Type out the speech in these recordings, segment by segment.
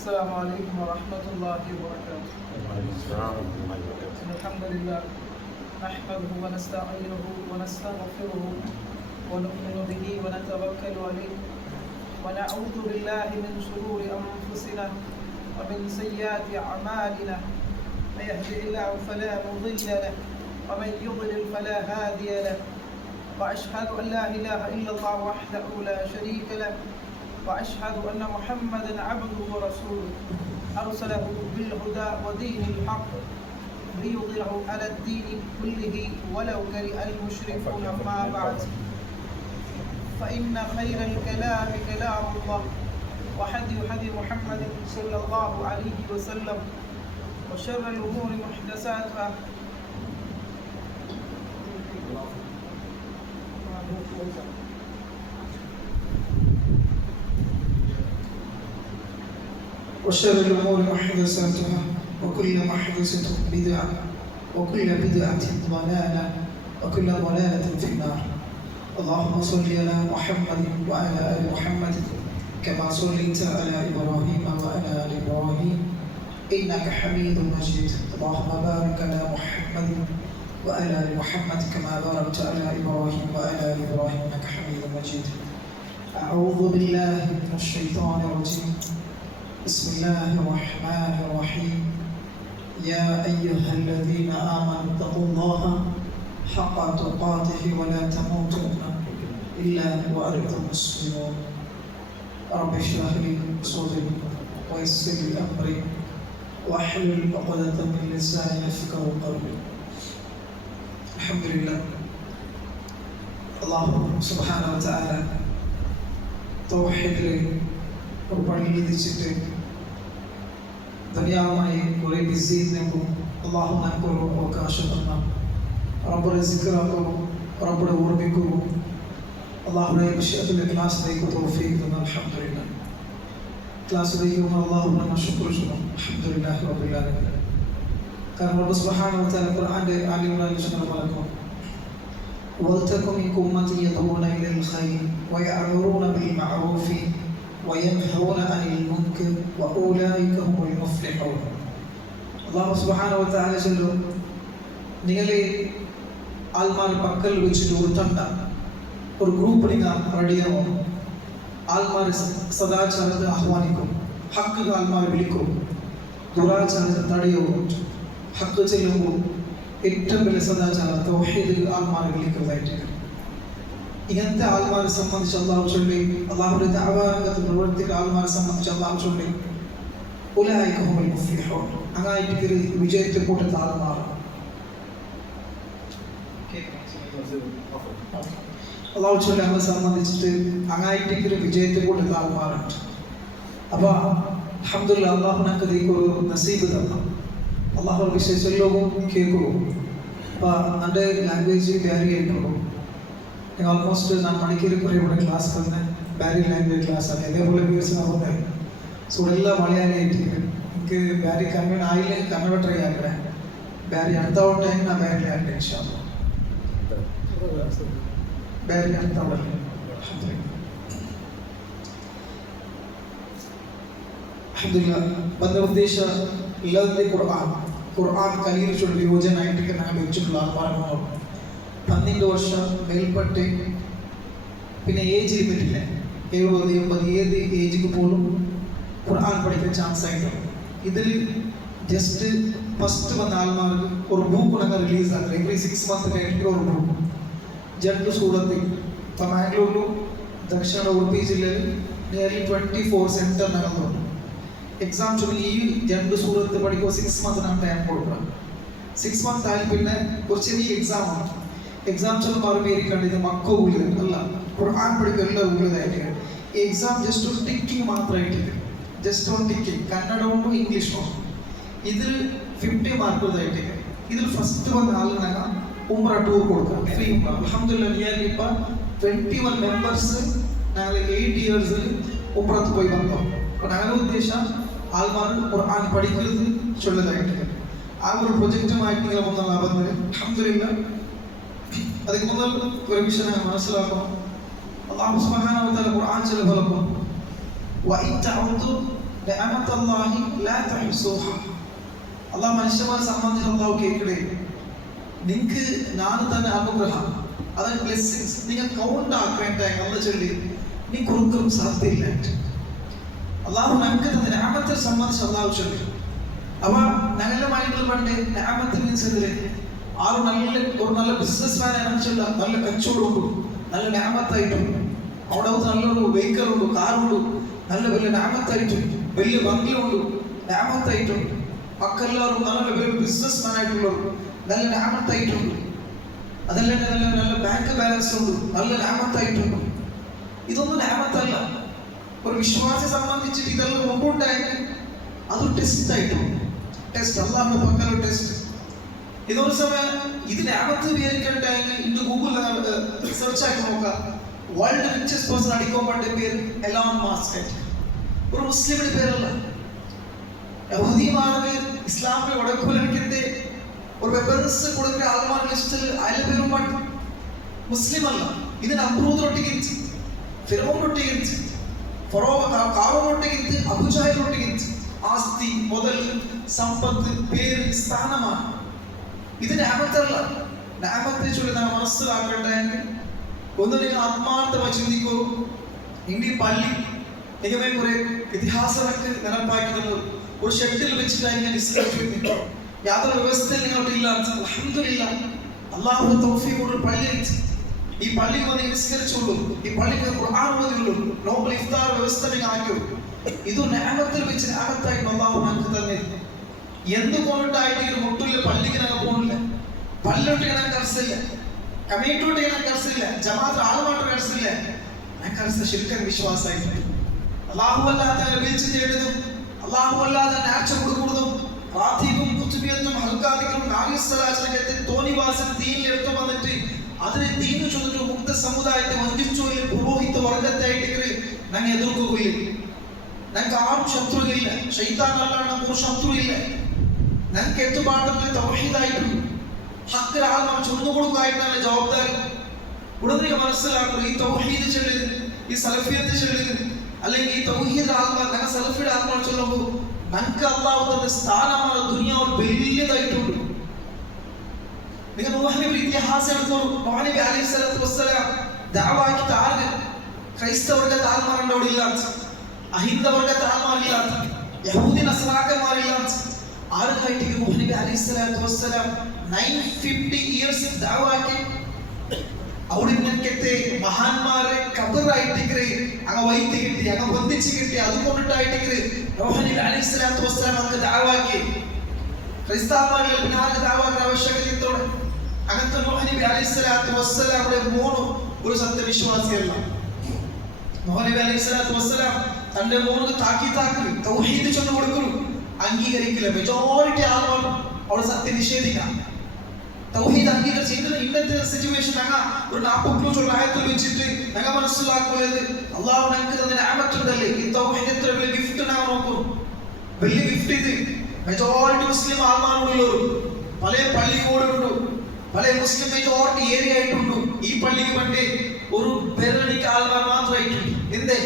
السلام عليكم ورحمة الله وبركاته. الحمد لله نحمده ونستعينه ونستغفره ونؤمن به ونتوكل عليه ونعوذ بالله من شرور أنفسنا ومن سيئات أعمالنا. من يهده الله فلا مضل له ومن يضلل فلا هادي له. وأشهد أن لا إله إلا الله وحده لا شريك له وأشهد أن محمدا عبده ورسوله أرسله بالهدى ودين الحق ليظهره على الدين كله ولو كره المشركون. أما بعد فإن خير الكلام كلام الله وهدي محمد صلى الله عليه وسلم وشر الأمور محدثاتها وشر الأمور محدثاتها وكل محدثة بدعة وكل بدعة ضلالة وكل ضلالة في النار. اللهم صل على محمد وعلى آل محمد كما صليت على إبراهيم وعلى آل إبراهيم إنك حميد مجيد. اللهم بارك على محمد وعلى آل محمد كما باركت على إبراهيم وعلى آل إبراهيم إنك حميد مجيد. أعوذ بالله من الشيطان الرجيم. بسم الله الرحمن الرحيم. يا أيها الذين آمنوا اتقوا الله حق تقاته ولا تموتن إلا وأنتم مسلمون. رب اشرح لي صدري ويسر لي أمري واحلل عقدة من لساني يفقهوا قولي. الحمد لله. الله سبحانه وتعالى തൗഹീദിൽ ഒരു പണി വിധിച്ചിട്ട് ദുനിയാവുമായി കുറെ ബിസി നിൽക്കും. അള്ളാഹു നമുക്കൊരു അവകാശം തന്ന റബ്ബുടെ സിക്റാക്കും റബ്ബുടെ ഓർമ്മിക്കും അള്ളാഹുടെ വിഷയത്തിൽ ക്ലാസ്സിലേക്ക് തൗഫീഖ് തന്ന അൽഹംദുലില്ലാഹ്. ക്ലാസ്സിലേക്ക് അള്ളാഹുവിനെ ശുക്ർ ചെയ്യണം. അൽഹംദുലില്ലാഹി റബ്ബിൽ ആലമീൻ. കാരണം റബ്ബ് സുബ്ഹാനഹു വ തആല ഖുർആന്റെ ആലി ഇമ്രാൻ പറഞ്ഞു وَلْتَكُنْ مِنْكُمْ أُمَّةٌ يَدْعُونَ إِلَى الْخَيْرِ وَيَأْمُرُونَ بِالْمَعْرُوفِ وَيَنْهَوْنَ عَنِ الْمُنكَرِ وَأُولَٰئِكَ هُمُ الْمُفْلِحُونَ. അല്ലാഹു സുബ്ഹാനഹു വ തആല ചൊല്ലും, നിങ്ങളെ ആൾമാർ പക്കൽ വെച്ചിട്ട് ഒരു തണ്ട ഒരു ഗ്രൂപ്പ് നിങ്ങൾ റെഡിയാവും. ആൾമാർ സദാചാരത്തെ ആഹ്വാനിക്കും, ഹക്ക് ആൾമാർ വിളിക്കും, ദുരാചാരത്തെ തടയും. ഹക്ക് ചെല്ലുമ്പോൾ ഏറ്റവും വലിയ സദാചാരം തൗഹീദിൽ ആൾമാർ വിളിക്കുന്നതായിട്ട്. ഇങ്ങനത്തെ ആൾമാരെ സംബന്ധിച്ച് അള്ളാഹു ചൊല്ലി, അള്ളാഹുവിന്റെ ദഅവാ രംഗത്ത് പ്രവർത്തിക്കുന്ന ആൾമാരെ സംബന്ധിച്ച് അള്ളാഹു ചൊല്ലി ഉലൈക ഹുമുൽ മുഫ്ലിഹൂൻ. അങ്ങായിട്ട് വിജയത്തെ കൂട്ടത്തെ ആൾമാർ. അള്ളാഹു ചൊല്ലി നമ്മളെ സംബന്ധിച്ചിട്ട് അങ്ങായിട്ട് വിജയത്തെ കൂട്ടത്തെ ആൾമാരുണ്ട്. അപ്പൊ അൽഹംദുലില്ലാഹ് അള്ളാഹു നമുക്ക് ഒരു നസീബ് തന്നു. അള്ളാഹു വിശേഷവും കേൾക്കും. അപ്പോൾ എൻ്റെ ലാംഗ്വേജ് ബാരി ആയിട്ടുള്ളൂ. ഓൾമോസ്റ്റ് ನಾನು ಮಡಿಕೇರಿ ಕೂಡ ಕ್ಲಾಸ್ ಬಂದೆ, ಬ್ಯಾರಿ ಲ್ಯಾಂಗ್ವೇಜ್ ಕ್ಲಾಸ್ ಆಗಿ ಇದೇപോലെ ವ್ಯೂಸ್ ಬಂದೆ. ಸೊ ಎಲ್ಲ ಮಲಯಾಳಿ ಆಯ್ತು. എനിക്ക് ಬ್ಯಾರಿ ಕನ್ವೀನ್ ಆಯಿಲ್ಲ, ಕನ್ನಡ ಟ್ರೈ ಆಗ್ರೆ ಬ್ಯಾರಿ ಅರ್ಥ ಟೈಮ್ ನಾ ಬ್ಯಾರಿ ಆಗ್ರೆ ಇನ್ಶಾಅಲ್ಲಾಹ್ ಬ್ಯಾರಿ ಅರ್ಥ ಆಗಲ್ಲ. അൽഹംദുലില്ലാഹ്. ಬಂದ ಉದ್ದೇಶ ഇല്ലാതെ ഖുർആൻ കലീൽ ചൊല്ലി യോജനായിട്ട് ഞാൻ വെച്ചിട്ടുള്ള ആൾമാരാണ്. 12 വർഷം മേൽപ്പെട്ട് പിന്നെ ഏജ് ലിമിറ്റില്ല, 70 80 ഏത് ഏജിക്ക് പോലും ഖുർആൻ പഠിക്കാൻ ചാൻസ് ആയിട്ട്. ഇതിൽ ജസ്റ്റ് ഫസ്റ്റ് വന്ന ആൾമാർക്ക് ഒരു ബുക്ക് ഞങ്ങൾ റിലീസ് ആക്കുക. എവറി 6 months കഴിഞ്ഞിട്ട് ഒരു ബുക്ക് ജണ്ട് സൂറത്തിൽ. ഇപ്പം മാംഗ്ലൂരിലും ദക്ഷിണ ഉടുപ്പി ജില്ലയിൽ നിയർലി 24 സെൻറ്റർ നടന്നുണ്ട്. എക്സാം ചൊല്ലി ഈ രണ്ട് സൂറത്ത് പഠിക്കുമ്പോൾ 6 months ടൈം കൊടുക്കണം. 6 months ആയി പിന്നെ ഒരു ചെറിയ എക്സാമാണ്. എക്സാം ചൊല്ലും മറുപേരിക്കണ്ട് ഇത് മക്കോ ഉള്ളത് അല്ല, ഖുർആൻ പഠിക്കുക എല്ലാം ഉള്ളതായിട്ട്. ഈ എക്സാം ജസ്റ്റ് ഒരു ടിക്കിങ് മാത്രമായിട്ട്, ജസ്റ്റ് ഒരു ടിക്കിങ്, കന്നഡവും ഇംഗ്ലീഷും. ഇതിൽ 50 മാർക്ക് ഉള്ളതായിട്ട്. ഇതിൽ ഫസ്റ്റ് വന്ന ആളിനാണ് ഉംറ ടൂർ കൊടുക്കുക, ഫ്രീ ഉംറ. അൽഹംദുലില്ലാഹ് നിയർലി ഇപ്പം 21 മെമ്പേഴ്സ് ഞങ്ങൾ 8 years ഉംറത്ത് പോയി വന്നു. അപ്പോൾ ഞങ്ങളുടെ ഉദ്ദേശം ആൾമാർ ഖുർആൻ പഠിക്കുന്നത് ചൊല്ലതായിട്ട്. ആ ഒരു പ്രൊജക്റ്റുമായിട്ട് നിങ്ങൾ വന്നാൽ വന്നത് അൽഹംദുലില്ലാഹ്. ಅದಕ್ಕೆ ಮೊದಲು ഒരു വിഷയം മനസ്സിലാക്കണം. അല്ലാഹു സുബ്ഹാനഹു വ തആല ഖുർആൻ ചൊല്ലുമ്പോൾ വഇൻ തഅഉദു നിഅമത്തല്ലാഹി ലാ തഹ്സുഹ. അല്ലാഹു മനുഷ്യന്മാരെ സംബന്ധിച്ച് അല്ലാഹു കേൾക്കണേ, നിങ്ങൾക്ക് ഞാൻ തന്നെ അനുഗ്രഹം, അതായത് ബ്ലെസ്സിങ്സ് നിങ്ങൾ കൗണ്ട് ആക്കേണ്ട അല്ല ചൊല്ലി നീ കൊടുക്കും സാധ്യതയില്ല. അള്ളാഹു നമുക്ക് തന്നെ നിഅമത്തെ സംബന്ധിച്ച് അള്ളാഹു ചൊല്ലി. അപ്പൊ ഞങ്ങളുടെ മൈൻഡിൽ പണ്ട് നിഅമത്ത് മീൻസ് എന്തില് ആറ് നല്ല ബിസിനസ് മാൻ ആണെന്ന് നല്ല കച്ചവടമുണ്ട്, നല്ല നിഅമത്തായിട്ടുണ്ട്, അവിടെ നല്ലൊരു വെഹിക്കിൾ ഉണ്ട്, കാറുണ്ട്, നല്ല വലിയ നിഅമത്തായിട്ടുണ്ട്, വലിയ ബംഗ്ലുണ്ട്, നിഅമത്തായിട്ടുണ്ട്, മക്കളെല്ലാവരും നല്ല വലിയ ബിസിനസ് മാൻ ആയിട്ടുള്ളവർ, നല്ല നിഅമത്തായിട്ടുണ്ട്, അതല്ലാണ്ട് നല്ല നല്ല ബാങ്ക് ബാലൻസ് ഉണ്ട്, നല്ല നിഅമത്തായിട്ടുണ്ട്. ഇതൊന്നും നിഅമത്തല്ല. ഒരു വിശ്വാസിയെ സംബന്ധിച്ചിട്ട് ഇതെല്ലാം മുമ്പുണ്ടായെങ്കിൽ അത് ടെസ്റ്റ് ആയിട്ടുണ്ട്. ടെസ്റ്റ് അല്ലാഹുവിന്റെ പക്കൽ ടെസ്റ്റ്. ഇതൊരു സമയം ഇത് നിഅമത്ത് വിചാരിക്കണ്ടായെങ്കിൽ ഇന്ന് ഗൂഗിളിൽ സെർച്ച് ആക്കി നോക്കാം. വേൾഡ് റിച്ചസ്റ്റ് പേഴ്സൺ അടിക്കോപ്പന്റെ പേര് എലോൺ മസ്ക്. ഒരു മുസ്ലിമിന്റെ പേരല്ല. യഹൂദിമാർക്ക് ഇസ്ലാമിൽ ഉടക്കുലടിക്കത്തെ ഒരു വെപ്പൻസ് കൊടുക്കുന്ന ആൾമാർ ലിസ്റ്റിൽ അയാളുടെ പേരും പാട്ട് മുസ്ലിം അല്ല. ഇത് നമ്രൂദ് ഒട്ടിക്കിച്ച്, ഫിറോൻ ഒട്ടിക്കിച്ച്, കാറൂൻ ഒട്ടിക്കിച്ച്, അബൂജഹൽ ഒട്ടിക്കിച്ച്. ആസ്തി, മുതൽ, സമ്പത്ത്, പേര്, സ്ഥാനമാണ്. ഇത് നിഅമത്തല്ല. നിഅമത്തെ ചൊല്ലി നാം മനസ്സിലാക്കേണ്ടതെങ്കിൽ ഒന്ന് നിങ്ങൾ ആത്മാർത്ഥമായി ചിന്തിക്കൂ. ഇന്ത്യ പള്ളി നിങ്ങളെ കുറെ ഇതിഹാസമൊക്കെ നിരപ്പാക്കി തന്നു. ഒരു ഷെഡിൽ വെച്ചിട്ടായിരിക്കും നിസ്കരിച്ചു. യാതൊരു വ്യവസ്ഥയിൽ നിങ്ങൾക്കില്ല. അൽഹംദുലില്ലാഹ് അല്ലാഹു തൗഫീഖ് കൊണ്ട് പള്ളി വെച്ച് ഈ പള്ളിക്ക് വന്ന് നിസ്കരിച്ചുള്ളൂ, ഈ പള്ളിക്ക് ഖുർആൻ ഓതിയുള്ളൂ, നോബൽ ഇഫ്താർ വ്യവസ്ഥ നിങ്ങൾ ആക്കിയോ. ഇത് നിഅമത്തിൽ വെച്ച് നിഅമത്തായിട്ട് അല്ലാഹു നമുക്ക് തന്നെ. എന്തുകൊണ്ടായിട്ട് മുട്ടില്ല പള്ളിക്ക് ഞങ്ങൾ പോകില്ല, പള്ളിയോട്ട് ഞാൻ കർസില്ല, കമ്മിറ്റോട്ട് ഞാൻ കർസില്ല, ജമാഅത്ത് ആളുമായിട്ട് കർസില്ല, ഞാൻ കർസ ശിർക്കൻ വിശ്വാസമായിട്ട് അല്ലാഹു അല്ലാതെ വിളിച്ചു തേടുന്നതും അല്ലാഹു അല്ലാതെ നാച്ച കൊടുക്കുന്നതും റാത്തിബും കുത്തുബിയത്തും ഹൽക്കാദികളും നാഗിസ്സലാചനത്തെ തോന്നിവാസന ദീനിലെടുത്തു വന്നിട്ട് അതിനെ ദീനു ചൊന്നിട്ട് മുക്ത സമുദായത്തെ വഞ്ചിച്ചു പുരോഹിത വർഗത്തായിട്ട് ഞങ്ങൾ എതിർക്കുകയില്ല. ഞങ്ങൾക്ക് ആരും ശത്രുവില്ല, ശൈത്താൻ അല്ലാണ്ട് നമുക്ക് ശത്രു ഇല്ല. ഞങ്ങൾക്ക് എത്തുപാടുന്നത് തൗഹീദായിട്ടുണ്ട്. ഹക്കിൽ ആൾ നമ്മൾ ചൊന്നു കൊടുക്കായിട്ടാണ് ജവാബ്ദാരി. ഉടനെ മനസ്സിലാക്കുന്നത് ഈ തൗഹീദ് ചൊല്ലുന്നത്, ഈ സലഫിയത്ത് ചൊല്ലുന്നത്, അല്ലെങ്കിൽ ഈ തൗഹീദ് ആത്മാ ഞങ്ങൾ സലഫിയുടെ ആത്മാ ചൊല്ലുമ്പോൾ ഞങ്ങൾക്ക് അല്ലാഹു തന്ന സ്ഥാനമാണ് ദുനിയാവിൽ വലിയതായിട്ടുണ്ട്. നിങ്ങൾ നൂഹ് നബിയുടെ ഇതിഹാസം എടുത്തോളൂ. നൂഹ് നബി അലൈഹിസ്സലാത്തു വസ്സലാം ദഅവാക്കിട്ട് ആര് ക്രൈസ്തവർഗത്തെ ആത്മാരുണ്ട് അവിടെ ഇല്ലാത്ത, അഹിന്ദവർഗത്തെ ആത്മാരില്ലാത്ത, യഹൂദി നസ്രാക്കന്മാരില്ലാത്ത ആരുമായിട്ട് നൂഹ് നബി അലൈഹിസ്സലാത്തു വസ്സലാം 950 ഇയേഴ്സ് ദഅവാക്കി അവിടെ നിൽക്കത്തെ മഹാന്മാരെ കബറായിട്ട് അങ്ങ് വൈദ്യ കിട്ടി, അങ്ങ് ബന്ധിച്ച് കിട്ടി. അതുകൊണ്ടിട്ടായിട്ട് നൂഹ് നബി അലൈഹിസ്സലാത്തു വസ്സലാം അങ്ങ് ദഅവാക്കി. ക്രൈസ്തവന്മാരിൽ പിന്നെ ആർക്ക് ദഅവാക്കാൻ ആവശ്യകതയോടെ അങ്ങനത്തെ നൂഹ് നബി അലൈഹിസ്സലാത്തു വസ്സലാമിന്റെ മോനും ഒരു സത്യവിശ്വാസിയല്ല. നൂഹ് നബി അലൈഹിസ്സലാത്തു വസ്സലാം തന്റെ മോന് താക്കീതാക്കി തൗഹീദ് ചൊല്ലു കൊടുക്കുന്നു, അംഗീകരിക്കില്ല. മെജോറിറ്റി ആളുകൾ അവിടെ സത്യം നിഷേധിക്കാം. തൗഹീദ് അംഗീകരിച്ച് ഇന്നത്തെ സിറ്റുവേഷൻ ഞങ്ങൾ ഒരു 40 ആയത്തിൽ വെച്ചിട്ട് ഞങ്ങൾ മനസ്സിലാക്കുന്നത് അല്ലാഹു ഞങ്ങൾക്ക് തന്നെ നിഅമത്തുണ്ടല്ലേ, ഈ തൗഹീദ് എത്ര വലിയ ഗിഫ്റ്റ് ഞങ്ങൾ നോക്കുന്നു. വലിയ ഗിഫ്റ്റ് ഇത്. മെജോറിറ്റി മുസ്ലിം ആത്മാവുള്ളവർ പല പള്ളിയോടുണ്ട്, പല മുസ്ലിം മെജോറിറ്റി ഏരിയ ആയിട്ടുണ്ട്. ഈ പള്ളിക്ക് വേണ്ടി ഒരു പേരടിക്ക് ആൾമാർ മാത്രമായിട്ടുണ്ട്. എന്തേ?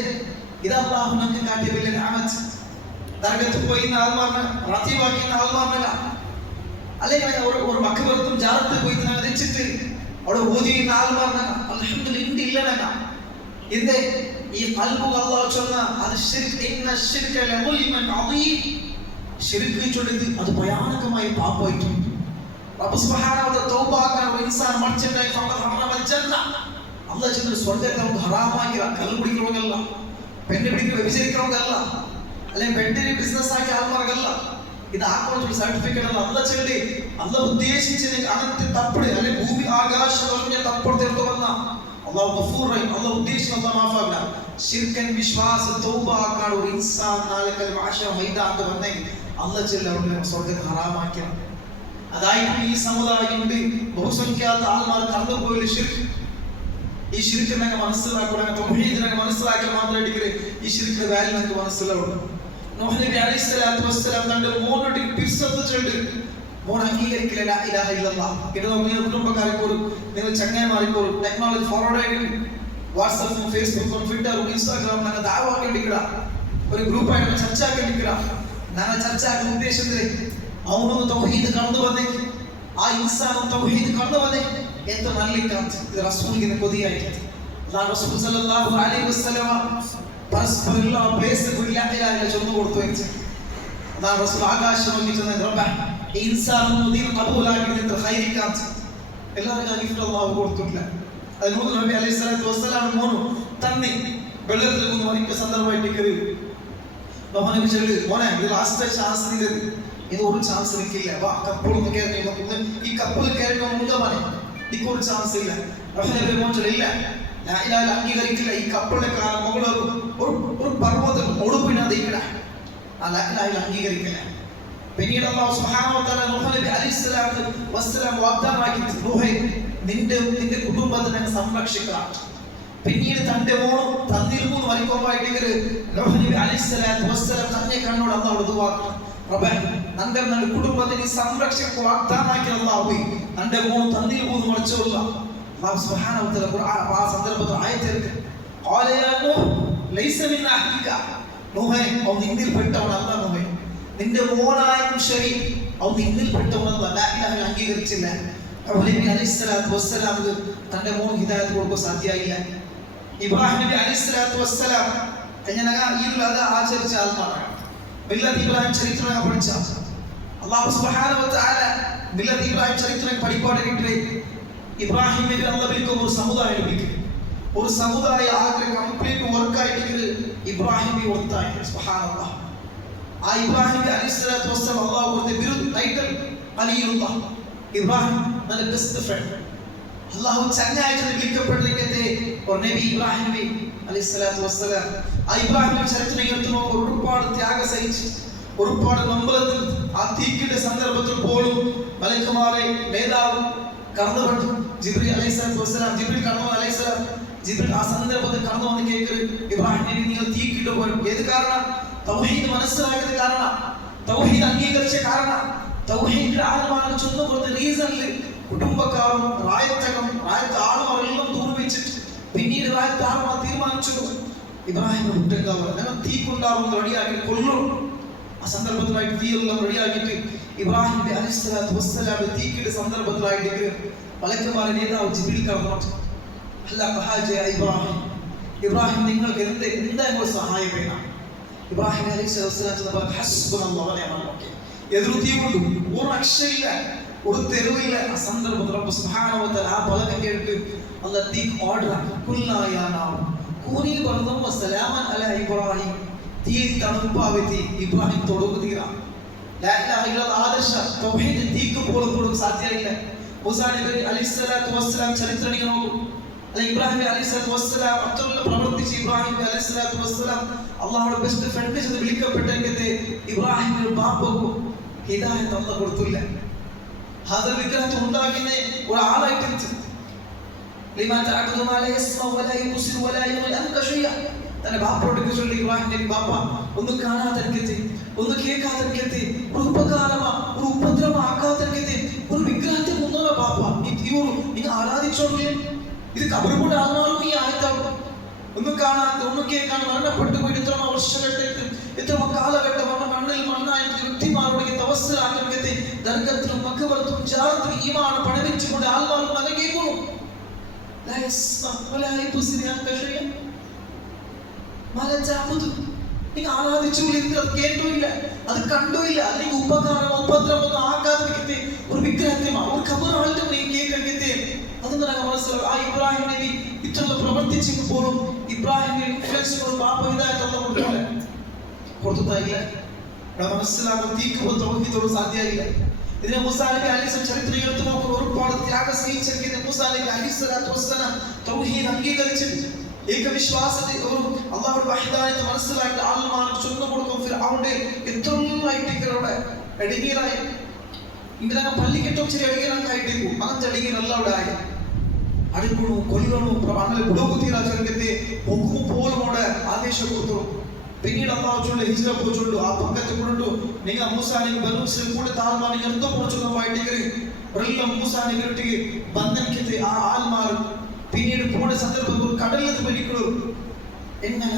ഇത് അല്ലാഹു നമുക്ക് കാട്ടിയ വലിയ നിഅമത്ത്. ദർഗത്തിൽ പോയി ആൾമാർന്ന റത്തീബാക്കി ആൾമാർന്നല്ല, അല്ലെങ്കിൽ ഒരു മക്കബറത്തും ജാറത്തിൽ പോയി വെച്ചിട്ട് അവിടെ ഓതിയുന്ന ആൾമാർന്ന അൽഹംദുലില്ലാഹ് ഇന്ത്യ ഇല്ലനല്ല. എന്തേ? ഈ ഖൽബു അല്ലാഹു ചൊന്ന അത് ശിർക്ക്, ഇന്ന ശിർക ലദുൽമൻ അദീം. ശിർക്ക് ചൊല്ലുന്നത് അത് ഭയാനകമായ പാപമായിട്ടുണ്ട്. റബ്ബ് സുബ്ഹാനഹു വ തആല തൗബ ആക്കാൻ ഒരു ഇൻസാൻ മർച്ചണ്ടായി ഫഖദ് ഹറമൽ ജന്ന. അല്ലാഹു ചൊല്ലുന്ന സ്വർഗ്ഗത്തെ നമുക്ക് ഹറാമാക്കി കള്ളു കുടിക്കണമെന്നല്ല, പെണ്ണ് പിടിക്കുക വ്യഭിചരിക്കണമെന്നല്ല, അല്ലെങ്കിൽ പെണ്ണിന് ബിസിനസ് ആക്കി ആൾമാർക്കല്ല. ഇത് ആക്കോളൊരു സർട്ടിഫിക്കറ്റ് അല്ല. അല്ലാഹു ചൊല്ലി അല്ലാഹു ഉദ്ദേശിച്ചത് അങ്ങനത്തെ തപ്പട് അല്ലെങ്കിൽ ഭൂമി ആകാശം പറഞ്ഞ തപ്പട് തീർത്തു വന്ന അല്ലാഹു ഗഫൂർ റഹീം. അല്ലാഹു ഉദ്ദേശിച്ച അല്ലാഹു മാഫാക്കില്ല. ശിർക്കൻ വിശ്വാസ തൗബ ആക്കാൻ ഒരു ഇൻസാൻ നാലക്കൽ മാശ മൈദാൻ വന്നെങ്കിൽ അല്ലാഹു ചൊല്ലി അവരുടെ സ്വർഗ്ഗത്തെ ഹറാമാക്കി. അതായിട്ട് ഈ സമുദായത്തിന്റെ ബഹുസംഖ്യാത ആൾമാർ കടന്നുപോയ ശിർക്ക്. ഈ ശിർക്ക് ഞങ്ങൾ മനസ്സിലാക്കണം, തൗഹീദ് ഞങ്ങൾ മനസ്സിലാക്കി മാത്രമായിട്ട് ഈ ശിർക്കിന്റെ വാല്യൂ ഞങ്ങൾക്ക് മനസ്സിലാവും. നൂഹ് നബി അലൈഹിസ്സലാത്തു വസ്സലാം തന്റെ മോനോട് പിർസത്തിട്ടുണ്ട്. മോൻ അംഗീകരിക്കില്ല ലാ ഇലാഹ ഇല്ലല്ലാഹ്. ഇത് നിങ്ങൾ കുടുംബക്കാരെക്കോളും നിങ്ങൾ ചങ്ങായിമാരെക്കോളും ടെക്നോളജി ഫോർവേഡ് ആയിട്ട് വാട്സാപ്പും ഫേസ്ബുക്കും ട്വിറ്ററും ഇൻസ്റ്റാഗ്രാമും ഞങ്ങൾ ദഅവാക്കേണ്ടിക്കില്ല. ഒരു ഗ്രൂപ്പായിട്ട് ചർച്ചയാക്കാൻ നിൽക്കുക. ഞാൻ ചർച്ചയാക്കുന്ന ഉദ്ദേശത്തില് അവനൊന്ന് തൗഹീദ് കടന്നു വന്നേ, ആ ഇൻസാനും തൗഹീദ് കടന്നു വന്നേ. എത്ര നല്ല റസൂലിന് കൊതിയായിട്ട് റസൂൽ സല്ലല്ലാഹു അലൈഹി വസല്ലമ പരസ്പരമുള്ള പേസ് ചൊന്നു കൊടുത്തു വെച്ച് റസൂൽ ആകാശം നോക്കി ചെന്ന് റബ്ബേ ഈ ഇൻസാനും നീ കബൂലാക്കി എത്ര ഖൈരിക്കാൻ എല്ലാവരും ഗിഫ്റ്റ് അല്ലാഹു കൊടുത്തിട്ടില്ല. അത് നബി അലൈഹി സ്വലാത്തു വസ്സലാം മോനു തന്നി വെള്ളത്തിൽ കൊണ്ട് വനിക്ക് സന്ദർഭമായിട്ട് കയറി നബി ചൊല്ലി മോനെ ഇത് ലാസ്റ്റ് ചാൻസ് നീ ഇത് ഒരു ചാൻസ് നിൽക്കില്ല, വാ കപ്പലൊന്ന് കയറി ഈ കപ്പൽ കയറി മുൻഗമനെ ഒരു ചാൻസ് ഇല്ല. ഇല്ല അംഗീകരിക്കില്ല. ഈ കപ്പലിന്റെ മുകളിൽ ഒരു പർവ്വതം ഒടുപ്പിനത് ഇല്ല, അംഗീകരിക്കില്ല. പിന്നീട് അല്ലാഹു സുബ്ഹാനഹു വ തആല നൂഹ് നബി അലൈഹിസ്സലാത്തു വസ്സലാം വാഗ്ദാനമാക്കി, നൂഹേ നിന്റെ കുടുംബത്തിനെ സംരക്ഷിക്കാം. പിന്നീട് തന്റെ മോനും തന്നിൽ മൂന്ന് വലിപ്പമായിട്ട് നൂഹ് നബി അലൈഹിസ്സലാത്തു വസ്സലാം തന്നെ കണ്ണോട് അല്ലാഹുവോട് ദുആ റബ്ബേ നന്റെ കുടുംബത്തിനെ സംരക്ഷിക്കുക വാഗ്ദാനമാക്കി അല്ലാഹുവേ നന്റെ മോനും തന്നിൽ മൂന്ന് മരിച്ചുള്ള അല്ലാഹു സുബ്ഹാനഹു വ തആല ഖുർആൻ ആ സന്ദർഭത്തിൽ ആയത്തിലേക്ക് ഖാല യാ നൂഹ് ലൈസ മിൻ അഹ്ലിക, നൂഹേ അവൻ നിന്നിൽപ്പെട്ടവനല്ല. നൂഹേ നിന്റെ മോനായും ശരി അവൻ നിന്നിൽപ്പെട്ടവനല്ല. അംഗീകരിച്ചില്ല. നബി അലൈഹിസ്സലാത്തു വസ്സലാം തന്റെ മോൻ ഹിദായത്ത് കൊടുക്കാൻ സാധ്യമായില്ല. ഇബ്രാഹിം നബി അലൈഹിസ്സലാത്തു വസ്സലാം എങ്ങനെ ഈദുൽ ആചരിച്ച ആൾക്കാരാണ്. മില്ലത്ത് ഇബ്രാഹിം ചരിത്രം പഠിച്ച അല്ലാഹു സുബ്ഹാനഹു വ തആല മില്ലത്ത് ഇബ്രാഹിം ചരിത്രം പഠിപ്പാടിട്ട് ഇബ്രാഹിം നബി അല്ലാഹു വിളിക്കും ഒരു സമുദായം വിളിക്കും. ഒരു സമുദായ ആകെ കംപ്ലീറ്റ് വർക്കായിട്ട് ഇബ്രാഹിം നബി ഒത്തായി. സുബ്ഹാനല്ലാഹ്. ആ ഇബ്രാഹിം നബി അലൈഹിസ്സലാത്തു വസ്സലാം അല്ലാഹു കൊടുത്ത ബിരുദ് ടൈറ്റിൽ ഖലീലുല്ലാഹ്. ഇബ്രാഹിം നല്ല ബെസ്റ്റ് ഫ്രണ്ട്, അല്ലാഹു ചങ്ങായിട്ട് വിളിക്കപ്പെട്ടിരിക്കത്തെ ഒരു നബി ഇബ്രാഹിം നബി അലൈഹിസ്സലാത്തു വസ്സലാം. ആ ഇബ്രാഹിം നബി ചരിത്രം എടുത്തു നോക്കുക, ഒരുപാട് ത്യാഗം സഹിച്ച് ഒരുപാട് നമ്പലത്തിൽ ആ തീക്കിന്റെ സന്ദർഭത്തിൽ പോലും മലക്കുമാരെ നേതാവ് കടന്നുപെട്ടു. ജിബ്രീൽ അലൈഹിസ്സലാത്തു വസ്സലാം ജിബ്രീൽ കടന്നു അലൈഹിസ്സലാം ജിബ്രീൽ ആ സന്ദർഭത്തിൽ കടന്നു വന്ന് കേൾക്കൽ ഇബ്രാഹിം നബി നിങ്ങൾ തീക്കിട്ട് പോയി. ഏത് കാരണം? തൗഹീദ് മനസ്സിലാക്കിയത് കാരണം, തൗഹീദ് അംഗീകരിച്ച കാരണം, തൗഹീദിന്റെ ആഴമാണ് ചൊന്നുകൊടുത്ത റീസണിൽ കുടുംബക്കാരും റായത്തകം റായത്ത് ആളുമെല്ലാം ദൂർവിച്ചിട്ട് പിന്നീട് റായത്ത് ആളുമാർ തീരുമാനിച്ചു ഇബ്രാഹിം കുറ്റങ്കാവ് ഞങ്ങൾ തീ കൊണ്ടാവുന്ന റെഡിയാക്കി കൊല്ലും. ആ സന്ദർഭത്തിലായിട്ട് തീയെല്ലാം റെഡിയാക്കിയിട്ട് ഇബ്രാഹിം നബി അലൈഹിസ്സലാത്തു വസ്സലാം തീക്കിന്റെ സന്ദർഭത്തിലായിട്ട് മലക്കുമാരെ നേതാവ് ജിബ്രീൽ കടന്നു. അല്ല ഇബ്രാഹിം ഇബ്രാഹിം നിങ്ങൾക്ക് എന്താ സഹായം വേണം? ഇബ്രാഹിം അലൈഹിസ്സലാത്തു വസ്സലാം എതിർ തീ കൊണ്ടു ഒരു അക്ഷരില്ല, ഒരു തെരുവില്ല. ആ സന്ദർഭത്തിൽ റബ്ബ് സുബ്ഹാനഹു വ തആല ആ പലകം കേട്ട് അല്ലാഹു തീ ഓർഡർ കുല്ലായാനാവും കൂനി ബർദം വസലാമൻ അലാ ഇബ്രാഹിം. തീ തണുപ്പാവത്തി ഇബ്രാഹിം തൊടുക തീരാ. ലാ ഇലാഹ ഇല്ലല്ലാഹ് ആദർശ തൗഹീദ് തീക്ക് പോലും കൊടുക്കാൻ സാധ്യമില്ല. മൂസാ നബി അലൈഹിസ്സലാത്തു വസ്സലാം ചരിത്രം നോക്കൂ. ഇബ്രാഹിം അലൈഹിസ്സലാത്തു വസ്സലാം അത്രയുള്ള പ്രവർത്തിച്ച് ഇബ്രാഹിം അലൈഹിസ്സലാത്തു വസ്സലാം അല്ലാഹുവിന്റെ ബെസ്റ്റ് ഫ്രണ്ട് എന്ന് വിളിക്കപ്പെട്ടെങ്കിൽ ഇബ്രാഹിമിന്റെ ബാപ്പക്കും ഹിദായത്ത് അല്ലാഹു കൊടുത്തില്ല. ഹദർ വിഗ്രഹത്തെ ഉണ്ടാക്കുന്ന ഒരാളായിട്ട് തന്റെ ബാപ്പയോട് ചൊല്ലി ഇബ്രാഹിം നബി ബാപ്പ ഒന്ന് കാണാതിരിക്കത്തെ, ഒന്ന് കേൾക്കാതിരിക്കത്തെ, ഒരു ഉപകാരമാ ഒരു ഉപദ്രവമാക്കാതിരിക്കത്തെ, ഒരു വിഗ്രഹത്തെ മുന്നോല ബാപ്പ നിങ്ങൾ ആരാധിച്ചോളൂ. ഇത് കബറുകൊണ്ട് ആകുന്നാലും ഈ ആയത്താണ്. ഒന്നും കാണാത്ത ഒന്നും കേൾക്കാൻ മരണപ്പെട്ടു പോയിട്ട് എത്ര വർഷഘട്ടത്തിൽ എത്ര കാലഘട്ടം മണ്ണിൽ മണ്ണായിട്ട് വ്യക്തിമാരുടെ തവസ്സലാക്കത്തെ ദർഗത്തിലും മക്കബറത്തും ജാറത്തും ഈമാണ് പണവെച്ചുകൊണ്ട് ആൾമാർ മകൻ കേൾക്കുന്നു. നിങ്ങൾ ആരാധിച്ചു കേട്ടില്ല, അത് കണ്ടില്ല. അല്ലെങ്കിൽ ഉപകാരമോ ഉപദ്രവമോ ആക്കാതിരിക്കത്തെ ഒരു വിഗ്രഹത്തെയോ ഒരു ഖബറായിട്ട് കേൾക്കത്തെ അതൊന്നും ഞങ്ങൾ മനസ്സിലാവും. ആ ഇബ്രാഹിം നബി ഇത്രയുള്ള പ്രവർത്തിച്ചപ്പോഴും ഇബ്രാഹിമിന്റെ ഇൻഫ്ലുവൻസിനോട് ബാപ്പ ഹിദായത്ത് കൊടുത്തില്ല. മനസ്സിലാകും തീക്ക് തൗഹീദോട് സാധ്യമായില്ല. ഇതിനെ മൂസാ നബി അലൈഹിസ്സലാം ചരിത്രം എടുത്തു നോക്കുമ്പോൾ ഒരുപാട് ത്യാഗം സഹിച്ചിരിക്കുന്ന മൂസാ നബി അലൈഹിസ്സലാത്തു വസ്സലാം തൗഹീദ് അംഗീകരിച്ചിട്ട് ഏകവിശ്വാസത്തെ അല്ലാഹുവിന്റെ വഹദാനിയത്ത് മനസ്സിലാക്കി ആളുമാർ ചൊന്നു കൊടുക്കും. ഫിർഔന്റെ എത്രയായിട്ട് അടിങ്ങീറായി ഇങ്ങനെ പള്ളിക്കെട്ടോ ശരി അടിങ്ങീറായിട്ടേക്കും അങ്ങനത്തെ അടിങ്ങീറല്ല അവിടെ ആയി അടുക്കണു കൊല്ലണു അങ്ങനെ ബുടകുത്തീരാ ചെറുക്കത്തെ ഒക്കും പോലും അവിടെ ആദേശം കൊടുത്തു. പിന്നീട് അല്ലാഹു ചൊല്ലു ഹിജ്റ പോയിച്ചുള്ളൂ ആ പക്കത്തെ കൊണ്ടു നിങ്ങൾ മൂസാ നബി ബനൂ ഇസ്രായേൽ കൂടെ താഴ്മാ നിങ്ങൾ എന്തോ പോയിച്ചു വായിട്ടിക്കറി ഒരെല്ലാം മൂസാ നബിയൊട്ടിಗೆ ബന്ധനിക്കത്തെ ആ ആൽമാർ പിന്നീട് പോണ സന്ദർഭത്തിൽ കടലിൽ മരിക്കണു. എങ്ങനെ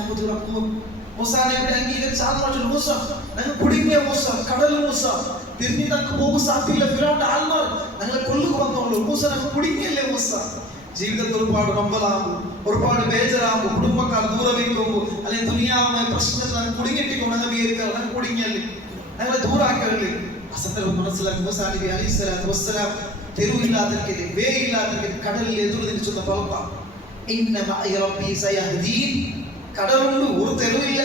മൂസാ നബിയുടെ അംഗീകരിച്ച ആൾമാർ മൂസ ഞങ്ങൾ കുടുങ്ങിയ മൂസ കടൽ മൂസ തിരിഞ്ഞ് ഞങ്ങൾക്ക് പോകും സാധ്യമില്ല ഫിറൗന്റെ ആൾമാർ ഞങ്ങളെ കൊല്ലുക വന്നോളൂ മൂസ ഞങ്ങൾ കുടുങ്ങിയല്ലേ മൂസ ജീവിതത്തിൽ ഒരുപാട് നമ്പലാകും ഒരുപാട് ബേജറാകും കുടുംബക്കാർ ദൂരവയ്ക്കുമ്പോൾ അല്ലെങ്കിൽ ദുനിയാവുമായ പ്രശ്നത്തിൽ കുടുങ്ങിട്ടിക്കൊണ്ട് ഞങ്ങൾ വിചാരിക്കുക ഞങ്ങൾ കുടുങ്ങിയല്ലേ ഞങ്ങളെ ദൂരാക്കല്ലേ ആ സന്ദർഭം മനസ്സിലാക്കി മൂസാ നബി അലൈഹി സ്വലാത്തു വസ്സലാം തെരുവില്ലാതിരിക്കരുത് വേ ഇല്ലാതിരിക്കരുത് കടലിൽ എതിർ തിരിച്ചുന്ന പുറപ്പാ കടലുണ്ട് ഒരു തെരുവില്ല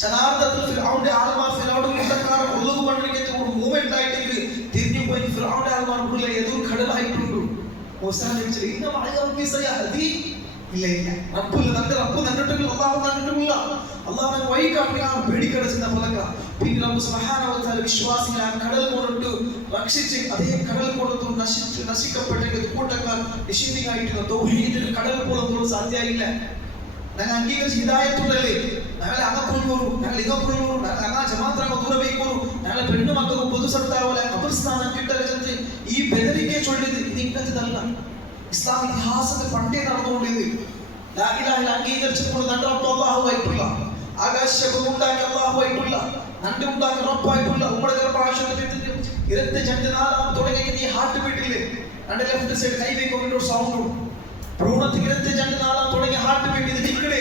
ശനാർത്ഥത്തിൽ ഫിറഔന്റെ ആൾമാർ ഫിറഔന്റെ കൂട്ടക്കാർ കൊല്ലുകൊണ്ടിരിക്കുന്ന ഒരു മൂവ്മെന്റ് ആയിട്ട് തിരിഞ്ഞു പോയി ഫിറഔന്റെ ആൾമാർക്കുള്ള എതിർ കടലായിട്ടുണ്ട് മൂസാ നബി ഇല്ല ഇല്ല റബ്ബില്ല തന്റെ റബ്ബ് കണ്ടിട്ടില്ല അല്ലാഹു കണ്ടിട്ടില്ല അല്ലാഹു വഴി കാട്ടിയാണ് പേടിക്കടച്ചുന്ന പലക പിന്നെ റബ്ബ് സുബ്ഹാനഹു വ തആല വിശ്വാസികളെ കടൽ കൊണ്ടിട്ട് രക്ഷിച്ച് അതേ കടൽ കൊണ്ടു നശിക്കപ്പെട്ട കൂട്ടക്കാർ നിഷിദ്ധിയായിട്ട് തൗഹീദിൽ കടൽ കൊള്ളുമ്പോൾ സാധ്യമായില്ല ഞങ്ങൾ അംഗീകരിച്ച് ഹിദായത്തുണ്ടല്ലേ ഞങ്ങളെ അങ്ങക്കൊള്ളൂರು ഞങ്ങൾ ഇങ്ങക്കൊള്ളൂರು ഞങ്ങൾ ജമാഅത്രാಗ ದೂರಬೇಕೂರು ഞങ്ങളെ പെണ്ണു മക്കൾക്ക് പൊതു സത്താവലെ ഖബർസ്ഥാന കിട്ടരുത് ഈ ബദരിക്കെ ചൊല്ലിയത് ഇത് ഇന്നത്തതല്ല ഇസ്ലാം ഇതിഹാസത്തിൽ പണ്ടേ നടന്നുകൊണ്ടിത് ലാ ഇലാഹ ഇല്ല അംഗീകരിച്ചുകൊണ്ട് നന്റെ റബ്ബ് അല്ലാഹു ആയിട്ടുള്ള ആകാശവും ഉണ്ടാക്കി അല്ലാഹു ആയിട്ടുള്ള നന്റെ ഉണ്ടാക്കി റബ്ബായിട്ടുള്ള ഉമ്മടെ ഗർഭാശയത്തിൽ ഇരത്തെ ജന്മനാളം തുടങ്ങി നീ ഹാർട്ട് ബീറ്റില്ലേ നന്റെ ലെഫ്റ്റ് സൈഡ് കൈ വെക്കുന്ന ഒരു സൗണ്ട് ഭ്രൂണത്തിൽ ഇരത്തെ ജന്മനാളം തുടങ്ങി ഹാർട്ട് ബീറ്റ് ഇത് നിൽക്കണേ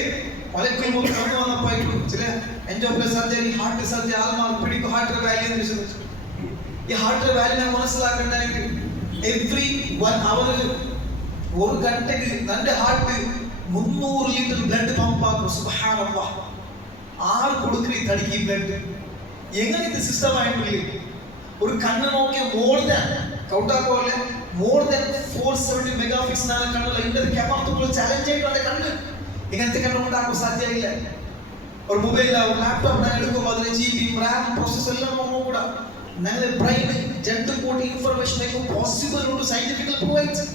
പലപ്പോഴും കടന്നു വന്നപ്പോയിട്ടു ചില എൻജോപ്ലസ് സർജറി ഹാർട്ട് സർജറി ആൾമാർ പിടിക്കും ഹാർട്ട് വാല്യൂ എന്ന് വിശ്വസിച്ചു ഈ ഹാർട്ട് വാല്യൂ മനസ്സിലാക്കണ്ടെങ്കിൽ എവറി 1 hour ഒരു ഗಂಟೆಗೆ നന്റെ ഹാർട്ട് 300 ലിറ്റർ ബ്ലഡ് പമ്പ് ആക്കും സുബ്ഹാനല്ലാഹ് ആൾ കൊടുക്കുന്ന തടിക്ക് ബ്ലഡ് എങ്ങനെ ഇത് സിസ്റ്റം ആയിട്ടില്ലേ ഒരു കണ്ണ് നോക്കിയ മോർ ദാൻ കൗട്ടാക്കോലെ മോർ ദാൻ 470 മെഗാപിക്സൽ ആണ് കണ്ണുള്ള ഇതിന്റെ ക്യാമറ ചാലഞ്ച് ആയിട്ടുണ്ട് കണ്ണ് ഇങ്ങനത്തെ കണ്ണുണ്ടാക്കാൻ സാധ്യമില്ല ഒരു മൊബൈൽ ഒരു ലാപ്ടോപ്പ് ഞാൻ എടുക്കുമ്പോൾ അതിലെ GB RAM പ്രോസസ്സർ എല്ലാം നോക്കുക ഞങ്ങളുടെ ബ്രെയിൻ 2 കോടി ഇൻഫർമേഷൻ പോസിബിൾ ഉണ്ട് സയന്റിഫിക്കൽ പ്രൂവ്ഡ്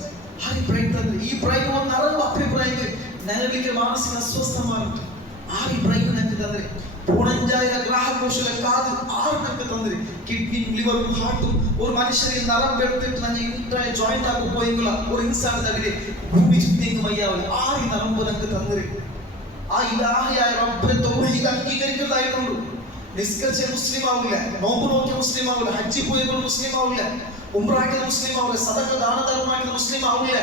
ഹൈ ബ്രെയിൻ തന്നെ ഈ ബ്രെയിൻ ഒന്ന് അറിവ് അഭിപ്രായം ഞങ്ങൾക്ക് മാനസിക അസ്വസ്ഥമായിട്ട് ആ ഈ ബ്രെയിൻ ഞങ്ങൾക്ക് തന്നെ 5000 ഗ്രാഹകോശങ്ങളെ കാത് 6 ഞങ്ങൾക്ക് തന്നെ കിഡ്നി ലിവറും ഹാർട്ടും ഒരു മനുഷ്യരിൽ നരം എടുത്തിട്ട് ഞങ്ങൾ ഇൻട്രായ ജോയിന്റ് ആക്കി പോയെങ്കിൽ ഒരു ഇൻസാൻ തന്നെ ഭൂമി ചുറ്റിങ്ങ് വയ്യാവില്ല ആ ഈ നരമ്പ് ഞങ്ങൾക്ക് തന്നെ ആ ഇലാഹിയായ റബ്ബിനെ തൗഹീദ് അംഗീകരിക്കുന്നതായിട്ടുണ്ട് നിസ്കരിച്ച മുസ്ലിം ആവില്ല നോമ്പ് നോക്കിയ മുസ്ലിം ആവില്ല ഹജ്ജ് പോയപ്പോൾ മുസ്ലിം ആവില്ല ഉംറയ്ക്ക് മുസ്ലിം ആവില്ല സദഖ ദാനധർമ്മമായിട്ട് മുസ്ലിം ആവില്ല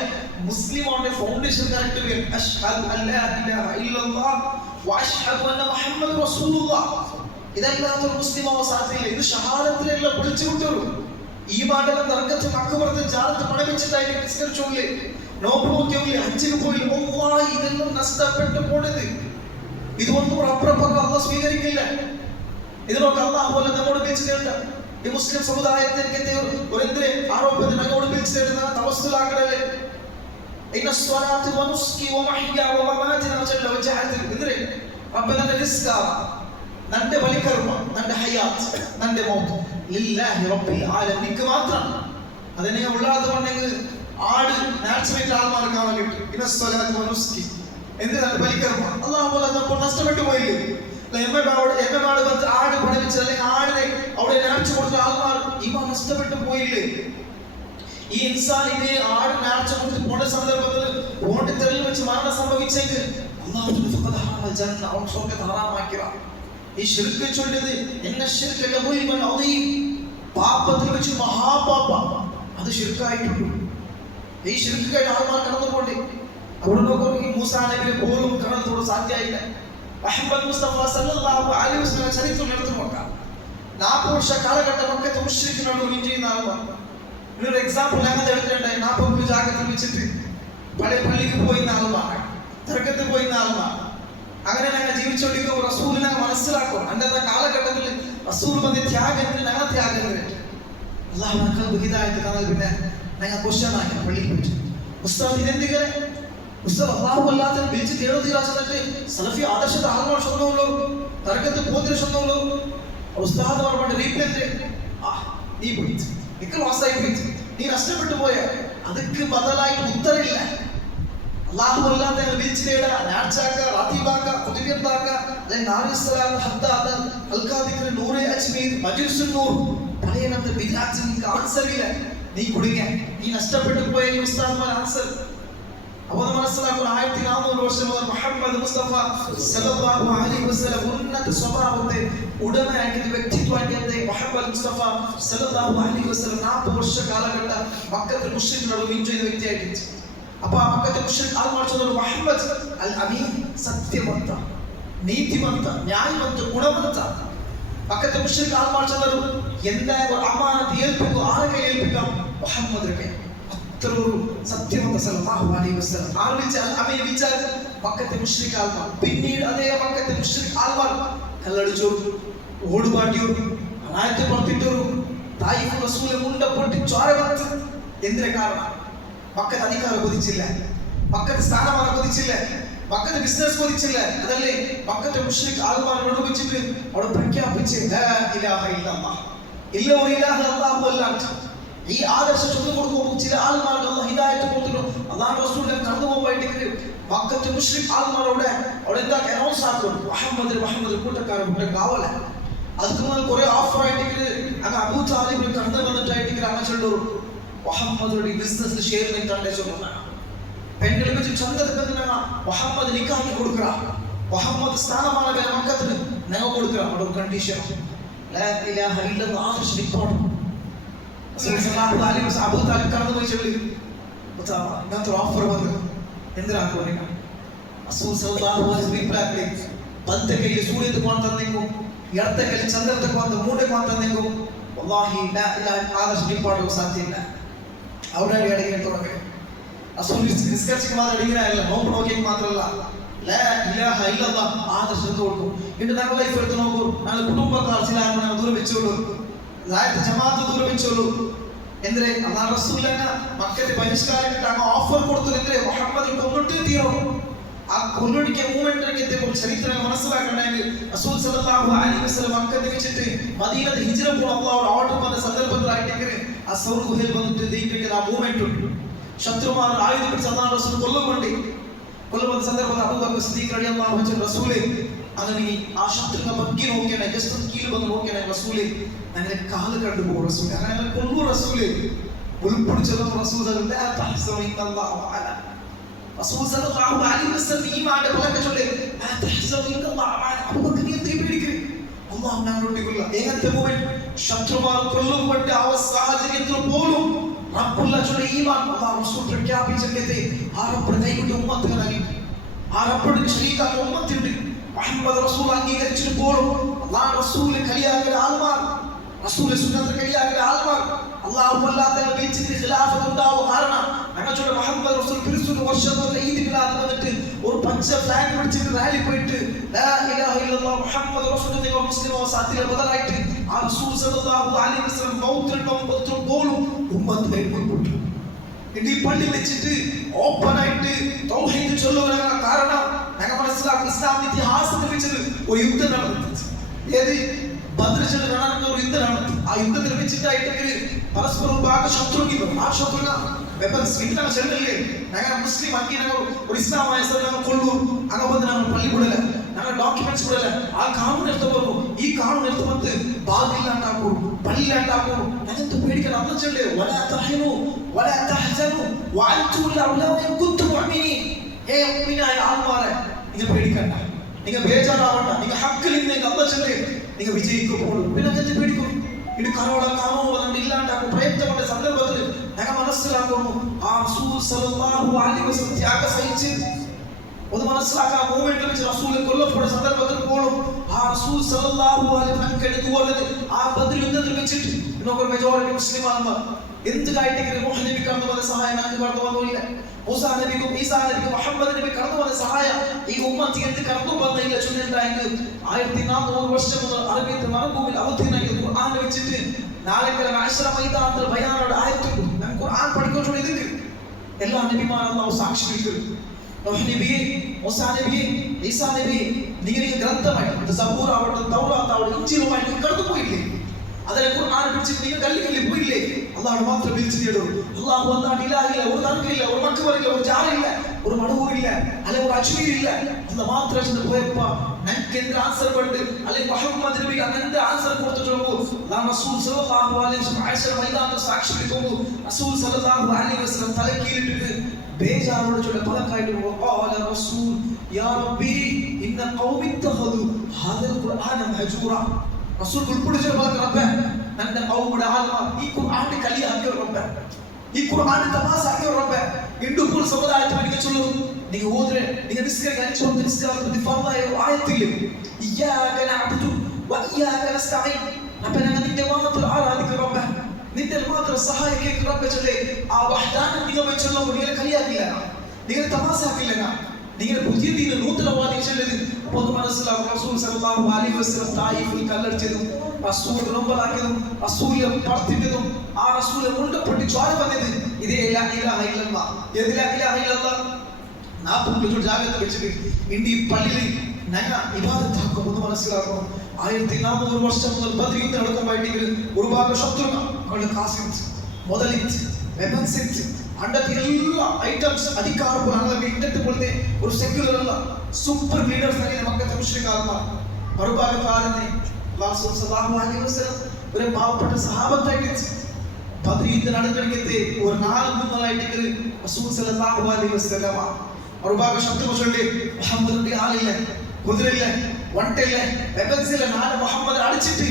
മുസ്ലിം ആവുന്ന ഫൗണ്ടേഷൻ കറക്റ്റ് വേണം അഷ്ഹദു അല്ലാ ഇലാഹ ഇല്ലല്ലാഹ് വഅഷ്ഹദു അന്ന മുഹമ്മദ് റസൂലുള്ളാഹ് ഇതല്ലാത്ത മുസ്ലിം ആവാൻ സാധ്യതയില്ല ഇത് ഷഹാദത്തിലെല്ലാം വിളിച്ചു വിട്ടോളൂ ഈ മാടകം തർക്കത്ത് മക്കബറത്ത് ജാറത്ത് പണവെച്ചിട്ടായിട്ട് നിസ്കരിച്ചോളേ നോമ്പ് നോക്കിയോളേ ഹജ്ജിന് പോയി അല്ലാഹ് ഇതെല്ലാം നഷ്ടപ്പെട്ടു പോണത് ഇതൊന്നും അപ്പുറപ്പുറം അല്ലാഹ് സ്വീകരിക്കില്ല ഇതിനൊക്കെ അല്ലാഹു പോലെ നമ്മോട് വിളിച്ചിട്ടുണ്ട് ഈ മുസ്ലിം സമുദായത്തിലേക്ക് ഒരെന്തിനെ ആരോപണത്തിന് അങ്ങോട്ട് വിളിച്ചിരുന്ന തവസ്സുലാക്കണല്ലേ ഇന്ന സ്വലാത്ത് വനുസ്കി വമഹ്യ വമമാതി നജല്ല വജഹത് എന്തിനെ റബ്ബന റിസ്ക നന്റെ ബലികർമ്മ നന്റെ ഹയാത്ത് നന്റെ മൗത്ത് ലില്ലാഹി റബ്ബിൽ ആലമീൻ മാത്രം അതിനെ ഉള്ളാതെ വന്നെങ്കിൽ ആട് നാച്ചുറൽ ആൾമാർ കാണാൻ കിട്ടും ഇന്ന സ്വലാത്ത് വനുസ്കി എന്തിനാ ബലികർമ്മ അല്ലാഹു പോലെ നമ്മൾ നഷ്ടപ്പെട്ടു പോയില്ലേ ആട് പഠിപ്പിച്ച അല്ലെങ്കിൽ ആടിനെ അവിടെ നേർച്ച കൊടുത്ത ആൾമാർ ഇവ നഷ്ടപ്പെട്ടു പോയില്ലേ ഈ ഇൻസാനിനെ ആട് നേർച്ച കൊടുത്ത് പോണ സന്ദർഭത്തിൽ ഓണ്ടി തെളിൽ വെച്ച് മരണം സംഭവിച്ചെങ്കിൽ അവൻ സ്വർഗ്ഗത്തെ ഹറാമാക്കുക ഈ ശിർക്ക് ചൊല്ലിയത് എന്നെ പാപത്തിൽ വെച്ച് മഹാപാപ അത് ശിർക്കായിട്ടുണ്ട് ഈ ശിർക്കായിട്ട് ആൾമാർ കടന്നുപോണ്ടേ അവിടെ നോക്കി മൂസാ നബിയെ പോലും കടന്നതോട് സാധ്യമായില്ല മുഹമ്മദ് മുസ്തഫ സല്ലല്ലാഹു അലൈഹി വസല്ലം ചരിത്രം എടുത്തു നോക്കാം 40 വർഷ കാലഘട്ടം മക്കത്തെ മുശ്രിക്കുകളോട് വിൻ ചെയ്യുന്ന ആളുകൾ ഒരു എക്സാമ്പിൾ ഞങ്ങൾ എടുത്തിട്ടുണ്ടായി 40 ജാഗത്തിൽ വെച്ചിട്ട് പഴയ പള്ളിക്ക് പോയിരുന്ന ആളുകളാണ് തർക്കത്തിൽ പോയിരുന്ന ആളുകളാണ് അങ്ങനെ ഞങ്ങൾ ജീവിച്ചുകൊണ്ടിരിക്കുമ്പോൾ റസൂലിനെ മനസ്സിലാക്കും അന്നത്തെ കാലഘട്ടത്തിൽ റസൂൽ വന്ന് ത്യാഗത്തിന് ഞങ്ങൾ ത്യാഗത്തിന് അല്ലാഹു ഞങ്ങൾക്ക് ഹിദായത്ത് തന്നാൽ പിന്നെ ഞങ്ങൾ ക്വസ്റ്റ്യൻ ആക്കി പള്ളിയിൽ പോയിട്ട് ഉസ്താദ് ഇതെന്തിങ്ങനെ ഉസ്താദ് അല്ലാഹു അല്ലാതെ വിളിച്ച് തേടുതീരാ ചെന്നിട്ട് സലഫി ആദർശത്തെ ആളുകൾ സ്വന്തമുള്ളൂ തർക്കത്തിൽ പോതിരെ സ്വന്തമുള്ളൂ ഉസ്താദ് പറഞ്ഞ റീപ്ലേറ്റ് നീ പോയിട്ട് നിക്ക് ലോസായി പോയിട്ട് നീ നഷ്ടപ്പെട്ടു പോയ ಅದಕ್ಕೆ ബദലായിട്ട് ഉത്തരമില്ല അല്ലാഹു അല്ലാതെ വിളിച്ച് തേടാ നാച്ചാക്ക റാത്തിബാക്ക കുതുബിയത്താക്ക അല്ലെങ്കിൽ നാരിസ്സലാം ഹദ്ദാദ് അൽഖാദിഖ് നൂറെ അജ്മീർ മജ്ലിസുൻ നൂർ പഴയ നമ്മുടെ ബിദ്അത്തിന് ആൻസർ ഇല്ല നീ കുടുങ്ങ നീ നഷ്ടപ്പെട്ടു പോയ ഈ ഉസ്താദ്മാർ ആൻസർ അപ്പോൾ മനസ്സിലാക്കുന്ന 1400 വർഷം മുതൽ മുഹമ്മദ് മുസ്തഫ സല്ലല്ലാഹു അലൈഹി വസല്ലം ഉന്നത സ്വഭാവത്തെ ഉടമയാക്കിയ വ്യക്തിത്വമാക്കിയ മുഹമ്മദ് മുസ്തഫ സല്ലല്ലാഹു അലൈഹി വസല്ലം 40 വർഷ കാലഘട്ടം മക്കത്തിൽ മുസ്ലിങ്ങളോട് വിൻ ചെയ്ത വ്യക്തിയായിട്ട്. അപ്പോൾ ആ മക്കത്തെ മുസ്ലിം ആൾമാർച്ചോട് മുഹമ്മദ് അൽ അമീൻ, സത്യವಂತ, നീതിವಂತ, ನ್ಯಾಯವಂತ, ಗುಣವಂತ. മക്കത്തെ മുസ്ലിം ആൾമാർച്ചോട് എന്തായ അമാനത്ത് ഏൽപ്പിക്കും, ആരെ ഏൽപ്പിക്കാം? മുഹമ്മദിന്റെ കൈ. സത്യವಂತ സല്ലല്ലാഹു അലൈഹി വസല്ലം അമീനിച്ചാൽ മക്കത്തെ മുശ്രിക് ആൾമാർ. പിന്നീട് അതേ മക്കത്തെ മുശ്രിക് ആൾമാർ കല്ലടിച്ചു, ഓടുപാട്ടിയോടും അനായത്തെ പുറത്തിട്ടോറും തായിഫ് റസൂലെ മുണ്ട പൊട്ടി ചോരവത്ത്. എന്തിനെ കാരണം? മക്കത്ത് അധികാരം കൊതിച്ചില്ല, മക്കത്ത് സ്ഥാനമാനം കൊതിച്ചില്ല, മക്കത്ത് ബിസിനസ് കൊതിച്ചില്ല. അതല്ലേ മക്കത്തെ മുശ്രിക് ആൾമാർ ഒടുവിച്ചിട്ട് അവിടെ പ്രഖ്യാപിച്ച് ലാ ഇലാഹ ഇല്ലല്ലാഹ്, ഇല്ല ഒരു ഇലാഹ അല്ലാഹു അല്ലാഹ്. ഈ ആദർശം ചൊല്ലു കൊടുക്കുമ്പോൾ ചില ആൾമാർക്ക് അല്ലാഹ് ഹിദായത്ത് കൊടുത്തിട്ടും അല്ലാഹു റസൂലിനെ കടന്നു പോകുമ്പോഴേക്ക് മക്കത്തെ മുശ്രിക് ആൾമാരോട് അവിടെ എന്താ അനൗൺസ് ആക്കും, മുഹമ്മദ് കൂട്ടക്കാരൻ കാവല. ಅದಕ್ಕೆ ಮುಂದೆ ಕೊರೆ ಆಫರ್ ಆಯ್ತಿದ್ರೆ ಆಗ ಅಬೂ ತಾಲಿಬ್ ಕರೆದು ಬಂದಿട്ടായിട്ടിങ്ങനെ അങ്ങ് ചൊല്ലു മുഹമ്മദുടെ ബിസിനസ് ഷെയർ ചെയ്തിട്ടാണ് ചൊല്ലുന്ന. പെണ്ണുകളെ വെച്ച് ചന്തത്തിനാ മുഹമ്മദ് നിക്കാഹി കൊടുക്കുക, മുഹമ്മദ് സ്ഥാനമാന വേറെ മക്കത്തിന് ഞങ്ങൾ കൊടുക്കുക. അവിടെ ഒരു കണ്ടീഷൻ, ലാ ഇലാഹ ഇല്ലല്ലാഹ് ആദർശ റിപ്പോർട്ട്. അബൂ താലിബ് കടന്നു പോയി ചൊല്ലി, ഇങ്ങനത്തെ ഓഫർ വന്നു എന്തിനാക്കോ നിങ്ങൾ റസൂൽ സല്ലല്ലാഹു അലൈഹി വസല്ലം ಬಲ್ತೆ ಕೈಲಿ ಸೂರ್ಯ ತಗೊಂಡು ತಂದೆಂಗು, ಎಡತ ಕೈಲಿ ಚಂದ್ರ ತಗೊಂಡು ಮೂಡೆ ತಂದೆಂಗು ವಲ್ಲಾಹಿ ಲಾ ಇಲಾಹ ಆದರ್ಶ ಡಿಪಾರ್ಟ್ ಸಾಧ್ಯ ಇಲ್ಲ. ಅವರಲ್ಲಿ ಅಡಿಗೆ ತೊಡಗೆ ಅಸೂಲ್ ರಿಸರ್ಚ್ಗೆ ಮಾತ್ರ ಅಡಿಗೆ ಇಲ್ಲ, ನೋವು ನೋಗೆ ಮಾತ್ರ ಅಲ್ಲ. ಲಾ ಇಲಾಹ ಇಲ್ಲಲ್ಲಾಹ್ ಆದರ್ಶ ತಗೊಂಡು ಇನ್ನು ನನ್ನ ಲೈಫ್ എടുത്ത് നോക്കൂ. ನನ್ನ ಕುಟುಂಬ ಕಾಲ್ಸಿಲಾನ ದೂರ വെച്ചോളൂ, ലായത്ത് ജമാഅത്ത് ദൂര വെച്ചോളൂ. ಎಂದ್ರೆ ಅಲ್ಲಾಹ್ ರಸೂಲನ ಮಕ್ಕಳಿಗೆ ಪರಿಷ್ಕಾರಕ್ಕೆ ಆಫರ್ ಕೊಡ್ತಾರೆ. ಅಂದ್ರೆ ಮುಹಮ್ಮದ್ ಕೊಲ್ಲುಟ್ಟೇ ತೀರೋ. ಆ ಕೊಲ್ಲುಡಿಕೆ ಮೂವ್ಮೆಂಟ್ ಗೆ ಚರಿತ್ರ മനസ്സിലാക്കണമെങ്കിൽ റസൂൽ സല്ലല്ലാഹു അലൈഹി വസല്ലം മക്കത്തെ വെച്ചിട്ട് മദീനത്തെ ഹിജ്റ പോകാൻ അല്ലാഹു ഓർഡർ വന്ന സന്ദർഭത്തിലായിട്ട് ആ സൗർ ഗുഹയിൽ വന്നിട്ട് ദീപിക്കുന്ന ആ മൂവ്മെന്റ് ഉണ്ട്. ശത്രുമാർ ആയുധം പിടിച്ച് അല്ലാഹു റസൂൽ കൊല്ലുന്ന സന്ദർഭത്തിൽ അബൂബക്കർ സിദ്ദീഖ് റളിയല്ലാഹു അൻഹു റസൂലേ അങ്ങനെ ആ ശത്രുവിനെ ബഗ്ഗി നോക്കിയാണ്, ജസ്റ്റ് കീഴിൽ വന്ന് നോക്കിയാണ് റസൂലേ അങ്ങനെ കാല് കണ്ടു പോകും റസൂലേ, അങ്ങനെ കൊല്ലു റസൂലേ ഉൾപ്പിടിച്ചത് റസൂൽ ലാ തഹ്സനു ഇന്നല്ലാഹു അലാ. റസൂൽ സല്ലല്ലാഹു അലൈഹി വസല്ലം ഈമാന്റെ ബലക്കെ ചൊല്ലി ലാ തഹ്സനു ഇന്നല്ലാഹു അലാ. അബൂബക്കർ നീ എന്തിനെ പേടിക്കുക? അല്ലാഹു ഞങ്ങളോട്ടില്ല. എങ്ങനത്തെ മൂവ്മെന്റ്? ശത്രുമാർ കൊല്ലുകൊണ്ട് ആ സാഹചര്യത്തിൽ പോലും റബ്ബുള്ള ചൊല്ലി ഈമാൻ അല്ലാഹു റസൂൽ പ്രഖ്യാപിച്ചിട്ട് ആ റബ്ബ് ദൈവത്തിന്റെ ഉമ്മത്തിനായി ആ റബ്ബിന്റെ ശരീഅത്ത് ഉമ്മത്തിന്റെ മുഹമ്മദ് റസൂൽ അംഗീകരിച്ചിട്ട് പോലും അല്ലാഹു റസൂൽ കളിയാക്കിയ ആൾമാർ, റസൂൽ സുന്നത്ത് കളിയാക്കിയ ആൾമാർ അല്ലാഹു അല്ലാതെ വിളിച്ചിട്ട് ഖിലാഫത്ത് ഉണ്ടാവും. കാരണം ഞങ്ങളുടെ മുഹമ്മദ് റസൂൽ പിരിച്ചുകൊണ്ട് വർഷത്തോടെ ഈദ് മിലാദ് വന്നിട്ട് ഒരു പച്ച ഫ്ലാഗ് പിടിച്ചിട്ട് റാലി പോയിട്ട് ലാ ഇലാഹ ഇല്ലല്ലാഹ് മുഹമ്മദ് റസൂലുള്ളാഹി മുസ്ലിമോ സാത്തിലെ ബദലായിട്ട് ആ റസൂൽ സല്ലല്ലാഹു അലൈഹി വസല്ലം മൗത്തിനും പോലും ഉമ്മത്ത് ഏൽപ്പിച്ചു. ഈ പള്ളി വെച്ചിട്ട് ഓപ്പൺ ആയിട്ട് തൗഹീദ് ചൊല്ലുക. കാരണം ഞങ്ങൾ മനസ്സിലാക്കും ഇസ്ലാം ഇതിഹാസത്തിൽ വെച്ചത് ഒരു യുദ്ധം നടന്നത്. ഏത് ബദ്ർ നടന്ന ഒരു യുദ്ധം നടന്നു. ആ യുദ്ധത്തിൽ വെച്ചിട്ടായിട്ട് പരസ്പരം ഭാഗ ശത്രുവിനും ആ ശത്രുന വെപ്പൻസ് ഇങ്ങനെ ചെല്ലില്ലേ ഞങ്ങൾ മുസ്ലിം അങ്കി ഞങ്ങൾ ഒരു ഇസ്ലാമായ ഞങ്ങൾ കൊള്ളു അങ്ങനെ ಬಂದು ഞങ്ങൾ പള്ളി ಬಿಡಲ್ಲ, ഞങ്ങൾ ಡಾಕ್ಯುಮೆಂಟ್ಸ್ ಬಿಡಲ್ಲ. ಆ ಕಾನೂನು ಎತ್ತಬಹುದು, ಈ ಕಾನೂನು ಎತ್ತು ಬಂದು ಬಾಗಿಲ್ಲ ಅಂಟಾಕು ಪಳ್ಳಿ ಅಂಟಾಕು ನನಂತೂ ಬೇಡಿಕೆ ಅಲ್ಲ ಚೆಲ್ಲೆ ವಲಾ ತಹನು ವಲಾ ತಹಜನು ವಅಂತು ಲೌಲಾ ಇನ್ ಕುಂತು ಮುഅ್ಮಿನೀನ್. ಹೇ ಮುഅ್ಮಿನಾയ ആൾമാരെ നിങ്ങൾ പേടിക്കണ്ട, നിങ്ങൾ ബേജാറാവണ്ട, നിങ്ങൾ ഹക്കിൽ നിങ്ങൾ അല്ല ചെല്ലെ നിങ്ങൾ വിജയിക്കും പോകും. പിന്നെ അങ്ങനെ പേടിക്കും ഇത് കരോള കാനൂನು വന്നിട്ട് ഇല്ലാണ്ടാക്കും പ്രയത്നമുള്ള സന്ദർഭത്തിൽ ഞങ്ങൾ മനസ്സിലാക്കുന്നു ആ റസൂൽ സല്ലല്ലാഹു അലൈഹി വസല്ലം ത്യാഗ സഹിച്ച് ഒന്ന് മനസ്സിലാക്കാൻ മൂവ്മെന്റിൽ വെച്ച് റസൂൽ കൊല്ലപ്പെട്ട സന്ദർഭത്തിൽ പോലും ആ റസൂൽ സല്ലല്ലാഹു അലൈഹി വസല്ലം എടുത്തുകൊണ്ടത് ആ ബദ്ർ യുദ്ധത്തിൽ വെച്ചിട്ട് ഇന്നൊക്കെ മെജോറിറ്റി മുസ്ലിം ആണെന്ന് എന്തുകായിട്ട് നൂഹ് നബി കടന്നു വന്ന സഹായം ഞങ്ങൾക്ക് കടന്നു വന്നില്ല. മൂസാ നബിക്കും ഈസാ നബിക്കും മുഹമ്മദ് നബി കടന്നു വന്ന സഹായം ഈ ഉമ്മത്ത് എന്ത് കടന്നു വന്നില്ല ചൊല്ലുണ്ടായെങ്കിൽ 1400 വർഷം മുതൽ അറബിയത്തെ മറുഭൂമിയിൽ അവതീർണമാക്കിയ ഖുർആൻ വെച്ചിട്ട് നാളെ മാശറ മൈതാനത്തിൽ ബയാനോട് ആയത്തുണ്ട്. ഞാൻ ഖുർആൻ പഠിക്കുമ്പോൾ ഇതിക്ക് എല്ലാ നബിമാരും അല്ലാഹു സാക്ഷി നിൽക്കുന്നു. നൂഹ് നബിയെ, മൂസാ നബിയെ, ഈസാ നബിയെ നിങ്ങൾ ഈ ഗ്രന്ഥമായിട്ട് സബൂർ ആവട്ടെ തൗറാത്ത് ആവട്ടെ ഇഞ്ചീലുമായിട്ട് കടന്നു പോയില്ലേ? അതിലെ ഖുർആൻ പിടിച്ചിട്ട് നിങ്ങൾ കല്ലിക്കല്ലി പോയില്ലേ? അല്ലാഹു മാത്രം വിളിച്ചിടൂ. അല്ലാഹു അല്ലാഹു ഇലാഹില്ല, ഒരു തർക്കില്ല, ഒരു മക്കബറില്ല, ഒരു ജാറില്ല, ഒരു മടവൂരില്ല, അല്ലെ ഒരു അജ്മീരില്ല. അല്ലാഹു മാത്രം ചെന്ന് പോയപ്പോ ഞങ്ങൾക്ക് എന്ത് ആൻസർ ഉണ്ട്? അല്ലെങ്കിൽ മുഹമ്മദ് നബിക്ക് അങ്ങനത്തെ ആൻസർ കൊടുത്തിട്ടുള്ളൂ. റസൂൽ സല്ലല്ലാഹു അലൈഹി വസല്ലം ആയിഷ മൈദാനത്തിൽ സാക്ഷി നിൽക്കുന്നു. റസൂൽ സല്ലല്ലാഹു അലൈഹി വസല്ലം തലക്കീഴിട്ടിട്ട് ബേജാറോട് ചൊല്ലി പലക്കായിട്ട് വഖാല റസൂൽ യാ റബ്ബി ഇന്ന ഖൗമി ഇത്തഖദു ഹാദൽ ഖുർആന മഹജൂറ. റസൂൽ ഉൾപ്പെടുന്ന പല റബ്ബേ നന്റെ ഖൗമുടെ ആൽമാർ ഈ ഖുർആനെ കളിയാക്കിയ റബ്ബേ, ഈ ഖുർആനെ തമാസാക്കിയ റബ്ബേ. ഇണ്ടുപ്പോൾ സമുദായത്തെ പഠിക്ക ചൊല്ലു നീ ഓദ്രെ നീ നിസ്കരിക്കാൻ ചൊല്ലു നിസ്കാരത്തിന്റെ ഫർദായ ആയത്തിൽ ഇയ്യാക നഅബ്ദു വ ഇയ്യാക നസ്തഈൻ. അപ്പോൾ ഞങ്ങൾ നിന്റെ മാത്രം ആരാധിക്കുക റബ്ബേ, നിന്റെ മാത്രം സഹായിക്കുക റബ്ബേ ചൊല്ലി. ആ വഹ്ദാന നിങ്ങൾ ചൊല്ലു നിങ്ങൾ കളിയാക്കില്ല, നിങ്ങൾ തമാസാക്കില്ല, നിങ്ങൾ പുതിയ ദീന നൂതനവാദി ചൊല്ലത്. അപ്പോൾ മനസ്സിലാവും റസൂൽ സല്ലല്ലാഹു അലൈഹി വസല്ലം തായിഫിൽ കല്ലെടുത്തതും റസൂൽ റബ്ബലാക്കിയതും റസൂലിനെ പറത്തിട്ടതും ആ റസൂലിനെ മുണ്ടപ്പെട്ട് ജ്വാല വന്നത് ഇതേ ലാ ഇലാഹ ഇല്ലല്ലാഹ്. ഏത് ലാ ഇലാഹ ഇല്ലല്ലാഹ്? നാപ്പുള്ള ജാഗ്രത വെച്ചിട്ട് ഇന്ത്യ പള്ളിയിൽ ഞങ്ങൾ ഇബാദത്താക്കും എന്ന് മനസ്സിലാക്കണം. 1400 വർഷം മുതൽ ബദർ യുദ്ധം നടക്കുമ്പോഴെങ്കിൽ ഒരു ഭാഗം ശത്രുക്കൾ അവരുടെ കാസിറ്റ് മുതലിറ്റ് വെപ്പൻസിറ്റ് അണ്ടത്തെ എല്ലാ ഐറ്റംസ് അധികാരപ്പോൾ അങ്ങനെ ഇന്നത്തെ പോലത്തെ ഒരു സെക്യുലർ അല്ല സൂപ്പർ ലീഡേഴ്സ് അങ്ങനെ മക്കത്തെ മുശ്രിക്കുകാരന്മാർ മറുഭാഗക്കാരനെ സല്ലല്ലാഹു അലൈഹി വസല്ലം ഒരു പാവപ്പെട്ട സഹാബത്തായിട്ട് ബദർ യുദ്ധം നടക്കണമെങ്കിൽ ഒരു 4 ആയിട്ട് റസൂൽ സല്ലല്ലാഹു അലൈഹി വസല്ലം മറുഭാഗ ശത്രുക്കൾ ചൊല്ലി മുഹമ്മദിന്റെ ആളില്ല, കുതിരയില്ല, വണ്ടില്ല, വെപ്പൻസില്ല, നാല് മുഹമ്മദ് അടിച്ചിട്ട്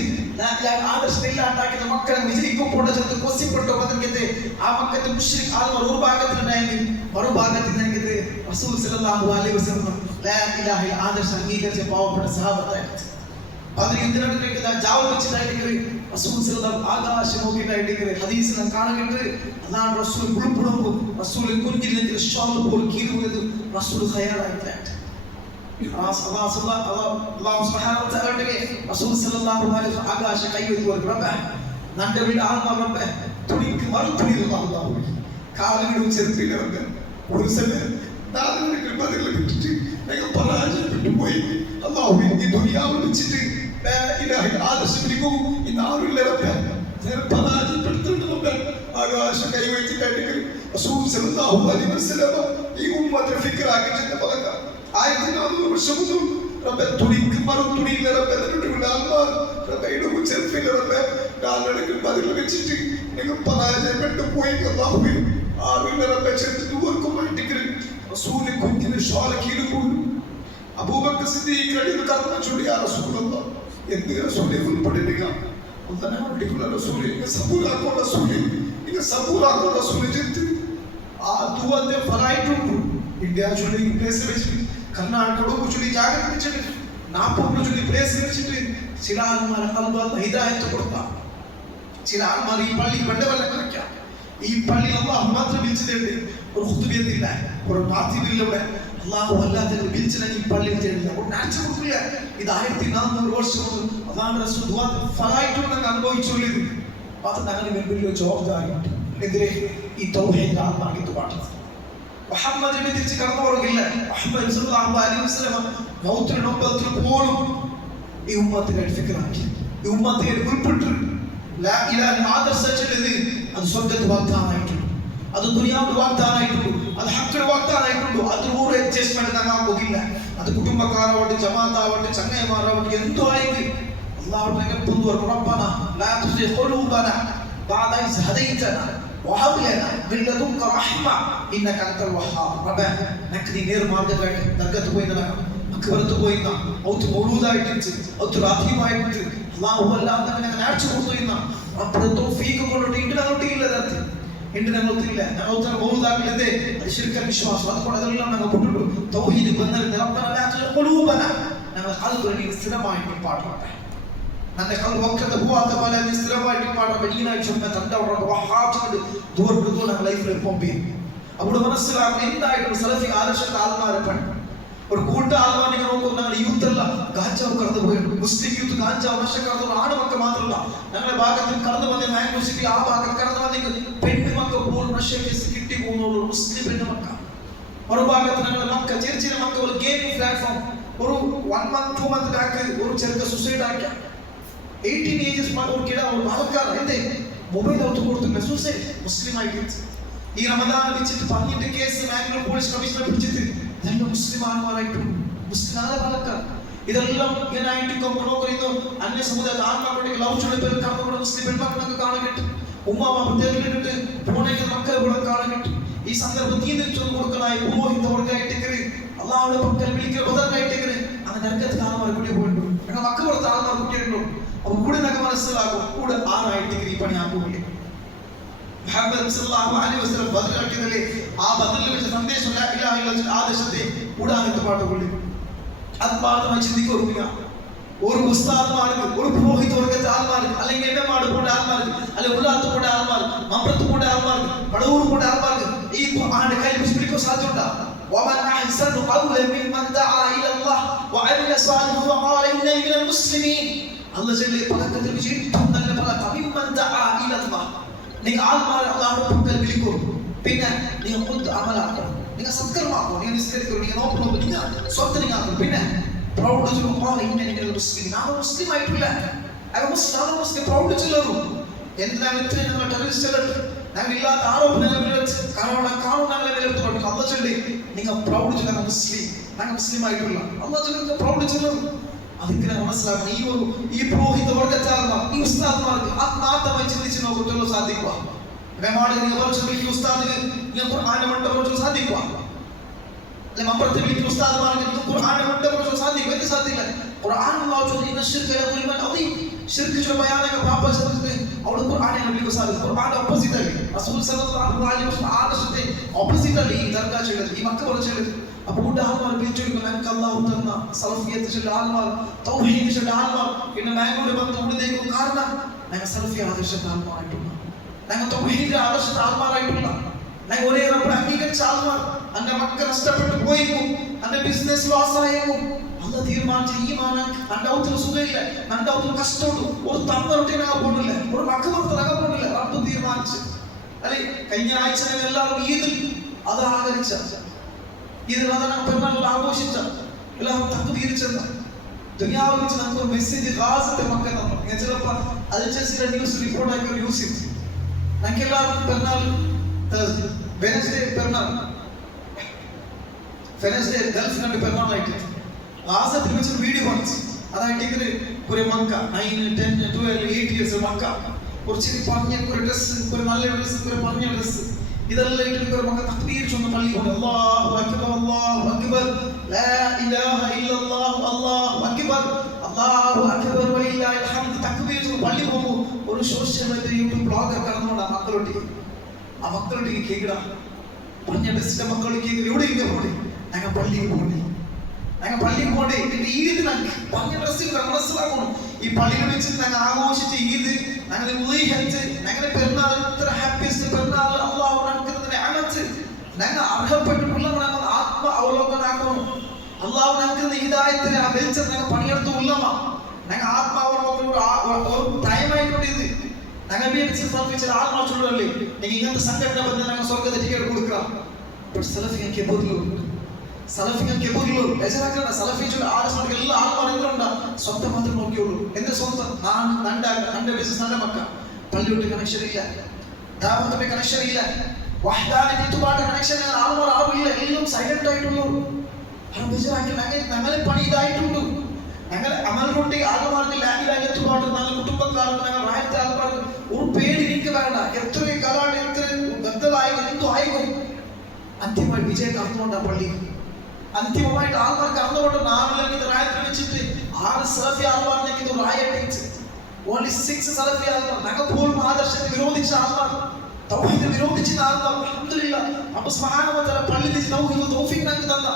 ആദർശമില്ലാണ്ടാക്കിയ മക്കളെ വിജയിക്കപ്പെട്ട ചെന്ന് കൊസിപ്പെട്ടു പതിനെട്ട് ആ മക്കത്തെ മുശ്രിക് ആൾമാർ ഒരു ഭാഗത്തിനുണ്ടായെങ്കിൽ മറുഭാഗത്തിനെങ്കിൽ റസൂൽ സല്ലല്ലാഹു അലൈഹി വസല്ലം ലാ ഇലാഹ ഇല്ല ആദർശം അംഗീകരിച്ച പാവപ്പെട്ട സഹാബത്തായിട്ട് ബദർ യുദ്ധം നടക്കുന്ന ജാവ വെച്ചിട്ടായിട്ട് റസൂൽ സല്ലല്ലാഹു ആകാശം നോക്കിയിട്ടായിട്ട് ഹദീസിൽ കാണുന്നുണ്ട്. അതാണ് റസൂൽ ഉൾപ്പെടുമ്പോൾ റസൂൽ കുഞ്ഞിൽ ഷാൾ പോൽ കീറുന്നത് റസൂൽ ഖയാലായിട്ടാണ്. അല്ലാഹു സുബ്ഹാനഹു വ തആല റസൂൽ സല്ലല്ലാഹു അലൈഹി വസല്ലം ആകാശ കൈവെച്ചു റബ്ബേ നന്റെ വീട് ആൽമാ റബ്ബേ തുണിക്ക് മറുതുണി അല്ലാഹു കാലുകളും ചെറുപ്പില്ല റബ്ബേ ഒരു സമയം നാലുമണിക്ക് ബദറിൽ വിട്ടിട്ട് ഞങ്ങൾ പരാജയപ്പെട്ടു പോയി. അല്ലാഹു ഈ ദുനിയാവിൽ വെച്ചിട്ട് ലാ ഇലാഹ ഇല്ല ആദർശം വിളിക്കും ഇന്ന് ആരുമില്ല റബ്ബേ പരാജയപ്പെടുത്തുന്നു റബ്ബേ. ആകാശ കൈവെച്ചിട്ടായിട്ട് റസൂൽ സല്ലല്ലാഹു അലൈഹി വസല്ലം ഈ ഉമ്മത്തിനെ ഫിക്റാക്കിയിട്ട് പലക 1400 വർഷം മുതൽ റബ്ബേ തുണിക്ക് മറുതുണിയില്ല റബ്ബേ എന്നിട്ട് ആൽമാർ റബ്ബേ ഇടും ചെറുപ്പില്ല റബ്ബേ കാലുകൾക്ക് ബദറിൽ വെച്ചിട്ട് ഞങ്ങൾ പരാജയപ്പെട്ടു പോയി. അല്ലാഹു ആരുമില്ല റബ്ബേ ചെറുത്ത് ദൂർക്കുമായിട്ട് റസൂൽ കുഞ്ഞിന് ഷാൾ കീറുമ്പോൾ അബൂബക്കർ സിദ്ദീഖ് റളിയല്ലാഹു തആല ചൊല്ലി യാ റസൂലല്ലാഹ് എന്ത് റസൂലേ ഉൾപ്പെടുക ഒന്നനെ വിളിക്കുന്ന റസൂലേ സബൂറാക്കോ റസൂലേ ഇത് സബൂറാക്കോ റസൂലേ ചെത്ത് ആ ദുവത്തെ ഫറായിട്ടുണ്ട്. ഇന്ത്യ ചൊല്ലി പ്ലേസ് വെച്ചിട്ട് കർണാടക ചൊല്ലി ജാഗ്രത വെച്ചിട്ട് നാപ്പൂർ ചൊല്ലി പ്ലേസ് വെച്ചിട്ട് ചില ആൾമാരെ കൽബ് ഹിദായത്ത് കൊടുത്താ. ചില ആൾമാർ ഈ പള്ളി ബണ്ടവല്ല കളിക്കാം. ഈ പള്ളി അല്ലാഹു മാത്രം വിളിച്ചിട്ടുണ്ട്. ഒരു ഖുതുബിയത്തില്ല, ഒരു പാർട്ടിയിലൂടെ അല്ലാഹു അല്ലാതെ വിളിച്ചില്ല ഈ പള്ളി ചെയ്തില്ല. ഒരു നാച്ചുറൽ ഇത് 1400 വർഷം മുതൽ അതാണ് റസൂൽ ദുആ ഫറായിട്ടുണ്ട് അനുഭവിച്ചുള്ളത്. അത് ഞങ്ങളുടെ മുമ്പിൽ ജവാബ്ദാരിയുണ്ട്. എതിരെ ഈ തൗഹീദ് ആത്മാക്കിട്ട് പാടുന്നത് മുഹമ്മദ് നബി തിരിച്ച് കടന്നു പോകില്ല. മുഹമ്മദ് സല്ലല്ലാഹു അലൈഹി വസല്ലം മൗത്തിന് നൊമ്പത്തിൽ പോലും ഈ ഉമ്മത്തിനെ ഫിക്റാക്കി ഈ ഉമ്മത്തിനെ ഉൾപ്പെട്ടു ലാ ഇലാഹ ഇല്ല ആദർശം ചൊല്ലുന്നത് അത് സ്വർഗ്ഗത്തിൽ വാഗ്ദാനമായിട്ടുണ്ട്, അത് ദുനിയാവിൽ വാഗ്ദാനമായിട്ടുണ്ട്, അത് ഹക്കിൽ വാഗ്ദാനമായിട്ടുണ്ട്. അത് ഒരു അഡ്ജസ്റ്റ്മെന്റ് ഞങ്ങൾ പോകില്ല. അത് കുടുംബക്കാരാവട്ടെ ജമാഅത്താവട്ടെ ചങ്ങായിമാരാവട്ടെ എന്തോ ആയിട്ട് അല്ലാഹുവിനെ പുതുവർ റബ്ബന ലാ തുസിഖ് ഖുലൂബന ബഅദ ഇസ് ഹദൈതന വഹബ് ലനാ മിൻ ലദുൻക റഹ്മ ഇന്നക അൻതൽ വഹ്ഹാബ്. റബ്ബേ നക്നി നേർ മാർഗ്ഗത്തിൽ ദർഗത്ത് പോയിന മക്ബറത്ത് പോയിന ഔത്ത് മൗലൂദായിട്ട് ഔത്ത് റാഹിമായിട്ട് അല്ലാഹു അല്ലാഹു ഞങ്ങളെ ആഴ്ച കൊടുത്തുന്ന റബ്ബേ തൗഫീഖ് കൊണ്ടിട്ട് ഇണ്ടനോട്ടില്ല ദർത്തി ഇണ്ടനോട്ടില്ല ഞങ്ങൾ മൗലൂദാക്കിലത്തെ അത് ശിർക്കൽ വിശ്വാസം അതുകൊണ്ട് അതെല്ലാം ഞങ്ങൾ കൊണ്ടിട്ടു തൗഹീദ് ബന്ദൽ റബ്ബന ലാ തുസിഖ് ഖുലൂബന ഞങ്ങൾ ഖൽബിനെ സ്ഥിരമായിട്ട് പാടട്ടെ. ನನ್ನ ಕಲ್ಬು ಒಕ್ಕದ ಹೂವಾದ ಮೇಲೆ ಸ್ಥಿರವಾಗಿ ಪಾಡ ಬೆಳಗಿನಾಗಿ ಚೊಮ್ಮೆ ತಂಡ ವಹಾಜ್ ದೂರದ್ದು ನಮ್ಮ ಲೈಫ್ல ಪೊಂಬಿ അവിടെ മനസ്സിലാകും എന്തായിട്ടും സലഫി ആദർശത്തെ ആത്മാരപ്പൻ ഒരു കൂട്ട ആത്മാനികൾ നോക്കും. ഞങ്ങളുടെ യൂത്ത് അല്ല ഗാഞ്ചാവ് കടന്നു പോയിട്ടുണ്ട്. മുസ്ലിം യൂത്ത് ഗാഞ്ചാവ് വർഷം കടന്നു ആണുമക്കൾ മാത്രമല്ല ഞങ്ങളുടെ ഭാഗത്തിൽ കടന്നു വന്ന മാംഗോ സിറ്റി ആ ഭാഗത്ത് കടന്നു വന്നെങ്കിൽ പെണ്ണുമക്കൾ പോലും നശയ്ക്ക് കിട്ടി പോകുന്നുള്ളൂ മുസ്ലിം പെണ്ണുമക്കൾ. മറുഭാഗത്ത് ഞങ്ങളുടെ മക്കൾ ചെറിയ ചെറിയ മക്കൾ ഒരു ഗെയിമിംഗ് പ്ലാറ്റ്ഫോം ഒരു 1 month 2 month ബാക്ക് ഒരു ചെറുക്ക സൂസൈഡ് ആക്കിയ 18 ഏജസ് ഒരു ആൾക്കാർ എന്തേ മൊബൈൽ ഔത്ത് കൊടുത്തില്ല സൂസൈഡ് മുസ്ലിം ആയിട്ട്. ഈ റമദാൻ വെച്ചിട്ട് 12 കേസ് മാംഗ്ലൂർ പോലീസ് കമ്മീഷണർ പിടിച്ചിട്ട് ഇതെല്ലാം മുസ്ലിം ആൾമാരായിട്ടുണ്ട്. മുസ്ലിം ആൾക്കാർ ഇതെല്ലാം ഇങ്ങനായിട്ട് നോക്കുന്നു. അന്യ സമുദായത്തെ ആത്മാക്കളുടെ ലവ് ചുഴി പേര് കാണുമ്പോൾ മുസ്ലിം പെൺമക്കളൊക്കെ കാണാൻ കിട്ടും. ഉമ്മാമ പ്രത്യേകിട്ട് പോണെങ്കിൽ മക്കളെ ഇവിടെ കാണുന്നുണ്ട്. ഈ സന്ദർഭം നീന്തിച്ചൊന്ന് കൊടുക്കണായി പുരോഹിത കൊടുക്കായിട്ടേക്കര് അള്ളാഹുടെ മക്കൾ വിളിക്കുന്ന ബദറിനായിട്ടേക്കര് അങ്ങനെ നരകത്ത് കാണുന്നവർ കൂടി പോയിട്ടു. ഞങ്ങൾ മക്കൾ കൊടുത്ത ആൾമാർ കുട്ടിയിട്ടുള്ളൂ. അപ്പൊ കൂടെ ഞങ്ങൾക്ക് മനസ്സിലാകും കൂടെ ആറായിട്ടേക്കര് ഈ പണി ആക്കൂല്ലേ. മുഹമ്മദ് സല്ലല്ലാഹു അലൈഹി വസല്ലം ബദർ കളിക്കുന്നതിലെ ആ ബദറിൽ വെച്ച സന്ദേശം ലാ ഇലാഹ ഇല്ലല്ലാഹ് ആദേശത്തെ കൂടാനിട്ട് പാട്ടുകൊള്ളി ആത്മാർത്ഥമായി ചിന്തിക്കുക. ഒരു ഉസ്താദ്മാർക്ക്, ഒരു പുരോഹിത വർഗത്തെ ആൾമാർക്ക്, അല്ലെങ്കിൽ എമ്മമാട് പോണ്ട ആൾമാർക്ക്, അല്ലെങ്കിൽ ഉള്ളാത്ത് പോണ്ട ആൾമാർക്ക്, മമ്പ്രത്ത് പോണ്ട ആൾമാർക്ക്, പടവൂർ പോണ്ട ആൾമാർക്ക് ഈ ഖുർആന്റെ കയ്യിൽ പിടിക്കാൻ സാധ്യതയുണ്ട്. ومن أحسن قولا ممن دعا إلى الله وعمل صالحا وقال إنني من المسلمين. അല്ലാഹു ജല്ല പലകത്തിൽ ഏറ്റവും നല്ല പലക മിമ്മൻ ദഅ ഇല അല്ലാഹ്. നിങ്ങൾ ആൾമാരെ അല്ലാഹുവിന്റെ പക്കൽ വിളിക്കൂ. പിന്നെ നിങ്ങൾ ഖുദ് അമലാക്കണം, നിങ്ങൾ സത്കർമാക്കും, നിങ്ങൾ നിസ്കരിക്കണം, നിങ്ങൾ നോക്കണം, നിങ്ങൾ സ്വത്തനിങ്ങാക്കും. പിന്നെ പ്രൗഡ് ചെയ്തു മുസ്ലിം ആയിട്ടില്ല, മുസ്ലിം പ്രൗഡ് ചെല്ലു. എന്തിനാണ് ഇത്രയും ഞങ്ങൾ ടെററിസ്റ്റ് അലർട്ട് ഞങ്ങൾ ഇല്ലാത്ത ആരോപണങ്ങൾ കാണുന്നങ്ങളെ നിലനിർത്തുകൊണ്ട് അല്ലാഹു ചൊല്ലി നിങ്ങൾ പ്രൗഡ് ചെയ്ത മുസ്ലിം, ഞങ്ങൾ മുസ്ലിം ആയിട്ടില്ല. അല്ലാഹു ചൊല്ലി പ്രൗഡ് ചെല്ലും. അതിങ്ങനെ മനസ്സിലാക്കണം. ഈ പുരോഹിത വർഗത്താർമാർ, ഈ ഉസ്താദ്മാർക്ക് ആത്മാർത്ഥമായി ചിന്തിച്ച് നോക്കത്തുള്ളൂ സാധിക്കുക. നിങ്ങൾ പറഞ്ഞു ഉസ്താദിന് നിങ്ങൾ ഖുർആനെ മണ്ടപ്പോൾ സാധിക്കുക. മമ്പ്രത്തെ വിളിക്കുന്ന ഉസ്താദ്മാർക്ക് ഖുർആനെ മണ്ടപ്പോൾ സാധിക്കും. എന്ത് സാധിക്കില്ല? ഖുർആൻ അല്ലാഹു ചൊല്ലി ഇന്ന ശിർക ലദുൽമൻ അദീം. ശിർക്ക് ചൊല്ലി ബയാനക പാപ ചെയ്തിട്ട് അവിടെ ഖുർആനെ വിളിക്കുക സാധിക്കും. ഖുർആന്റെ ഓപ്പോസിറ്റ് ആണ് റസൂൽ സല്ലല്ലാഹു അലൈഹി വസല്ലം ആദർശത്തെ ഓപ്പോസിറ്റ് ആണ് ഈ ദർഗാ ചെയ്തത്, ഈ മക്ക പോലെ ചെയ്തത്. അപ്പോൾ കൂടെ ആൾമാർ വിളിച്ചെടുക്കും എനിക്ക് അല്ലാഹു തന്ന സലഫിയത്ത് ചൊല്ല ആൾമാർ, തൗഹീദ് ചൊല്ല ആൾമാർ പിന്നെ ഞങ്ങളുടെ ബന്ധം ഉള്ളിലേക്കും. കാരണം ഞങ്ങൾ സലഫി ആദർശത്തെ ആൾമാരായിട്ടുള്ള, ഞങ്ങൾ തൗഹീദ് ആദർശത്തെ ആൾമാരായിട്ടുള്ള, ഞങ്ങൾ ഒരേ റബ്ബിനെ അംഗീകരിച്ച ആൾമാർ. അന്റെ മക്കൾ നഷ്ടപ്പെട്ടു പോയിരിക്കും, അന്റെ ബിസിനസ് ലോസ് ആയേക്കും. അല്ലാഹു തീരുമാനിച്ച ഈമാൻ അന്റെ ഔത്തിൽ സുഖമില്ല, അന്റെ ഔത്തിൽ കഷ്ടമുണ്ട്, ഒരു തമ്മറൊട്ടിനക പോണില്ല, ഒരു മക്കബറത്തിനക പോണില്ല. റബ്ബ് തീരുമാനിച്ചു. അല്ലെ കഴിഞ്ഞ ആഴ്ച ഞങ്ങൾ എല്ലാവരും ഈദിൽ അത് ആദരിച്ച, ഈദിൽ ഞങ്ങൾ പെരുന്നാൾ ആഘോഷിച്ച, എല്ലാവരും തക്ബീരിച്ചെന്ന ദുനിയാവിൽ വെച്ച് നമുക്ക് ഒരു മെസ്സേജ് ഗാസത്തെ മക്കൾ തന്നു. ഞാൻ ചിലപ്പോൾ അൽ ജസീറ ന്യൂസ് റിപ്പോർട്ട് ആക്കി ഒരു ന്യൂസ് ചെയ്തു. ഞങ്ങൾക്ക് എല്ലാവർക്കും പെരുന്നാൾ വെനസ്ഡേ പെരുന്നാൾ, വെനസ്ഡേ ഗൾഫിനുണ്ട് പെരുന്നാളായിട്ട് ഗാസത്തിൽ വെച്ച് വീഡിയോ കാണിച്ചു. അതായിട്ട് ഒരു മക്ക 9, 10, 12, 8 ഇയേഴ്സ് മക്ക കുറച്ച് പറഞ്ഞ ഒരു ഡ്രസ്സ്, ഒരു നല്ല ഡ്രസ്സ്, ഒരു പറഞ്ഞ ഡ്രസ്സ് ഇതെല്ലാം ഇട്ടിട്ട് ഒരു മക്ക തക്ബീർ ചൊന്ന് പള്ളി കൊണ്ട് അല്ലാഹു അക്ബർ അല്ലാഹു അക്ബർ ലാ ഇലാഹ ഇല്ലല്ലാഹു അല്ലാഹു അക്ബർ അല്ലാഹു അക്ബർ വലില്ലാഹിൽ ഹംദ് തക്ബീർ ചൊന്ന് പള്ളി പോകുമ്പോൾ ഒരു സോഷ്യൽ മീഡിയ യൂട്യൂബ് ബ്ലോഗർ കടന്നുകൊണ്ട് ആ മക്കളോട്ട് കേൾക്കടാ പറഞ്ഞ ഡ്രസ്സിന്റെ മക്കളോട് കേൾക്കുക. എവിടെ പോകണ്ടേ? ഞങ്ങൾ പള്ളിയിൽ പോകണ്ടേ, ഞങ്ങൾ പള്ളിയിൽ പോകണ്ടേ. ഈദ് പറഞ്ഞ ഡ്രസ്സിൽ മനസ്സിലാക്കണം. ഈ പള്ളിയിൽ വെച്ച് ഞങ്ങൾ ആഘോഷിച്ച് ഈദ്, ഞങ്ങൾ ഞങ്ങളുടെ പെരുന്നാൾ ഇത്ര ഹാപ്പിയസ്റ്റ് പെരുന്നാൾ അല്ലാഹു ഞങ്ങൾക്ക് അണച്ച് ഞങ്ങൾ അർഹപ്പെട്ടിട്ടുള്ള ആത്മ അവലോകനാക്കണം. അല്ലാഹു ഞങ്ങൾക്ക് ഹിദായത്തിന് ആ വെളിച്ചം ഞങ്ങൾ പണിയെടുത്ത് ഉള്ളമ ഞങ്ങൾ ആത്മാവലോകനം ടൈമായിട്ടുണ്ട്. ഇത് ഞങ്ങൾ വീട്ടിൽ സമർപ്പിച്ച ആത്മാ ചൊല്ലല്ലേ നിങ്ങൾ ഇങ്ങനത്തെ സംഘടന ബന്ധം ഞങ്ങൾ സ്വർഗത്തെ ടിക്കറ്റ് കൊടുക്കാം. സലഫിങ്ങൾക്ക് എപ്പോഴും എല്ലാ ആൾമാരുണ്ട് സ്വന്തം മാത്രം നോക്കിയുള്ളൂ. എന്റെ സ്വന്തം എന്റെ ബിസിനസ് നല്ല മക്ക പള്ളിയോട്ട് കണക്ഷൻ ഇല്ല, ദാവത്തിന്റെ കണക്ഷൻ ഇല്ല, വഹ്ദാനിയത്തുമായിട്ട് കണക്ഷൻ ആൾമാർ ആവില്ല. എല്ലാം സൈലന്റ് ആയിട്ടുള്ളൂ. ഞങ്ങളെ പണി ഇതായിട്ടുള്ളൂ. ഞങ്ങൾ അമലിനോട്ട് ആൾമാർക്ക് ലാംഗ്വേജുമായിട്ട് നല്ല കുടുംബക്കാർക്ക് ഞങ്ങൾ രാജ്യത്തെ ആൾമാർക്ക് ഒരു പേടി എനിക്ക് വേണ്ട. എത്ര കലാണ്ട് എത്ര ഗദ്ദലായി എന്തോ ആയിക്കും അന്തിമമായി വിജയം കറന്നുകൊണ്ടാ പള്ളി. അന്തിമമായിട്ട് ആൾമാർക്ക് അറിഞ്ഞുകൊണ്ട് 4 റായത്തിൽ വെച്ചിട്ട് 6 സലഫി ആൾമാർ റായറ്റ് ഓൺലി 6 സലഫി ആൾമാർ. ഞങ്ങൾ പോലും ആദർശത്തെ വിരോധിച്ച ആൾമാർ, തൗഹീദ് വിരോധിച്ച ആൾമാർ. അൽഹംദുലില്ലാഹ് അല്ലാഹു സുബ്ഹാനഹു വ തആല പള്ളിയിൽ തൗഹീദ് തൗഫീഖ് ഞങ്ങൾക്ക് തന്ന.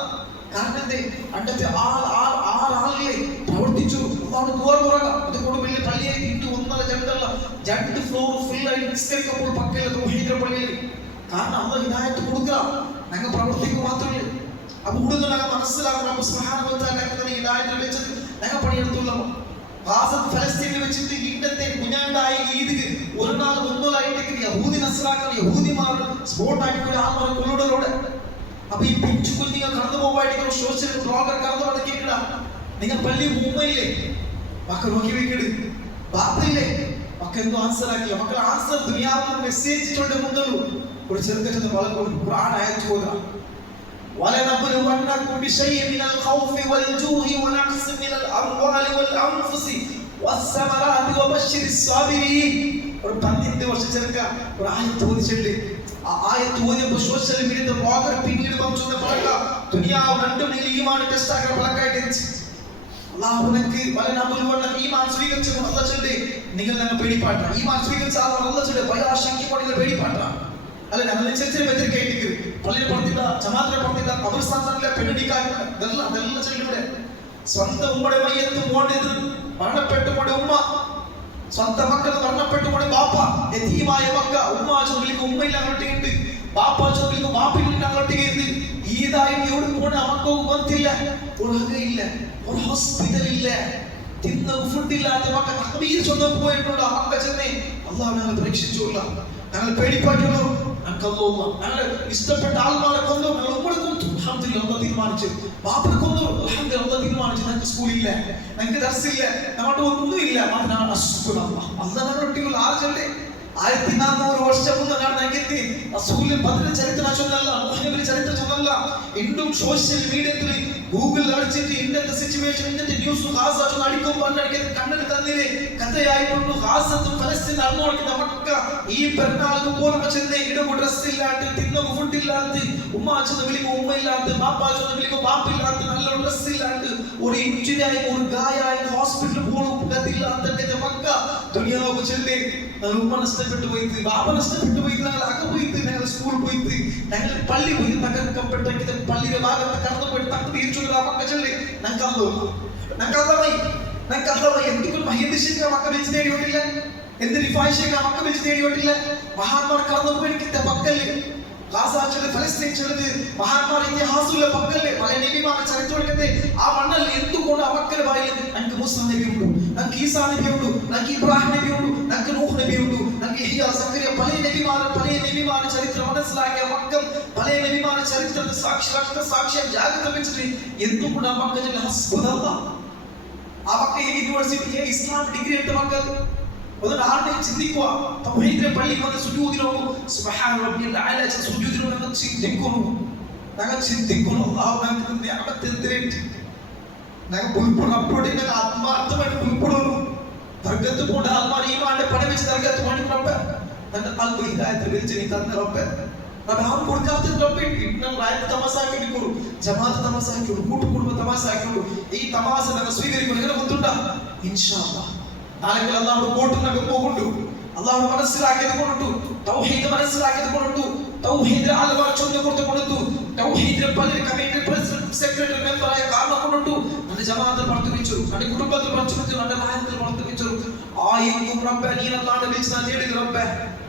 കാരണം എന്തേ അണ്ടത്തെ ആളുകളെ പ്രവർത്തിച്ചു. അതുകൊണ്ട് വലിയ പള്ളിയായി ഇട്ട് 1-2 ഫ്ലോർ ഫുള്ളായി നിസ്കരിക്കുമ്പോൾ പക്കയിലെ തൗഹീദിന്റെ പള്ളിയിൽ. കാരണം അല്ലാഹു ഹിദായത്ത് കൊടുക്കുക, ഞങ്ങൾ പ്രവർത്തിക്കുക മാത്രമേ. അപ്പൊ കൂടുതൽ ഞങ്ങൾ മനസ്സിലാക്കണം അല്ലാഹു സുബ്ഹാനഹു വ തആല ഞങ്ങൾക്ക് ഹിദായത്ത് വെച്ചത് ഞങ്ങൾ പണിയെടുത്തുള്ളൂ. ഗാസത്ത് ഫലസ്തീനിൽ വെച്ചിട്ട് ഇന്നത്തെ കുഞ്ഞാണ്ടായി ഈദിക്ക് ഒരു നാൾ ഒന്നോലായിട്ട് യഹൂദി നസ്രാക്കൾ യഹൂദിമാർ സ്പോട്ടായിട്ട് ആൾമാർ കൊള്ളുടലോടെ. അപ്പൊ ഈ പിഞ്ചു കുഞ്ഞുങ്ങൾ കടന്നു പോകാൻ സോഷ്യൽ ബ്ലോഗർ കടന്നു പോകാൻ കേട്ടില്ല. നിങ്ങൾ പള്ളി ഉമ്മയില്ലേ മക്കൾ നോക്കി വെക്കട്, ബാപ്പില്ലേ മക്കൾ എന്തോ ആൻസർ ആക്കില്ല. മക്കൾ ആൻസർ ദുനിയാവിൽ മെസ്സേജ് മുണ്ടുള്ളൂ. ഒരു ചെറുക്കറ്റത്ത് വളർന്നു ഖുർആൻ ആയത്ത് പോകാം. وَلَنَبْلُوَنَّكُمْ بِشَيْءٍ مِنَ الْخَوْفِ وَالْجُوعِ وَنَقْصٍ مِنَ الْأَمْوَالِ وَالْأَنفُسِ وَالثَّمَرَاتِ وَبَشِّرِ الصَّابِرِينَ. ഒരു 12 വർഷം ചെറുക്ക ഒരു ആയത്ത് ഓതിച്ചിട്ട് ആ ആയത്ത് ഓതിയപ്പോൾ സോഷ്യൽ മീഡിയയുടെ ബ്ലോഗർ പിന്നീട് പങ്കുവെച്ച പലക ദുനിയാവ് രണ്ടും നീ ഈമാൻ ടെസ്റ്റ് ആക്കാൻ പലക്കായിട്ട് അല്ലാഹു നമുക്ക് വലനബുലുവന്ന ഈമാൻ സ്വീകരിച്ച അല്ലാഹു ചൊല്ലി നിങ്ങൾ ഞങ്ങൾ പേടിപ്പാട്ട ഈമാൻ സ്വീകരിച്ച അല്ലാഹു ചൊല്ലി ഭയാശങ്കയോടെ പേടിപ്പാട്ട അല്ല ഞങ്ങൾ ചെറിയ വെച്ചിട്ട് കേട്ടിക്ക് പള്ളിയിൽ പറഞ്ഞില്ല ജമാഅത്തിലെ പറഞ്ഞില്ല കബർസ്ഥാനിലെ പെണ്ണിടിക്കാൻ ഇതെല്ലാം ചൊല്ലിവിടെ സ്വന്തം ഉമ്മയുടെ മയ്യത്ത് മോണ്ടത് മരണപ്പെട്ടു കൊണ്ട് ഉമ്മ സ്വന്തം മക്കൾ മരണപ്പെട്ടു കൊണ്ട് ബാപ്പ യതീമായ മക്ക ഉമ്മ ചൊല്ലിക്ക് ഉമ്മയില്ല അങ്ങോട്ടേക്ക് ബാപ്പ ചൊല്ലിക്ക് ബാപ്പില്ല അങ്ങോട്ടേക്ക് ഈതായിട്ട് എവിടെ പോണ അമ്മക്കും ബന്ധില്ല ഒരു ഹകയില്ല ഒരു ഹോസ്പിറ്റൽ ഇല്ല തിന്ന ഫുഡ് ഇല്ലാത്ത മക്ക തക്ബീർ ചൊല്ലാൻ പോയിട്ടുണ്ട് മക്ക ചെന്നേ അല്ലാഹു ഞങ്ങളെ പരീക്ഷിച്ചുള്ള ഞങ്ങൾ പേടിപ്പാട്ടുള്ളൂ ഞങ്ങൾ ഇഷ്ടപ്പെട്ട ആൾമാരെ കൊന്നു ഞങ്ങൾ ഉമ്മടെ കൊന്നു അൽഹംദുലില്ലാഹ് അല്ലാഹു തീരുമാനിച്ചു ബാപ്പനെ കൊന്നു അൽഹംദുലില്ലാഹ് അല്ലാഹു തീരുമാനിച്ചു ഞങ്ങൾക്ക് സ്കൂളില്ല ഞങ്ങൾക്ക് ദർസില്ല ഞങ്ങളുടെ ഒന്നുമില്ല മാത്രം അല്ലാഹു ഞങ്ങളൊട്ടിയുള്ള ആര് ചൊല്ലേ 1400 വർഷം മുന്നേ ഞങ്ങൾക്ക് റസൂലിന്റെ ബദർ ചരിത്രം ചൊല്ലല്ല മുഹമ്മദിന്റെ ചരിത്രം ചൊല്ലല്ല ഇന്നും സോഷ്യൽ മീഡിയയിൽ ഗൂഗിൾ അടിച്ചിട്ട് ഇന്നത്തെ സിറ്റുവേഷൻ ഇന്നത്തെ ന്യൂസ് ഗാസ അടിക്കും പറഞ്ഞിട്ട് കണ്ണിന് തന്നില്ലേ കഥയായിട്ടുണ്ട് ഗാസത്തും ഫലസ്തീൻ നടന്നുകൊടുക്കുന്ന മക്ക ഈ പെരുന്നാൾക്ക് പോകുമ്പോൾ ചെന്ന് ഇടവ് ഡ്രസ് ഇല്ലാണ്ട് തിന്ന ഫുഡ് ഇല്ലാണ്ട് ഉമ്മ ചെന്ന് വിളിക്കും ഉമ്മ ഇല്ലാണ്ട് ബാപ്പ ചെന്ന് വിളിക്കും ബാപ്പില്ലാണ്ട് നല്ല ഡ്രസ് ഇല്ലാണ്ട് ഒരു ഇഞ്ചിനായി ഒരു ഗായായി ഹോസ്പിറ്റലിൽ പോലും ഗതിയില്ലാത്ത മക്ക ദുനിയാവ് ചെന്ന് ഉമ്മ നഷ്ടപ്പെട്ടു പോയിട്ട് ബാബ നഷ്ടപ്പെട്ടു പോയിട്ട് ഞങ്ങൾ അകം പോയിട്ട് ഞങ്ങൾ സ്കൂൾ പോയിട്ട് ഞങ്ങൾ പള്ളി പോയി തകർക്കപ്പെട്ട പള്ളിയുടെ ഭാഗത്ത് കടന്നു പോയിട്ട് തകർത്ത് ചൊല്ലുക മക്ക ചൊല്ലി ഞങ്ങൾക്ക് എന്തുകൊണ്ട് മഹേന്ദ്ര മക്ക വിളിച്ച് തേടിയോട്ടില്ല എന്ത് റിഫായിഷേഖ മക്ക വിളിച്ച് തേടിയോട്ടില്ല മഹാന്മാർ കടന്നു പോയിട്ട് പക്കല് ഗാസ ചൊല്ലി ഫലസ്തീൻ ചൊല്ലി മഹാന്മാർ ഇതിഹാസമുള്ള പക്കല് പല നബിമാരുടെ ചരിത്രത്തെ ആ മണ്ണൽ എന്തുകൊണ്ട് ആ മക്കളുടെ വായിൽ ഞങ്ങൾക്ക് മൂസ നബി ഉണ്ട് ഞങ്ങൾക്ക് ഈസാ നബി ഉണ്ട് ഞങ്ങൾക്ക് ഇബ്രാഹിം നബി ഉണ്ട് ഞങ്ങൾക്ക് നൂഹ് നബി ഉണ്ട് ഞങ്ങൾക്ക് യഹ്യ സക്കറിയ പല നബിമാരുടെ ചരിത്രം മനസ്സിലാക്കിയ മക്കൾ പല നബിമാരുടെ ചരിത്രത്തെ സാക്ഷ്യം ജാഗ്രത വെച്ചിട്ട് എന്തുകൊണ്ട് ആ മക്കൾ ചൊല്ലി ഹസ്ബുനല്ലാഹ് ആ മക്ക യൂണിവേഴ്സിറ്റി ഇസ്ലാം ഡിഗ്രി എടുത്ത മക്കൾ അതുകൊണ്ട് ആരുടെ ചിന്തിക്കുക തൗഹീദിന്റെ പള്ളിയിൽ വന്ന് സുജൂദിനോ സുബ്ഹാന റബ്ബിൽ അഅല സുജൂദിനോ ഞങ്ങൾ ചിന്തിക്കുന്നു അല്ലാഹു ഞങ്ങൾക്ക് നിഅമത്ത് തരുന്നുണ്ട് ഞങ്ങൾ പുൽപ്പുറപ്പോടെ ആത്മാർത്ഥമായിട്ട് പുൽപ്പുറന്നു തർക്കത്ത് കൊണ്ട് ആത്മാർ ഈമാന്റെ പണം വെച്ച് തർക്കത്ത് കൊണ്ട് റബ്ബ് തന്റെ ഖൽബ് ഹിദായത്ത് വെച്ച് നീ തന്ന റബ്ബ് റബ്ബ് കൊടുക്കാത്ത റബ്ബ് നമ്മൾ ആയത്ത് തമാസാക്കിക്കൊള്ളു ജമാഅത്ത് തമാസാക്കിക്കൊള്ളു കൂട്ടുകുടുംബ തമാസാക്കിക്കൊള്ളു ഈ തമാസ ഞങ്ങൾ സ്വീകരിക്കുന്നു ഇങ്ങനെ ബുദ്ധിമുട്ടാ ഇൻഷാ അല്ലാഹ് നാളെ അല്ലാഹു കോട്ടുന്നൊക്കെ പോകുന്നു അല്ലാഹു മനസ്സിലാക്കിയത് കൊണ്ടു തൗഹീദ് മനസ്സിലാക്കിയത് കൊണ്ടു തൗഹീദ് ആൾമാർ ചൊല്ലി കൊടുത്തു തൗഹീദിന്റെ പള്ളി കമ്മിറ്റി പ്രസിഡന്റ് സെക്രട്ടറി മെമ്പറായ കാരണം കൊണ്ടു നമ്മുടെ ജമാഅത്തിൽ പ്രവർത്തിച്ചു നമ്മുടെ കുടുംബത്തിൽ പ്രവർത്തിച്ചു നമ്മുടെ രാജ്യത്തിൽ പ്രവർത്തിച്ചു ആയെങ്കിലും റബ്ബേ നീ അല്ലാഹുവിനെ വിളിച്ചാൽ തേടുക റബ്ബേ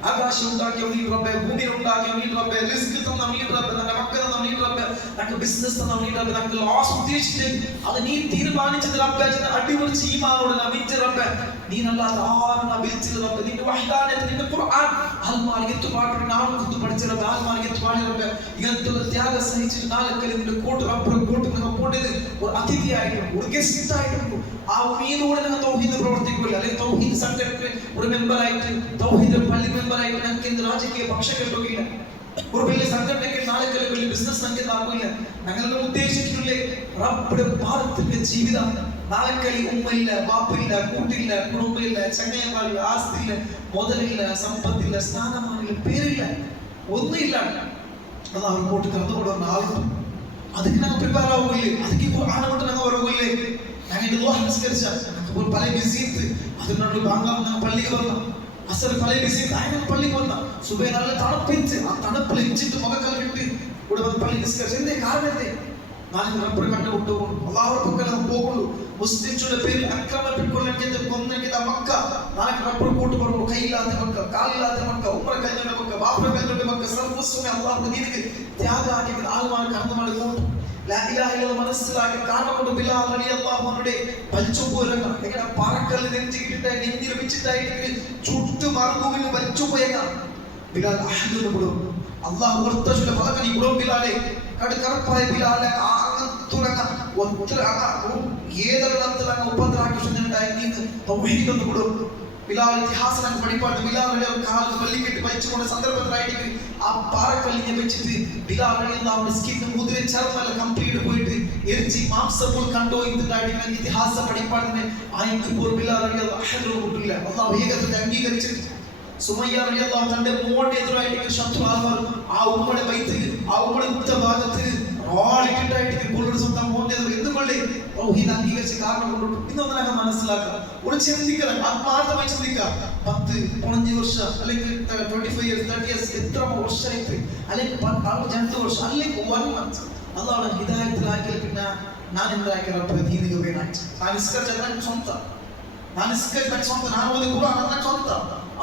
ആകാശം ഉണ്ടാക്കിയ നീ റബ്ബേ ഭൂമി ഉണ്ടാക്കിയ നീ റബ്ബേ റിസ്ക് തന്ന നീ റബ്ബേ നമ്മുടെ മക്കളെ തന്ന നീ റബ്ബേ നമുക്ക് ബിസിനസ് തന്ന നീ റബ്ബേ നമുക്ക് ലോസ് ഉദ്ദേശിച്ചിട്ട് അത് നീ തീരുമാനിച്ചത് റബ്ബേ അടിപൊളിച്ച് ഈമാനോട് നമിച്ച റബ്ബേ നീ അല്ലാഹു ആറന വിളിച്ചത് റബ്ബേ നിന്റെ വഹദാനത്ത് നിന്റെ ഖുർആൻ ആൽമാരിയത്ത് പാട്ട് നാം കുത്തു പഠിച്ച റബ്ബേ ആൽമാരിയത്ത് പാടി റബ്ബേ ഇങ്ങനത്തെ ത്യാഗം സഹിച്ചിട്ട് നാളെ നിന്റെ കോട്ട് റബ്ബേ കോട്ട് നമ്മൾ പോണ്ടത് ഒരു അതിഥിയായിട്ടും ഒരു ഗസ്റ്റ് ആയിട്ടും ആ ഉമ്മീനോട് ഞങ്ങൾ തൗഹീദ് പ്രവർത്തിക്കില്ല അല്ലെങ്കിൽ തൗഹീദ് സംഘടനയിൽ ഒരു മെമ്പറായിട്ട് തൗഹീദ് പള്ളി മെമ്പറായിട്ട് ഞങ്ങൾക്ക് എന്ത് രാജകീയ പക്ഷക്കെട്ടില്ല ഒരു വലിയ സംഘടനയ്ക്ക് നാളെ വലിയ ബിസിനസ് സംഘടന ആകില്ല ഞങ്ങളുടെ ഉദ്ദേശിച്ചിട്ടുള്ള റബ്ബിന്റെ ഭാരത്തിന്റെ ജീവിതം നാളെ ഉമ്മയില്ല ബാപ്പില്ല കൂട്ടില്ല കുടുംബമില്ല ചങ്ങയമാരില്ല ആസ്തിയില്ല മുതലില്ല സമ്പത്തില്ല സ്ഥാനമാനില്ല പേരില്ല ഒന്നുമില്ല അത് അവർ പോട്ട് കടന്നുകൊണ്ടുവന്ന ആളുണ്ട് ಅದಕ್ಕೆ ನಾವು ಪ್ರಿಪೇರ್ ಆಗೋಗಿಲ್ಲ ಅದಕ್ಕೆ ഖുർആൻ കൊണ്ട് ನಾವು ಹೊರಗೋಗಿಲ್ಲ ഞങ്ങളുടെ ദുആ നിസ്കരിച്ച ഞങ്ങൾക്ക് പല ബിസി ഇತ್ತು അതിനോട് ബാങ്കാം ഞങ്ങൾ പള്ളിക്ക് വന്ന അസർ പല ബിസി ഞങ്ങൾ പള്ളിക്ക് വന്ന സുബഹ നല്ല തണുപ്പിച്ച് ആ തണുപ്പിൽ ഇച്ചിട്ട് മുഖക്കൽ വിട്ട് ഇവിടെ വന്ന് പള്ളി നിസ്കരിച്ച എന്തേ കാരണം എന്തേ നാളെ റബ്ബിനെ കണ്ടുകൊണ്ടു അല്ലാഹുവിന്റെ പക്കൽ നമ്മൾ പോകുള്ളൂ മുസ്ലിംസുടെ പേരിൽ ആക്രമണപ്പെട്ടുകൊണ്ടിരിക്കുന്ന കൊന്നിരിക്കുന്ന മക്ക നാളെ റബ്ബിനെ കൂട്ടു പറഞ്ഞു കൈയില്ലാത്ത മക്ക കാലില്ലാത്ത മക്ക ഉമ്ര കഴിഞ്ഞ മക്ക ബാപ്പ കഴിഞ്ഞ മക്ക സർവസ്വമേ അല്ലാഹുവിന്റെ ദീനിക്ക് ത്യാഗാക്കിയ ആൾമാർ കടന്നു മടങ്ങും ലാ ഇലാഹ ഇല്ലല്ലാഹ് മനസ്സിലാക്കി കാരണം കൊണ്ട് ബിലാൽ റളിയല്ലാഹു അൻഹുടെ പഞ്ചുപോരങ്ങൾ ഇങ്ങനെ പാറക്കല്ല് നെഞ്ചിട്ടിട്ട് നെഞ്ചിൽ വെച്ചിട്ടായിട്ട് ചുട്ടു മറങ്ങുവിന് വലിച്ചുപോയങ്ങ ബിലാൽ അഹദുൽ ഖുലൂബ് അല്ലാഹു വർത്തശുല ഫലകനി ഖുലൂബ് ബിലാലെ കടകറപ്പായ ബിലാലെ ആങ്ങത്തുലക വത്തുലക ഏതെല്ലാം ഉപദ്രാക്കിച്ചുണ്ടായി നീ തൗഹീദ് എന്ന് ഖുലൂബ് ബിലാൽ ഇതിഹാസം പഠിപ്പാട്ട് ബിലാലിന്റെ കാൽ കല്ലിക്കിട്ട് വലിച്ചുകൊണ്ട് സന്ദർഭത്തിലായിട്ട് ആ പാറക്കല്ലിനെ വെച്ചിട്ട് ബിലാൽ റളിയല്ലാഹു മിസ്കിന് മുദ്ര ചർമ്മല കംപ്ലീറ്റ് പോയിട്ട് എരിച്ച് മാംസപ്പോൾ കണ്ടോ ഇതായിട്ട് ഇതിഹാസ പഠിപ്പാട്ടിനെ ആയിട്ട് പോർ ബിലാൽ റളിയല്ലാഹു അഹദുൽ ഖുലൂബ് അല്ലാഹു ഏകത്തെ അംഗീകരിച്ചിട്ട് സുമയ്യ റളിയല്ലാഹു തന്റെ മോളുടെ എതിരായിട്ട് ശത്രു ആൾമാർ ആ ഉമ്മയുടെ ബൈത്തിൽ ആ ഉമ്മയുടെ ഉത്തരഭാഗത്തിൽ റോളിട്ടായിട്ട് പുള്ളിയുടെ സ്വന്തം മോന്റെ എന്തുകൊണ്ടേ തൗഹീദ് അംഗീകരിച്ച് കാരണം കൊണ്ടു ഇന്നൊന്നും ഞങ്ങൾ മനസ്സിലാക്കാം. ഒരു ചിന്തിക്കണം, ആത്മാർത്ഥമായി ചിന്തിക്കാം. 10, 15 വർഷം അല്ലെങ്കിൽ 25 years 30 years എത്ര വർഷമായിട്ട് അല്ലെങ്കിൽ 2 വർഷം അല്ലെങ്കിൽ 1 month അള്ളാഹുവിനെ ഹിദായത്തിലാക്കിയാൽ പിന്നെ ഞാൻ എന്താക്കിയ പ്രതിനിധികൾ വേണായിട്ട് ഞാൻ നിസ്കരിച്ച സ്വന്തം ನಾನು ಓದಿ ಕುರಾನ್ ನನ್ನ ಸ್ವಂತ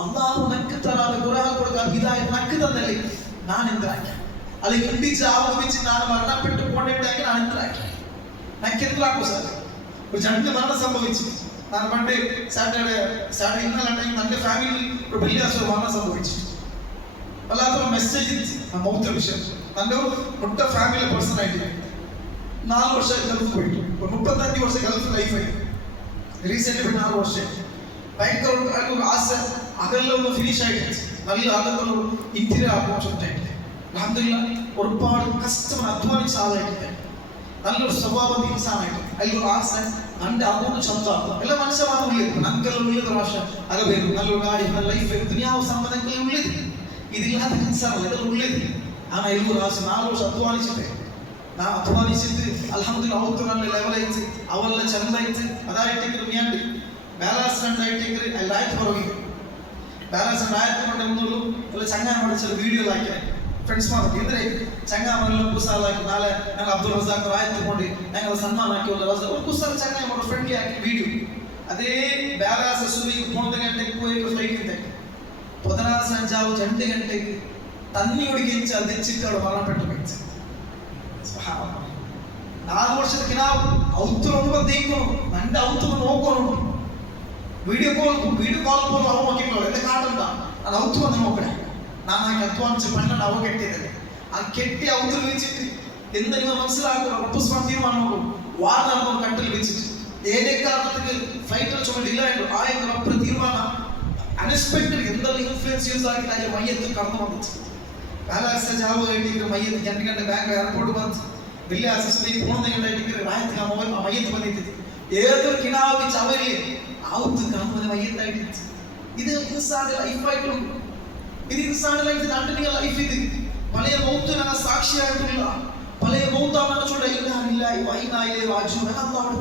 ಅಲ್ಲಾಹು ನಕ್ಕು ತರಾದ ಕುರಾನ್ കൊടുക്കാൻ ഹിദായത്ത് നക്ക് തന്നല്ലേ ഞാൻ എന്താക്കി അല്ലെങ്കിൽ ചിന്തിച്ച് ആലോചിച്ച് ഞാൻ മരണപ്പെട്ടു പോകേണ്ടെങ്കിൽ ഞാൻ എന്താക്കി നക്ക് എന്താക്കോ സാർ ഒരു രണ്ട് മരണം സംഭവിച്ചു. ഞാൻ പണ്ട് സാറ്റർഡേ ഇന്നലെ ನನ್ನ ഫാമിലി ഒരു വലിയ മരണം സംഭവിച്ചു. വല്ലാത്തൊരു മെസ്സേജ് മൗത്ത വിഷയം എൻ്റെ ഒട്ട ഫാമിലി പേഴ്സൺ ആയിട്ട് 4 വർഷം ഗൾഫ് പോയിട്ടു, 35 വർഷം ഗൾഫ് ലൈഫായി. റീസെന്റ് 4 വർഷം ഭയങ്കര ആശ അതെല്ലാം ഒന്ന് ഫിനിഷ് ആയിട്ട് നല്ല അകത്തുള്ള ഇന്ത്യയിലെ ആഘോഷമായിട്ട് അൽഹംദുലില്ലാഹ് ഒരുപാട് കഷ്ടം അധ്വാനിച്ച ആളായിട്ട് നല്ലൊരു സ്വഭാവത്തിൽ ഇൻസാനായിട്ട് അതിലൊരു ആശ എൻ്റെ അതൊന്ന് സ്വന്തമാക്കും. എല്ലാ മനുഷ്യമാരും ഉള്ളത് നമുക്കെല്ലാം ഉള്ളത് ഭാഷ അകബേരും നല്ലൊരു കാര്യം നല്ല ലൈഫ് ദുനിയാവ് സമ്പന്നങ്ങളിൽ ഉള്ളത് ഇതില്ലാത്ത ഇൻസാനല്ല ഇതെല്ലാം ഉള്ളത്. ആണ് അതിലൊരു ആശ 4 വർഷം അധ്വാനിച്ചിട്ട് അൽഹംദുലില്ലാഹ് അവർക്ക് നല്ല ലെവലായിട്ട് അവരുടെ ചെറുതായിട്ട് അതായിട്ട് മീണ്ട് ബാലൻസ്ഡ് ആയിട്ട് എല്ലായിട്ട് പറയും. ബാലൻസ്ഡ് ആയതുകൊണ്ട് ഒന്നുള്ളൂ അല്ല ചങ്ങാൻ പഠിച്ചൊരു വീഡിയോ ആക്കിയാൽ ഫ്രണ്ട്സ്മാർക്ക് എതിരെ ചങ്ങാമെല്ലാം കുസാലാക്കി നാളെ ഞങ്ങൾ അബ്ദുൾ റസാഖ് ആയതുകൊണ്ട് ഞങ്ങൾ സന്മാനാക്കിയുള്ള ഒരു കുസാൽ ചങ്ങാൻ ഫ്രണ്ട്ലി ആക്കി വീഡിയോ അതേ ബാലാസ് സുബിക്ക് 3 ಗಂಟೆಗೆ ഫ്ലൈറ്റ് ഉണ്ട് 2 ಗಂಟೆಗೆ തന്നി ഒടുക്കിച്ച് അതിച്ചിട്ട് അവിടെ മരണപ്പെട്ടു പോയിട്ട് 4 ವರ್ಷಕ್ಕೆ ನಾವು ಅವತ್ತು ದೇಖೋಣ ನನ್ನ ಅವತ್ತು ನೋಡ್ಕೊಂಡು വീഡിയോ കോൾ പോലും അവ നോക്കിക്കോളൂ എന്റെ കാട്ടണ്ട അത് ഔത്ത് വന്ന് നോക്കണേ ನಾನು ಹಾಗೆ ಅಧ್ವಾನಿಸಿ ಮಣ್ಣನ್ನು ಅವ ಕೆಟ್ಟಿದ್ದಾರೆ ಆ ಕೆಟ್ಟಿ ಅವತ್ತು വെച്ചിട്ട് എന്തെങ്കിലും മനസ്സിലാക്കുക ഉറപ്പുസ്വാൻ തീരുമാനം വാർന്ന കട്ടിൽ വെച്ചിട്ട് ഏതേ കാരണത്തിൽ ഫ്ലൈറ്റ് വെച്ചുകൊണ്ട് ഇല്ലായിരുന്നു ആ എന്ന തീരുമാനം അൺഎക്സ്പെക്ടഡ് എന്തെല്ലാം ഇൻഫ്ലുവൻസ് യൂസ് ആക്കി അതിന്റെ മയ്യത്ത് കടന്നു വന്നിട്ട് കാലാവസ്ഥ ജാവ് കഴിഞ്ഞിട്ട് മയ്യത്ത് 2 ಗಂಟೆ ബാങ്ക് എയർപോർട്ട് വന്ന് വലിയ അസിസ്റ്റന്റ് പോകുന്നതിനായിട്ട് രായത്തിൽ മയ്യത്ത് വന്നിട്ട് ഏതൊരു കിണാവ് വെച്ച് അവര് ആവത്ത് കാണുന്ന മയ്യത്തായിട്ട് ഇത് ഇൻസാന്റെ ലൈഫായിട്ടുണ്ട്. ഇത് ഇൻസാന്റെ ലൈഫ് നാട്ടിലെ ലൈഫ് ഇത് പഴയ മൗത്തിനാണ് സാക്ഷിയായിട്ടുള്ള പഴയ മൗത്താണെന്ന്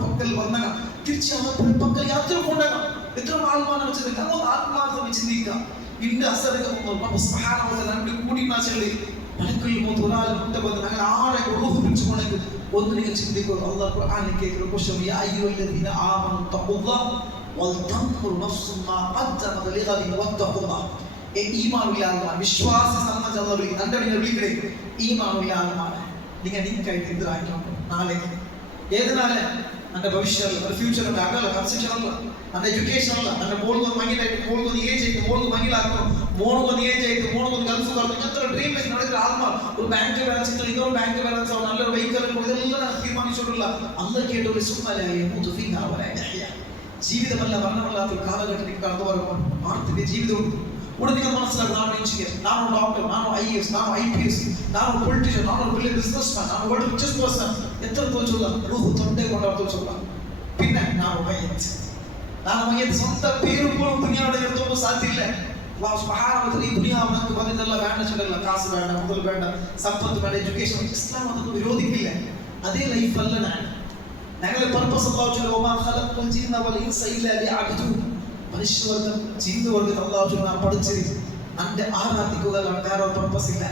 പക്കൽ വന്നക തീർച്ചയായും പക്കൽ യാത്ര കൊണ്ടക എത്ര ആത്മാനം വെച്ചത് നമ്മൾ ആത്മാർത്ഥം ചിന്തിക്കാം. ഇന്റെ അസരങ്ങൾ കൂടി മാസങ്ങളിൽ മലക്കുൽ മൗത്ത് ഒരാൾ കൊണ്ടുവന്ന് അങ്ങനെ ആളെ റൂഹ് പിടിച്ചുകൊണ്ടെങ്കിൽ ഒന്ന് നിങ്ങൾ ചിന്തിക്കുക. അല്ലാഹു ഖുർആനിൽ കേൾക്കുന്ന ക്വസ്റ്റ്യൻ യാ അയ്യുഹല്ലദീന ആമനു തഖുല്ലാഹ വൽതൻദുർ നഫ്സും മാ ഖദ്ദമത് ലിഗദിൻ വത്തഖുല്ലാഹ്. ഈമാനുള്ള ആത്മാ വിശ്വാസ സംബന്ധമുള്ള എൻ്റെ വിളിക്കടേ ഈമാനുള്ള ആത്മാവ് നിങ്ങൾ നിങ്ങൾക്കായിട്ട് എതിരാക്കണം. നാളെ ഏത് നാളെ എൻ്റെ ഭവിഷ്യല്ല എൻ്റെ ഫ്യൂച്ചറിൻ്റെ അകല കൺസെപ്ഷനല്ല എൻ്റെ എഡ്യൂക്കേഷനല്ല എൻ്റെ മോൾക്കൊന്ന് മങ്ങിലായിട്ട് മോൾക്കൊന്ന് ഏജ് ആയിട്ട് മോൾക്ക് മങ്ങിലാക്കണം മോൾക്കൊന്ന് ഏജ് ആയിട്ട് മോൾക്കൊന്ന് ഗൾഫ് പറഞ്ഞു ഇങ്ങനത്തെ ഡ്രീം വെച്ച് നടക്കുന്ന ആത്മാ ഒരു ബാങ്ക് ബാലൻസ് ഇന്നൊരു ബാങ്ക് ബാലൻസ് ആവും നല്ലൊരു വെഹിക്കൽ ഇതെല്ലാം തീരുമാനിച്ചിട്ടുള്ള അന്ന് കേട്ട ഒരു സുഖമല്ല ജീവിതമല്ല മരണമല്ലാത്തൊരു കാലഘട്ടത്തിൽ കടന്നു വരുമ്പോൾ ആർത്തിന്റെ ജീവിതവും ഉടനെ നിങ്ങൾ മനസ്സിലാക്കും. നാണോ എഞ്ചിനീയർ, നാണോ ഡോക്ടർ, നാണോ IAS, നാണോ IPS, നാണോ പൊളിറ്റീഷ്യൻ, നാണോ വലിയ ബിസിനസ്മാൻ, നാണോ വേൾഡ് റിച്ചസ്റ്റ് പേഴ്സൺ എത്ര തോച്ചുള്ള റൂഹ് തൊണ്ടേ കൊണ്ടാണ് തോച്ചുള്ള. പിന്നെ നാണോ മയ്യത്ത് സ്വന്തം പേര് പോലും ദുനിയാവിടെ എടുത്തോണ്ട് സാധ്യമില്ല. അല്ലാഹു സുബ്ഹാനഹു വ തആല ഈ ദുനിയാവ് നമുക്ക് പറഞ്ഞിട്ടുള്ള വേണ്ട കാശ് വേണ്ട മുതൽ വേണ്ട സമ്പത്ത് വേണ്ട എഡ്യൂക്കേഷൻ ഇസ്ലാം അതൊന്നും വിരോധിക്കില്ല. അതേ ലൈഫ് അല്ല ഞങ്ങളുടെ പർപ്പസ് മനുഷ്യവർഗം ജീവിതവർഗം അല്ലാഹു ഞാൻ പഠിച്ചത് എൻ്റെ ആരാധിക്കുകയാണ് വേറെ പർപ്പസ് ഇല്ല.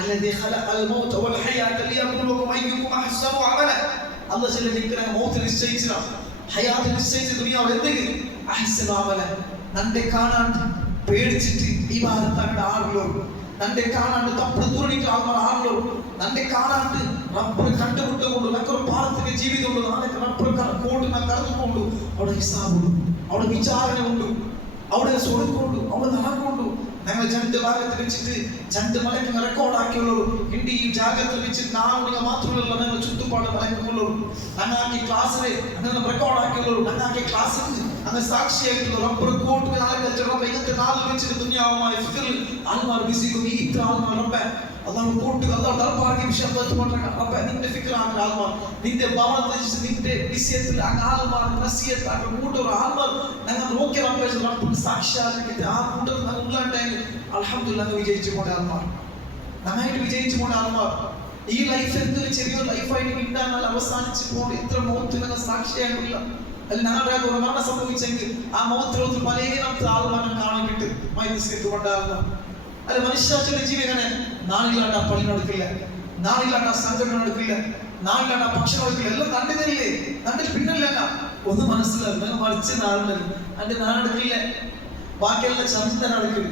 അല്ലദീ ഖലഖൽ മൗത വൽ ഹയാത ലിയബ്ലുവകും അയ്യുക്കും അഹ്സനു അമല. അല്ലാഹു ചില നിങ്ങളെ മൗത്ത് നിശ്ചയിച്ചില്ല ഹയാത്ത് നിശ്ചയിച്ച ദുനിയാവ് എന്തെങ്കിലും അഹ്സനു അമല നന്റെ കാണാണ്ട് പേടിച്ചിട്ട് ഇബാദത്തായിട്ട് ആളുകളോ നന്റെ കാണാണ്ട് തപ്പു ദൂരണിക്ക് ആളുകളോ നന്റെ കാണാണ്ട് റബ്ബിനെ കണ്ടുമുട്ടുകൊണ്ട് നമുക്കൊരു പാർത്തിക ജീവിതമുണ്ട്. നാളെ റബ്ബിനെ കടന്നുകൊണ്ട് അവിടെ ഹിസാബുണ്ട്, അവിടെ വിചാരണ ഉണ്ട്, അവിടെ സ്വടുക്കുണ്ട്, അവിടെ നടക്കുണ്ട്. ഞങ്ങൾ 2 ഭാഗത്ത് വെച്ചിട്ട് 2 മലക്ക് റെക്കോർഡാക്കിയുള്ളൂ. ഹിന്ദി ഈ ജാഗ്രത വെച്ചിട്ട് നാളെ മാത്രമല്ല ഞങ്ങൾ ചുറ്റുപാട് മലക്കുള്ളൂ. ഞങ്ങൾക്ക് ക്ലാസ്സിലെ അങ്ങനെ റെക്കോർഡാക്കിയുള്ളൂ. ഞങ്ങൾക്ക് ക്ലാസ്സിൽ അങ്ങനെ സാക്ഷിയായിട്ടുള്ള റബ്ബർ കോട്ട് നാളെ വെച്ചിട്ട് നാളിൽ വെച്ചിട്ട് ദുനിയാവുമായി ഫിക്റിൽ ആൾമാർ ബിസിക്കും ഈ ഇത്ര ആൾമാർ റബ്ബെ അള്ളാഹു കൂട്ടുക, അള്ളാഹു ദർബാറിന്റെ വിഷയം റബ്ബേ നിന്റെ ഫിക്റാണ് ആൽമാർ, നിന്റെ ഭവനത്തിൽ നിന്റെ വിഷയത്തിൽ ആൽമാർ നസിയത്ത് കൂട്ടൊരു ആൽമാർ ഞങ്ങൾ നോക്കി റബ്ബേ റബ്ബ് സാക്ഷാത്കരിക്കട്ടെ. ആ കൂട്ടത്തിൽ ഞങ്ങൾ ഉള്ളാണ്ടെങ്കിൽ അൽഹംദുലില്ലാഹ് വിജയിച്ചു പോണ ആൽമാർ, നന്നായിട്ട് വിജയിച്ചു പോണ ആൽമാർ. ഈ ലൈഫ് എന്തൊരു ചെറിയൊരു ലൈഫായിട്ട് കിട്ടാൻ അവസാനിച്ച് പോകണം. എത്ര മുഖത്ത് ഞങ്ങൾ സാക്ഷിയായിട്ടില്ല. അല്ല ഞങ്ങളുടെ ഒരു മരണം സംഭവിച്ചെങ്കിൽ ആ മുഖത്തിലോട്ട് പല നമുക്ക് ആൾമാനം കാണാൻ കിട്ടും. മൈനസ്കൊണ്ടാകുന്ന അല്ല മനുഷ്യാച്ചയുടെ ജീവിതനെ നാളിലാണ്ട പള്ളി നടക്കില്ല, നാളിലാണ്ട സംഘടന നടക്കില്ല, നാളിലാണ്ട ഭക്ഷണം നടക്കില്ല. എല്ലാം കണ്ടിതല്ലേ, കണ്ടിട്ട് പിന്നല്ല ഒന്ന് മനസ്സിലാകും മറിച്ച് നാളുണ്ടല്ലോ അതിന്റെ നാടക്കില്ല. ബാക്കിയെല്ലാം ചർച്ച നടക്കില്ല.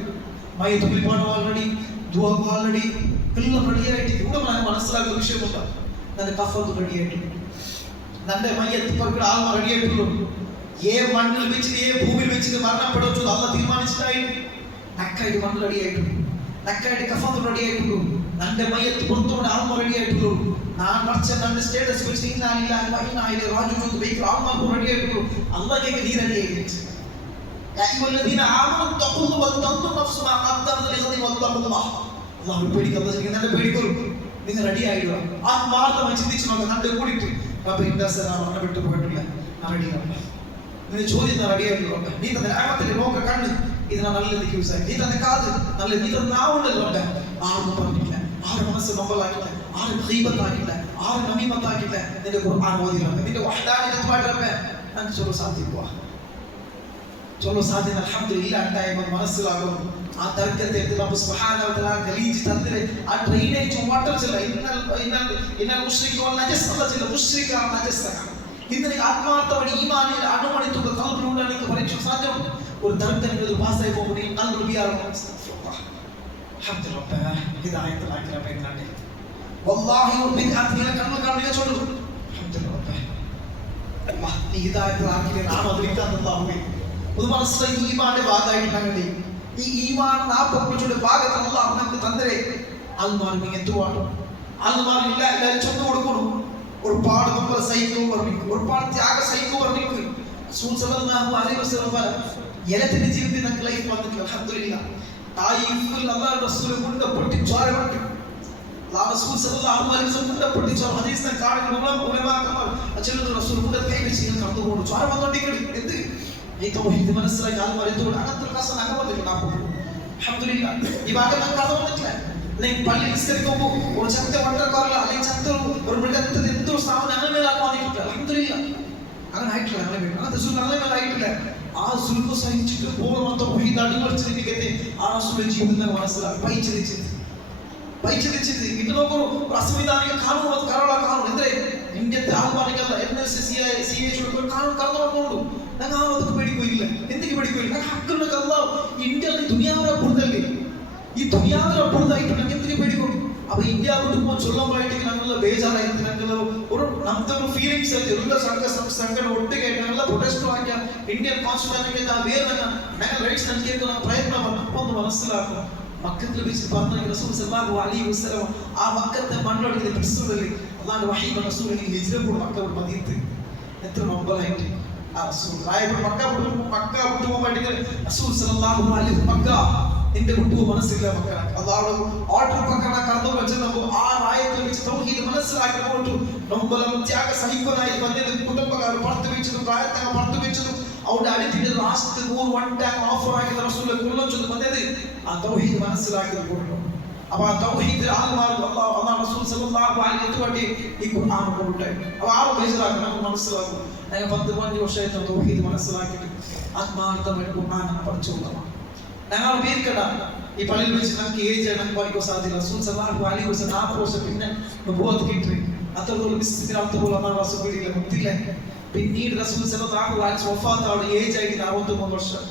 മയത്തുള്ളിപ്പാട് ഓൾറെഡി ഓൾറെഡി എല്ലാം റെഡിയായിട്ട് ഇവിടെ മനസ്സിലാക്കുന്ന വിഷയമുണ്ട്. ನನ್ನ ಕಫದ್ದು ರೆಡಿ ಆಯಿತು, ನನ್ನ ಮೈಯತ್ತು ಪರ್ಕಡ ಆಲ್ಮ ರೆಡಿ ಆಯಿತು. ಏ ಮಣ್ಣಲ್ಲಿ വെച്ചിട്ട് ഏ ഭൂമിയിൽ വെച്ചിട്ട് മരണപ്പെടുന്നു അല്ല തീരുമാനിച്ചിട്ടായി. നക്കായിട്ട് മണ്ണ് റെഡി ആയിട്ടു, നക്കായിട്ട് കഫന്ന് റെഡി ആയിട്ടുള്ളൂ, ನನ್ನ ಮೈಯತ್ತು പുറത്തോടെ ആൽമ റെഡി ആയിട്ടുള്ളൂ. ഞാൻ മറിച്ച ನನ್ನ സ്ಟೇಟಸ್ വെച്ചിട്ട് ഇന്നാലില്ല ഇന്നായില്ല രാജു ബൈക്ക് ആൽമ റെഡി ആയിട്ടുള്ളൂ. അല്ലാഹ്ക്ക് നീ റെഡി ആയിട്ട് യാ അയ്യുഹല്ലദീന ആമനു തഖുല്ലാഹ വതഖു നഫ്സു മാ ഖദ്ദമത് ലിഗദി വത്തഖുല്ലാഹ്. അല്ലാഹു പേടിക്കുക, നല്ല പേടിക്കൊരു നിങ്ങൾ റെഡി ആയിടുക. ആത്മാർത്ഥമായി ചിന്തിച്ചു നോക്കാം. നമ്മുടെ കൂടിയിട്ട് റബ്ബേ ഇൻഡാസറാണ് വിട്ടു പോയിട്ടില്ല, ഞാൻ റെഡിയാണ്. നിന്റെ ചോദ്യം റെഡി ആയിട്ടുള്ള നീ തന്നെ ആമത്തിന്റെ നോക്ക കണ്ണ് ഇതിനാ നല്ലത് യൂസ് ആയി, നീ തന്നെ കാത് നല്ല നീ തന്നെ നാവുണ്ടല്ലോ. ആരും പറഞ്ഞില്ല, ആരും മനസ്സ് നമ്പലാക്കില്ല, ആരും ഖീബത്താക്കില്ല, ആരും നമീമത്താക്കില്ല. നിന്റെ ഖുർആൻ ഓതിയില്ല, നിന്റെ വഹ്ദാനിയത്തുമായിട്ട് റബ്ബേ നമുക്ക് ചൊല്ലോ സാധിക്കുക, ചൊല്ലോ സാധ്യത അൽഹംദുലില്ലാ ഉണ്ടായെന്ന് മനസ്സിലാകും. ആ തർക്കത്തെ റബ്ബ് സുബ്ഹാനഹു വ തആല ഗലീജ് തന്നിലെ ആ ഡ്രെയിനേജ് വാട്ടർ ചെല്ല ഇന്നൽ മുശ്രികൂ നജസ് അല്ല ചെല്ല മുശ്രിക നജസാണ്. ഇന്ന് ആത്മാർത്ഥമായി ഈമാനിൽ അണുമണി തുക കൽബിലുണ്ടാണ് എനിക്ക് പരീക്ഷ സാധ്യം. ഒരു തർക്കത്തിൽ പാസായി പോകുമ്പോൾ കൽബ് ബിയാറും അൽഹംദുലില്ലാ ഹിദായത്ത് ആക്കി റബ്ബേ കണ്ടേ വല്ലാഹി ഒരു ബിദ്അത്തിനെ കണ്ണു കാണിയ ചോളൂ. അൽഹംദുലില്ലാ അല്ലാഹ് ഈ ഹിദായത്ത് ആക്കി നാം അതിരിക്കാന്നുള്ളാഹുവേ ഒരു മനസ്സിലായി ഈമാന്റെ ഭാഗമായിട്ട് കണ്ടേ. ഈ ഈമാൻ ആ പൊക്കിയുടെ ഭാഗത്ത് അല്ലാഹു നമുക്ക് തന്നരെ അൽമാർ എത്തുവാണ്. അൽമാർ ഇല്ല എല്ലാവരും ചൊന്നു കൊടുക്കണം. ഒരുപാട് നമ്മൾ സഹിക്കും വർണ്ണിക്കും, ഒരുപാട് ത്യാഗ സഹിക്കും വർണ്ണിക്കും. റസൂൽ സല്ലല്ലാഹു അലൈഹി വസല്ലം എലത്തിന്റെ ജീവിതത്തിൽ നമുക്ക് ലൈഫ് വന്നിട്ടില്ല. അൽഹംദുലില്ലാ തായിഫിൽ അല്ലാഹു റസൂൽ കൊണ്ട് പൊട്ടി ചോര പൊട്ടി അല്ലാഹു റസൂൽ സല്ലല്ലാഹു അലൈഹി വസല്ലം കൊണ്ട് പൊട്ടി ചോര ഹദീസിനെ കാണുമ്പോൾ ഉലമാക്കന്മാർ അച്ചലും റസൂൽ കൊണ്ട് കൈ വെച്ച് കടന്നുകൊണ്ട് ചോര വന്നോണ്ടിരിക്കും. എന്ത് ഈ തൗഹീദ് മനസ്സിലാക്കി ആൽമാർ എത്തുകൊണ്ട് അങ്ങനത്തെ കാസം അങ്ങ് വന്നിട്ടില്ല. അൽഹംദുലില്ലാ ഈ ഭാഗത്ത് നമുക്ക് അത് വന്നിട്ടില്ല. അല്ലെങ്കിൽ പള്ളി നിസ്കരിക്കുമ്പോൾ ഒരു ചത്ത വണ്ടക്കാറില്ല, അല്ലെങ്കിൽ ചത്ത ഒരു മൃഗത്തിൽ എന്തോ സ്ഥാപനം അങ്ങനെ മേലെ ആത്മാവിട്ടില്ല. അൽഹംദുലില്ലാ അങ്ങനെ ആയിട്ടില്ല, അങ്ങനത്തെ സുഖം അങ്ങനെ മേലെ ആയിട്ടില്ല. ആ സുഖം സഹിച്ചിട്ട് പൂർണ്ണ തൗഹീദ് അടിമറിച്ചിരിക്കത്തെ ആ റസൂലിന്റെ ജീവിതം മനസ്സിലാക്കി പൈച്ചിരിച്ചത് ഇത് നോക്കൂ. അസംവിധാനിക കാണും അത് കറള കാണും എന്തേ ഇന്ത്യത്തെ ആത്മാനികല്ല NSCA കാണും കറന്നു നോക്കൂ. ഞങ്ങൾ അതൊക്കെ പേടിക്കില്ല, എന്തൊക്കെ പേടിക്കില്ല. ഹക്കുള്ള അല്ലാഹു ഇന്ത്യയിൽ ദുനിയാവിനെ പുറത്തല്ലേ, ഈ ദുനിയാവിനെ പുറത്തായിട്ട് ഞങ്ങൾ എന്തിനു പേടിക്കും. അപ്പൊ ഇന്ത്യ വിട്ടുമ്പോൾ ചൊല്ലുമ്പോഴായിട്ട് ഞങ്ങൾ ബേജാറായിട്ട് ഞങ്ങൾ ഒരു നമുക്ക് ഒരു ഫീലിങ്സ് ആയിട്ട് എല്ലാ സംഘടന ഒട്ടുകയായിട്ട് ഞങ്ങൾ പ്രൊട്ടസ്റ്റ് ആക്കിയ ഇന്ത്യൻ കോൺസ്റ്റിറ്റ്യൂഷൻ ആ വേറെ ഞങ്ങൾ റൈറ്റ്സ് നൽകിയേക്കുന്ന പ്രയത്നം അപ്പൊ ഒന്ന് മനസ്സിലാക്കും. മക്കത്തിൽ വെച്ച് പറഞ്ഞ റസൂൽ സല്ലല്ലാഹു അലൈഹി വസല്ലം ആ മക്കത്തെ മണ്ണൊടിക്കുന്ന പ്രശ്നങ്ങളിൽ അല്ലാഹുവിന്റെ വഹീ റസൂലിനെ ഹിജ്റ മക്ക മദീനത്ത് എത്ര നൊമ്പലായിട്ട് ആ റസൂൽ ആയപ്പോൾ മക്ക വിട്ടുപോകാൻ റസൂൽ സല്ലല്ലാഹു അലൈഹി വസല്ലം മക്ക നിന്റെ വിട്ടു മനസ്സില്ല മക്ക അല്ലാഹു ഓർഡർ പക്കണ കടന്നു വെച്ചപ്പോൾ ആ ആയത്തിൽ വെച്ച് തൗഹീദ് മനസ്സിലാക്കിയിട്ട് നൊമ്പലം ത്യാഗ സഹിക്കനായി വന്നത് കുടുംബക്കാർ പുറത്തു വെച്ചതും പ്രായത്തങ്ങൾ പുറത്തു വെച്ചതും അവിടെ അടുത്തിട്ട് ലാസ്റ്റ് 100 വൺ ടാങ്ക് ഓഫർ ആക്കി റസൂൽ കൊള്ളിച്ചത് വന്നത് ആ തൗഹീദ് മനസ്സിലാക്കിയത് കൊണ്ടു. അപ്പൊ ആ തൗഹീദ് ആൽമാർ അല്ലാഹു റസൂൽ സല്ലല്ലാഹു അലൈഹി വസല്ലം ഈ ഖുർആൻ കൊണ്ടുപോയി. അപ്പൊ ആ ബേജാറാക്കി നമുക്ക് മനസ്സിലാക്കും. ഞങ്ങൾ 10-15 വർഷമായിട്ട് തൗഹീദ് മനസ്സിലാക്കിയിട്ട് ആത്മാർത്ഥമായിട്ട് ഖുർആൻ പഠിച്ചുകൊള്ളാം. ഞങ്ങൾ പേരിക്കട ഈ പള്ളിയിൽ വെച്ച് നമുക്ക് ഏജ് നമുക്ക് പഠിക്കാൻ സാധ്യത. റസൂൽ സല്ലല്ലാഹു അലൈഹി വസല്ലം 40 വർഷം പിന്നെ നബുവത്ത് കിട്ടി അത്രത്തോളം മിസ്തിന് അർത്ഥമുള്ള റസൂൽ വീടില്ല മുത്തില്ല. പിന്നീട് റസൂൽ സല്ലല്ലാഹു അലൈഹി വസല്ലം വഫാത്താവുന്ന ഏജ് ആയിട്ട് 43 വർഷം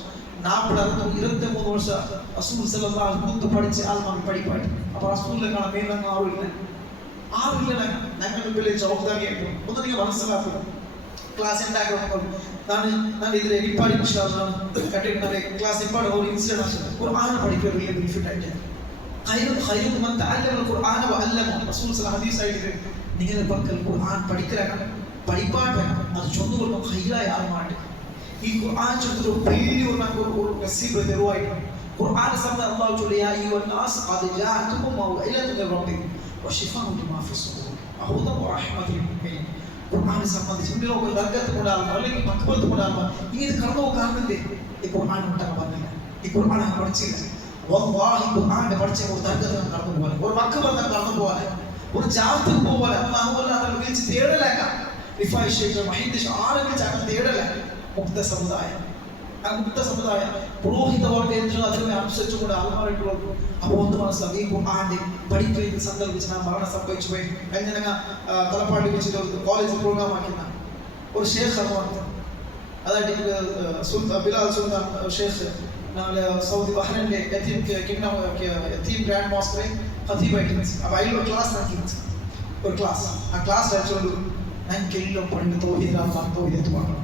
23 വർഷം റസൂൽ സല്ലല്ലാഹു അലൈഹി വസല്ലം പഠിച്ച് ആൽമാർ പഠിപ്പായിട്ട്. അപ്പൊ റസൂലിനെ കാണാൻ മേലങ്ങ് ആറില്ല ഞങ്ങൾ മുമ്പിലെ ജവാബ്ദാരിയായിട്ട് ഒന്ന് നിങ്ങൾ മനസ്സിലാക്കുക. ക്ലാസ് ഉണ്ടാക്കണം ನಾನು ಇದರ ಇಪ್ಪಾಡಿ ಕಟ್ಟಿರ್ತಾರೆ ಕ್ಲಾಸ್ ಇಪ್ಪಾಡಿ ಅವ್ರು ಇನ್ಸಿಡೆಂಟ್ ಆಗ್ತದೆ ಕುರ್ಆನ್ പഠിക്കുക വലിയ ബെനിഫിറ്റ് ആയിട്ട് ഖൈറുക്കും മൻ തഅല്ലമ ഖുർആന വഅല്ലമ റസൂൽ സല്ലല്ലാഹു ഹദീസ് ആയിട്ട് നിങ്ങൾ പക്കൽ ഖുർആൻ പഠിക്കലാണ് പഠിപ്പാട്ട് അത് ചൊന്നു കൊടുക്കും ഖൈറായ ആൾമാട്ട് ഈ ഖുർആൻ ചൊല്ലുന്ന വലിയൊരു നസീബ് തരുവായിരുന്നു. ഖുർആൻ സമയം അല്ലാഹു ചൊല്ലിയ യാ അയ്യുഹന്നാസ് ഖദ് ജാഅതുകും മൗഇലത്തുൻ മിർ റബ്ബിക്കും വശിഫാഉൻ ലിമാ ഫിസ്സുദൂർ വഹുദൻ വറഹ്മത്തുൻ ലിൽ മുഅ്മിനീൻ. ഖുർആനെ സംബന്ധിച്ച് ഇവിടെ ഒരു ദർഗത്ത് കൊണ്ടാകും അല്ലെങ്കിൽ മക്ബറത്ത് കൊണ്ടാകും ഇനി ഇത് കടന്നു കാണുന്നില്ലേ? ഈ ഖുർആൻ ഉണ്ടാകാൻ പറഞ്ഞില്ല, ഈ ഖുർആൻ പഠിച്ചില്ല. വല്ലാഹി ഖുർആനെ പഠിച്ച ഒരു ദർഗത്ത് കടന്നു പോകാൻ, ഒരു മക്ബറത്ത് കടന്നു പോകാൻ, ഒരു ജാറത്തിൽ പോകാൻ അല്ലാഹു അല്ലാഹു വിളിച്ച് തേടലേക്ക. റിഫായി ശൈഖ് മഹീദ് ആരെ വിളിച്ച് അങ്ങനെ തേടല. മുക്ത സമുദായം, ആ മുക്ത സമുദായം പുരോഹിത വർഗ്ഗം അതിനെ അനുസരിച്ചുകൊണ്ട് ആൾമാരായിട്ടുള്ളൂ. അപ്പോൾ ഒന്ന് മനസ്സിലാക്കി ഈ ഖുർആന്റെ പഠിക്കുന്ന സന്ദർഭിച്ച് ഞാൻ മരണം സംഭവിച്ചു പോയി. കഴിഞ്ഞ തലപ്പാടി വെച്ചിട്ട് ഒരു കോളേജ് പ്രോഗ്രാം ആക്കുന്ന ഒരു ഷേഖ് ആണ്. അതായത് ബിലാൽ സുൽത്താൻ ഷേഖ് സൗദി ബഹ്റൈനിലെ യതീം ഗ്രാൻഡ് മോസ്കിലെ ഖതീബായിട്ട്. അപ്പോൾ അതിലൊരു ക്ലാസ് ആക്കിയിട്ട് ഒരു ക്ലാസ്, ആ ക്ലാസ് അയച്ചുകൊണ്ട് ഞങ്ങൾക്കെല്ലാം പഠിക്കുന്ന തൗഹീദ് തൗഹീദ് എത്തുപാടണം.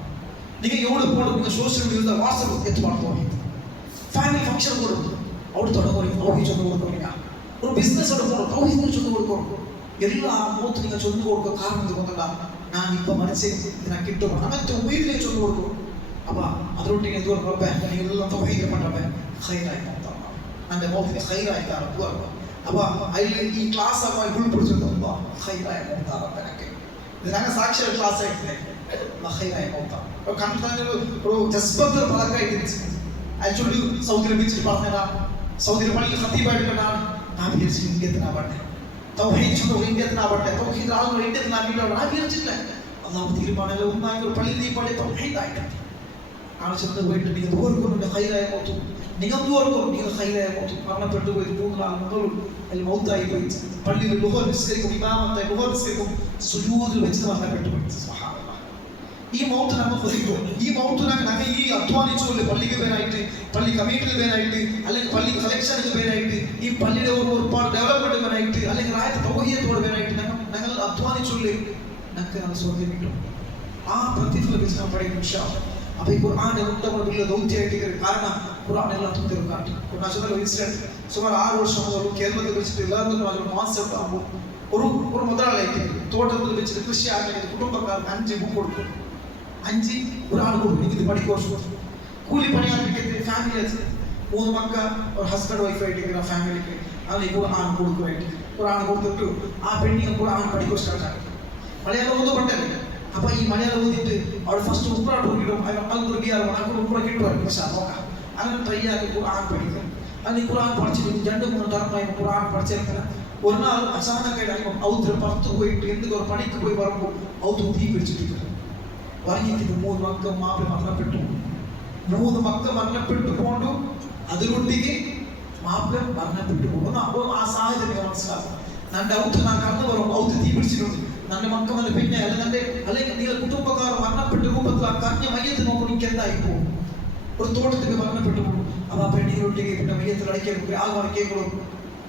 നിങ്ങൾ എവിടെ പോകണം? നിങ്ങൾ സോഷ്യൽ മീഡിയ വാട്സപ്പ് എത്തുപാട് തൗഹീദ്. ഫാമിലി ഫംഗ്ഷൻ കൊടുക്കും, അവിടെ തുടങ്ങും തൗഹീദ് ചൊന്നു കൊടുക്കുക. ഒരു ബിസിനസ് അവിടെ പോകണം, തൗഹീദ് ചൊന്നു കൊടുക്കണം. എല്ലാ മൂത്ത് നിങ്ങൾ ചൊന്നു കൊടുക്കുക. കാരണം എന്തുകൊണ്ടല്ല, ഞാൻ ഇപ്പം മനസ്സിൽ ഇതിനെ കിട്ടും അങ്ങനത്തെ ഉമ്മയിലേക്ക് ചൊന്നു കൊടുക്കും. അപ്പം അതുകൊണ്ട് ഇത് റബ്ബേ നിങ്ങളെല്ലാം തൗഹീദ് പണ്ടേ ഖൈറായി നോക്കാം, എൻ്റെ മോത്തിന് ഖൈറായി കാണുക. അപ്പം അതിൽ ഈ ക്ലാസ് ഉൾപ്പെടുത്തുന്ന ഖൈറായി നോക്കാം റബ്ബനൊക്കെ. ഇത് ഞങ്ങൾ സാക്ഷിയ ക്ലാസ് ആയിട്ടില്ലേ ഖൈറായി നോക്കാം. ഒരു ജസ്ബത്ത് പലക്കായിട്ട് ആക്ച്വലി സൗദിയിൽ വെച്ചിട്ട് പറഞ്ഞതാ. സൗദിയിൽ പള്ളിയിൽ ഖതീബായിട്ടാണ് ഞാൻ വിചാരിച്ചു ഇന്ത്യത്തിനാവട്ടെ, തൗഹീദ് ചൊല്ലുക ഇന്ത്യത്തിനാവട്ടെ, തൗഹീദ് ആളുകൾ ഇന്ത്യത്തിനാക്കിയിട്ടാണ് ഞാൻ വിചാരിച്ചില്ല. അള്ളാഹു തീരുമാനം ഒന്നായി ഒരു പള്ളി പള്ളി തൗഹീദായിട്ട് ആണ് ചെന്ന് പോയിട്ട് നിങ്ങൾ ദൂർക്കൊന്നും ഖൈറായി നോക്കും, നിങ്ങൾ ദൂർക്കും നിങ്ങൾ ഖൈറായി നോക്കും. മരണപ്പെട്ടു പോയി 3 നാൾ മുതൽ അതിൽ മൗത്തായി പോയി. പള്ളിയിൽ ലുഹർ നിസ്കരിക്കും, ഇമാമത്തെ ലുഹർ നിസ്കരിക്കും, സുജൂദിൽ വെച്ച് മരണപ്പെട്ടു പോയി. ഈ മൗത്ത് നമ്മൾ കൊതിക്കും. ഈ മൗത്ത് ഞങ്ങൾ ഈ അധ്വാനിച്ചുകൊണ്ട് പള്ളിക്ക് പേരായിട്ട്, പള്ളി കമ്മിറ്റിക്ക് പേരായിട്ട്, അല്ലെങ്കിൽ പള്ളി കളക്ഷനുക്ക് പേരായിട്ട്, ഈ പള്ളിയുടെ ഒരുപാട് ഡെവലപ്മെന്റ് പേരായിട്ട്, അല്ലെങ്കിൽ ആയ തൗഹീദത്തോട് പേരായിട്ട് ഞങ്ങൾ അധ്വാനിച്ചുള്ളേ ഞങ്ങൾക്ക് അത് സ്വർഗ്ഗം കിട്ടും. ആ പ്രതിഫലം വെച്ച് നാം പഠിക്കും ഇൻഷാ അല്ലാഹ്. അപ്പോൾ ഈ ഖുർആൻ വലിയ ദൗത്യമായിട്ട് കാരണം ഖുർആൻ എല്ലാത്തും തീർക്കാട്ട്. ഖുർആൻ ഇൻസിഡന്റ് സുമാർ 6 വർഷം മുതൽ കേരളത്തിൽ വെച്ചിട്ട് എല്ലാവരും മാസം ആകുമ്പോൾ ഒരു മുതലാളിക്ക് തോട്ടത്തിൽ വെച്ചിട്ട് കൃഷി ആഗ്രഹിക്കുന്ന കുടുംബക്കാർക്ക് 5 ബുക്ക് കൊടുക്കും. 5 ഒരാൾ കൊടുക്കും. ഇത് പഠിക്കോർച്ചു കൂലി പണിയാക്കിട്ട് ഫാമിലി 3 മക്ക ഒരു ഹസ്ബൻഡ് വൈഫായിട്ട് ഫാമിലിക്ക് അതിന് ഖുർആൻ കൊടുക്കുമായിട്ട് ഖുർആൻ കൊടുത്തിട്ട് ആ പെണ്ണിനെ ഖുർആൻ പഠിക്കുക സ്റ്റാർട്ടാക്കി. മലയാളം ഒന്നും പണ്ടല്ലേ. അപ്പോൾ ഈ മലയാളം ഓതിയിട്ട് അവിടെ ഫസ്റ്റ് ഉപ്പറാട്ട് കിട്ടും, അതിനൊക്കെ ബിയാറും ഉപ്പറ കിട്ടുമായിരുന്നു. പക്ഷേ നോക്കാം അങ്ങനെ ട്രൈ ആക്കി ഖുർആൻ പഠിക്കണം. അതിന് ഖുർആൻ പഠിച്ചിട്ട് 2-3 ടർമായി ഖുർആൻ പഠിച്ചെടുക്കണം. ഒരു നാൾ അസാനക്കായിട്ട് ഔദ്ര പുറത്ത് പോയിട്ട് എന്തെങ്കിലും പണിക്ക് പോയി വരുമ്പോൾ ഔദ്ര തീ പിടിച്ചിട്ട് പറഞ്ഞിട്ട് 3 മക്കൾ മാപ്പിള മരണപ്പെട്ടു. 3 മക്കൾ മരണപ്പെട്ടു പോണ്ടു, അതിലൊട്ടിക്ക് മാപ്പിള മരണപ്പെട്ടു പോകുന്നു. അപ്പോൾ ആ സാഹചര്യം മനസ്സിലാക്കും. നന്റെ ഔത്ത് ഞാൻ കടന്നു വരും, ഔത്ത് തീ പിടിച്ചിട്ടുണ്ട്, നന്റെ മക്കളെ പിന്നെ അല്ലെങ്കിൽ നിങ്ങൾ കുടുംബക്കാർ മരണപ്പെട്ട രൂപത്തിൽ ആ കഞ്ഞ മയ്യത്ത് നോക്കും, എനിക്ക് എന്തായി പോകും. ഒരു തോട്ടത്തിൽ മരണപ്പെട്ടു പോകും. അപ്പോൾ ആ പെണ്ണിനൊട്ടിക്ക് പിന്നെ മയ്യത്തിൽ അടിക്കാൻ ആൾ മറക്കേക്കുള്ളൂ.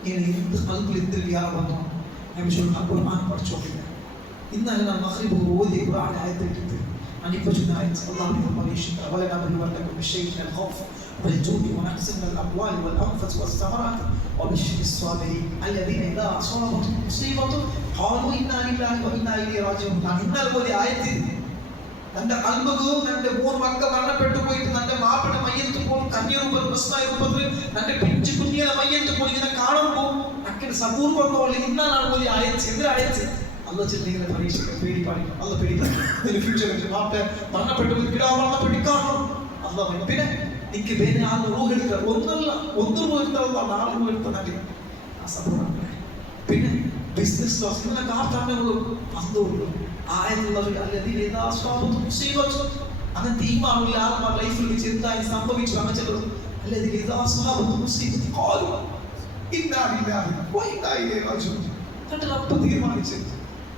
ഇങ്ങനെ അതിൽ എന്തിൽ യാർ വന്നു ഖുർആൻ പഠിച്ചോണ്ടില്ല. ഇന്നലെ ഞാൻ മഗ്രിബ് ഓതി ഖുർആൻ ആയത്തിട്ട് അനിപ്പോൾ ചുനായിട്ട് അല്ലാഹു പരീക്ഷിക്ക വലനബലുവന്നകും ബിശൈഇൻ മിനൽ ഖൗഫ് വൽജൂഇ വനഖ്സിൻ മിനൽ അംവാലി വൽ അൻഫുസ് വസ്സമറാത്ത് വബശ്ശിരിസ് സ്വാബിരീൻ അല്ലദീന ഇദാ അസാബത്തുഹും മുസീബത്തുൻ ഖാലൂ ഇന്നാ ലില്ലാഹി വ ഇന്നാ ഇലൈഹി റാജിഊൻ. ഇന്നലെ ഓതി ആയത്തിൽ തന്റെ അൽബകവും തന്റെ 3 മക്കൾ മരണപ്പെട്ടു പോയിട്ട് തന്റെ മാപ്പിടെ മയ്യത്ത് പോലും കന്യരൂപത്തിൽ പ്രശ്നമായ രൂപത്തിൽ തന്റെ പിഞ്ചു കുഞ്ഞിയുടെ മയ്യത്ത് പോലും ഇങ്ങനെ കാണുമ്പോൾ അക്കിന്റെ സപൂർവ്വം പോലെ ഇന്നാണ് പോലും അയച്ച് എന്തിനയച്ച് അല്ല ചെല്ലിങ്ങനെ പരീക്ഷിക്കാൻ പേടി പാടിക്കും. അല്ല പേടിക്കും ഫ്യൂച്ചറിൽ മാപ്പിള മരണപ്പെട്ടു പിതാവ് മരണപ്പെട്ടി കാണും. അല്ല പിന്നെ എനിക്ക് വേറെ ആൾ റൂഹെടുക്കുക ഒന്നല്ല, 1 രൂപ എടുത്താൽ 4 രൂപ എടുത്താൽ ആ സപൂർവ്വം. പിന്നെ ബിസിനസ് ലോസ് ഇങ്ങനെ കാർത്താണ്ടുകളും അന്തമുള്ളൂ. അങ്ങനത്തെ ഈമാനുള്ള ആത്മാ ലൈഫിൽ വെച്ച് എന്തായി സംഭവിച്ചു അങ്ങനെ തീരുമാനിച്ചത്.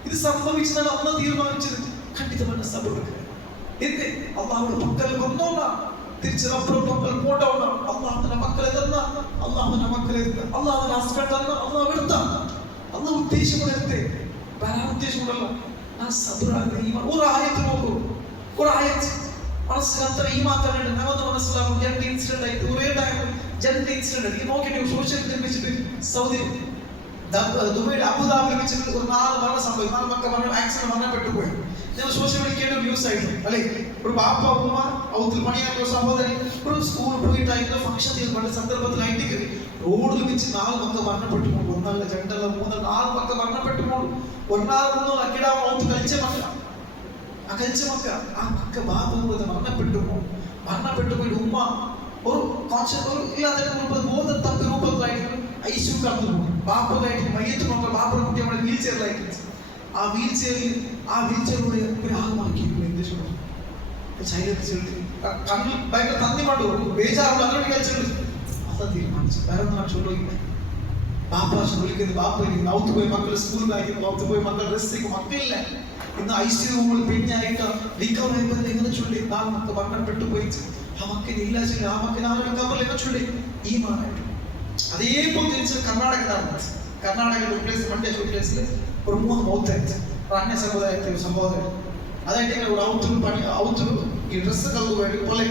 ഇത് സംഭവിച്ചതാണ് അന്ന് തീരുമാനിച്ചത്. ഖണ്ഡിതമായ സബർ എന്ത് അള്ളാഹുടെ മക്കളെ കൊന്നോള തിരിച്ച് റബ്ബിന്റെ മക്കൾ പോട്ടോള. അള്ളാഹുവിന്റെ മക്കളെ തന്ന അള്ളാഹുവിന്റെ മക്കളെ അള്ളാഹുവിന്റെ ഹസ്ബൻഡ് തന്ന അള്ളാഹു എടുത്ത അള്ളാഹു ഉദ്ദേശിക്കുന്നത് വേറെ ഉദ്ദേശമുണ്ടല്ലോ. ഒരു ആയത്ത് നോക്കൂ, ഒരു ആയത്ത് മനസ്സിൽ അത്ര ഈ മാത്രമേ നമുക്ക് മനസ്സിലാവും. 2 ഇൻസിഡന്റ് ആയിട്ട് ഒരേ ടൈം 2 ഇൻസിഡന്റ് ഈ നോക്കിയിട്ട് സോഷ്യൽ മീഡിയ വെച്ചിട്ട് സൗദി ദുബൈയുടെ അബുദാബിയിൽ വെച്ചിട്ട് ഒരു 4 മരണം സംഭവിച്ചു. 4 മക്കൾ ആക്സിഡന്റ് മരണപ്പെട്ടു പോയി. ഞങ്ങൾ സോഷ്യൽ മീഡിയ കേട്ട ന്യൂസ് ആയിട്ട് അല്ലെ, ഒരു ബാപ്പ ഉമ്മ ഔത്തിൽ പണിയാക്കുന്ന സഹോദരി ഒരു സ്കൂൾ പോയിട്ടായിട്ട് ഫംഗ്ഷൻ ചെയ്യുന്ന സന്ദർഭത്തിലായിട്ട് റോഡിൽ വെച്ച് 4 മക്കൾ മരണപ്പെട്ടു പോകും. 1 2 3 4 മക്കൾ മരണപ്പെട്ടു പോകും. 1 3 അക്കിട ഔത്ത് കളിച്ച മക്ക ആ മക്ക ബാപ്പ മരണപ്പെട്ടു പോകും. മരണപ്പെട്ടു പോയിട്ട് ഉമ്മ ഒരു കോൺഷ്യസ് ഒരു ഇല്ലാതെ ബോധം തപ്പി രൂപത്തിലായിട്ട് ഐസു കടന്നു പോകും. ബാപ്പതായിട്ട് മയ്യത്ത് നോക്കുക, ബാപ്പയുടെ കുട്ടി നമ്മുടെ വീൽ ചെയറിലായിട്ട് ആ വീൽ ചെയറിലൂടെ ഒരു ആകുമാക്കി കണ്ണിൽ ഭയങ്കര തന്നി കൊണ്ട് ബേജാറുള്ള അങ്ങോട്ട് കഴിച്ചിട്ടുണ്ട്. അതാ തീരുമാനിച്ചു വേറെ ഒന്നും ചൊല്ലില്ല. ബാപ്പ വിളിക്കുന്നത് ബാപ്പ ഔത്ത് പോയി മക്കൾ സ്കൂളിൽ അയക്കുന്നു, ഔത്ത് പോയി മക്കൾ ഡ്രസ്സിക്ക് മക്കളില്ല. ഇന്ന് ഐസിയു റൂമിൽ പെഞ്ഞായിട്ട് റിക്കവർ ആയപ്പോൾ എങ്ങനെ ചൊല്ലി മക്കൾ മരണപ്പെട്ടു പോയി ആ മക്കന് ഇല്ല ചൊല്ലി ആ മക്കന് ആളുകൾ കവറിൽ എന്നെ ചൊല്ലി ഈ മാനായിട്ട് അതേപോലെ തിരിച്ച് കർണാടകയുടെ ഒരു പ്ലേസ് മണ്ടേ പ്ലേസിൽ ഒരു 3 മൗത്തായിട്ട് അന്യ സമുദായത്തിൽ സഹോദരൻ അതായിട്ട് ഒരു ഔത്ത് ഈ ഡ്രസ്സ് കലർന്നു പോയിട്ട് പോലെ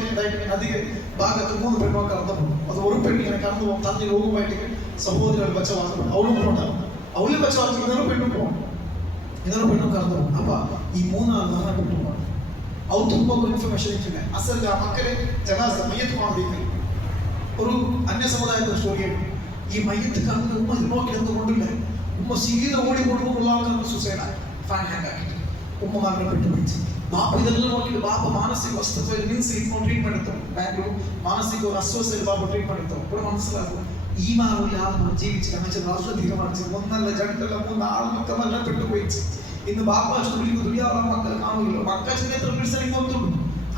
അധികം ഭാഗത്ത് 3 പെണ്ണുകൾ കടന്നു പോകും. അത് ഒരു പെണ്ണ് ഇങ്ങനെ കടന്നു പോകും. തന്നി രോഗമായിട്ട് സഹോദരൻ പച്ചവാക്കും അവളും പോകണ്ടാവും. അവള് പച്ചവാക്കി ഇന്നൊരു പെണ്ണും പോകണം, ഇന്നൊരു പെണ്ണും കടന്നു പോകും. അപ്പൊ ഈ 3 ആൾ മരണപ്പെട്ടു പോകണം. ഔത്തുമ്പോൾ ഒരു ഇൻഫർമേഷൻ ഇട്ടില്ല. അസൽ ആ മക്കളെ ജനാസ മയ്യത്ത് മാറിയിരിക്കും. ഒരു അന്യ സമുദായത്തിൽ സ്റ്റോറിയാണ്. ഈ മയ്യത്ത് കണ്ട് ഉമ്മ നോക്കി എന്തുകൊണ്ടില്ല, ഉമ്മ സീത ഓടി കൊണ്ടുപോകുന്ന സുസൈഡായി ഫാൻ ഹാങ് ആക്കിയിട്ട് ഉമ്മ മരണപ്പെട്ടു പോയി. ബാപ്പ ഇതെല്ലാം നോക്കിയിട്ട് ബാപ്പ മാനസിക വസ്തുത മീൻസ് ഇപ്പോൾ ട്രീറ്റ്മെന്റ് എടുത്തു. ബാംഗ്ലൂർ മാനസിക ഒരു അസ്വസ്ഥയിൽ ബാപ്പ ട്രീറ്റ്മെന്റ് എടുത്തു. ഇവിടെ മനസ്സിലാക്കും ഈ മാറില്ലാതെ ജീവിച്ച് രാഷ്ട്ര തീരുമാനിച്ചു 1 2 3 ആൾ മക്കൾ മരണപ്പെട്ടു പോയി. ഇന്ന് ബാപ്പ ദുനിയാവുള്ള മക്കൾ കാണില്ല. മക്കൾ ചിന്തത്തിൽ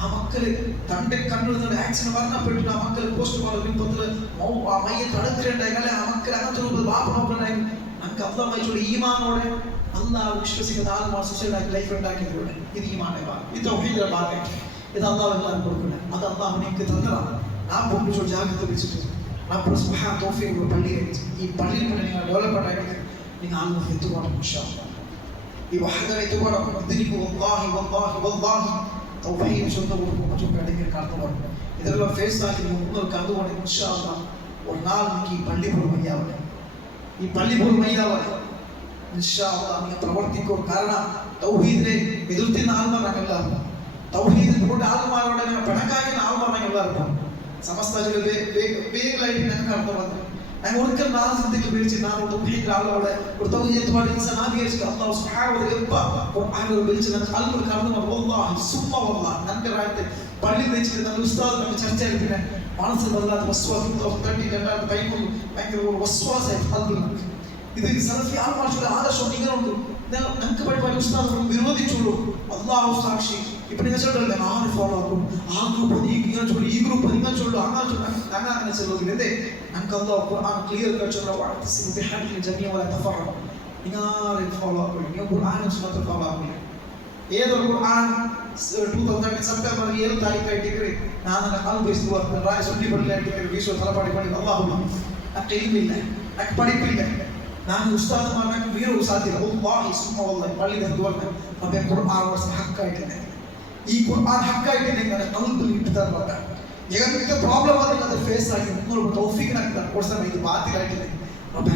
ആ മക്കള് തന്റെ കണ്ണുകൾ ആക്സിഡന്റ് മരണപ്പെട്ടിട്ട് ആ മക്കൾ പോസ്റ്റ് മോർട്ടം രൂപത്തിൽ ആ മയ്യത്ത് അടക്കേണ്ടായി. ആ മക്കൾ അങ്ങനത്തെ രൂപത്തിൽ ബാപ്പ നോക്കണ്ടായി. നമുക്ക് അള്ളാഹ് ഈമാനോടെ അള്ളാഹ് വിശ്വസിക്കുന്ന ആളുമാർ സുസൈഡാക്കി ലൈഫ് ഉണ്ടാക്കിയതിലൂടെ ഇത് ഈമാനെ ഇത് തൗഹീദിന്റെ ഭാഗമായിട്ട് ഇത് അള്ളാഹ് എല്ലാം കൊടുക്കണം. അത് അള്ളാഹ് എനിക്ക് തന്നതാണ്. ആ പൊന്നിച്ചോട് ജാഗ്രത വെച്ചിട്ട് നമ്മുടെ സുബ്ഹാന തൗഫീഖ് പള്ളിയിൽ ഈ പള്ളിയിൽ തന്നെ നിങ്ങൾ ഡെവലപ്മെന്റ് ആയിട്ട് നിങ്ങൾ ആളുകൾ എത്തുകയാണ്. ഇൻഷാ അല്ലാഹ് ഈ വഹദ എത്തുകയാണ്. ഇതിനിക്ക് വല്ലാഹി തൗഫീഖ് ചൊല്ലുമ്പോൾ മറ്റുള്ളവരുടെ കടന്നു പോകണം. ഇതെല്ലാം ഫേസ് ആക്കി നിങ്ങൾ കടന്നു പോകണം. ഇൻഷാ അല്ലാഹ് ഒരു നാൾ നിങ്ങൾക്ക് ഈ പള്ളി പോലും മയ്യാവട്ടെ, ഈ പള്ളി പോലും മയ്യാവട്ടെ. ഇൻഷാ അല്ലാഹ് നിങ്ങൾ പ്രവർത്തിക്കും. കാരണം തൗഹീദിനെ എതിർത്തിരുന്ന ആൾമാരാണ്. തൗഹീദിന്റെ ആൾമാരോടെ പിണക്കാക്കുന്ന ആൾമാരാണ്. സമസ്ത വേഗമായിട്ട് ഞങ്ങൾക്ക് അർത്ഥം വന്നു. ഞങ്ങൾ ഒരിക്കൽ നാസിന്തിക്ക് വിളിച്ച് ആളോടെ ഒരു തൗഹീദ് പാടി ആഗ്രഹിച്ചു. അള്ളാഹു സുബ്ഹാനഹു വതആല വിളിച്ച് കൽബിൽ കടന്നു വല്ലാഹി സുമ്മ വല്ലാഹി നമ്മുടെ രാജ്യത്തെ പള്ളി വെച്ചിട്ട് നമ്മുടെ ഉസ്താദ് നമ്മുടെ ചർച്ചയിൽ പിന്നെ മനസ്സിൽ വല്ലാത്ത വസ്വാസ് 2013 ഭയങ്കര ഒരു വസ്വാസായി കൽബിൽ. ഇത് സലഫി ആൾമാരുടെ ആദർശം ഇങ്ങനെയുണ്ട്. ഞങ്ങൾക്ക് പഠിപ്പാൻ ഉസ്താദ് വിരോധിച്ചുള്ളൂ. അള്ളാഹു സാക്ഷി. ഇപ്പൊ നിങ്ങൾ ചൊല്ലല്ലേ 4 ഫോളോ ആക്കും. ആ ഗ്രൂപ്പ് ഇങ്ങനെ ചൊല്ലു, ഈ ഗ്രൂപ്പ് നിങ്ങൾ ചൊല്ലു, അങ്ങനെ ചെല്ലുന്നത് എന്തേ ഞങ്ങൾക്ക് അള്ളാഹു ഖുർആൻ ക്ലിയർ നിങ്ങൾ ഫോളോ ആക്കും. നിങ്ങൾ ഖുർആനും സുന്നത്തും ഫോളോ ആക്കില്ല. ഏതൊരു ഖുർആൻ 2013 സെപ്റ്റംബർ 7 താരീഖായിട്ട് ഞാൻ ചൊല്ലിപ്പള്ളിയായിട്ട് വീശോ തലപ്പാടി പണി അള്ളാഹു എനിക്ക് ഇൽമില്ല, എനിക്ക് പഠിപ്പില്ല. ഞാൻ ഉസ്താദുമാർക്ക് വീരോ സാധ്യത വല്ലാഹി സുമ്മ വല്ലാഹി പള്ളി പറഞ്ഞ അപ്പോൾ ഖുർആൻ ഹക്കായിട്ടുണ്ട്. ഈ ഖുർആൻ ഹക്കായിട്ടുണ്ട് കൽബിൽ ഇട്ട് തരണ്ട. ഞങ്ങൾക്ക് പ്രോബ്ലം വന്നിട്ട് അത് ഫേസ് ആക്കി നിങ്ങൾ തൗഫീഖ് നൽകുക. കുറച്ച് ഇത് ബാധ്യമായിട്ടില്ല. അപ്പോൾ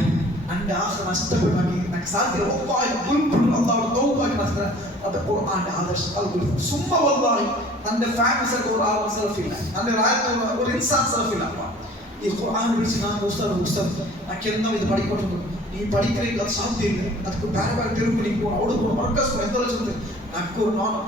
എൻ്റെ ആശ നഷ്ടപ്പെടാൻ എനിക്ക് സാധ്യത വല്ലാഹി ദുൽബുൽ അല്ലാഹു തൗബാക്കി നഷ്ട. അത് ഖുർആന്റെ ആദർശം കൽബിൽ സുമ്മ വല്ലാഹി എൻ്റെ ഫാമിലി ഖുർആൻ സലഫില്ല, എൻ്റെ രാജ്യത്തുള്ള ഒരു ഇൻസാൻ സലഫില്ല. ഈ ഖുർആൻ വിളിച്ച് ഞാൻ ഉസ്താദ് എനിക്കെന്നും ഇത് പഠിക്കൊണ്ടു ഈ പഠിക്കലേക്ക് അത് സാധ്യമില്ല. ಅದಕ್ಕೆ ಬೇರೆ ಬೇರೆ ತಿರುಪತಿಗೆ ಅವಳು ವರ್ಕಸ್ ಎಂದಲ್ಲ ಚಂದ నాకు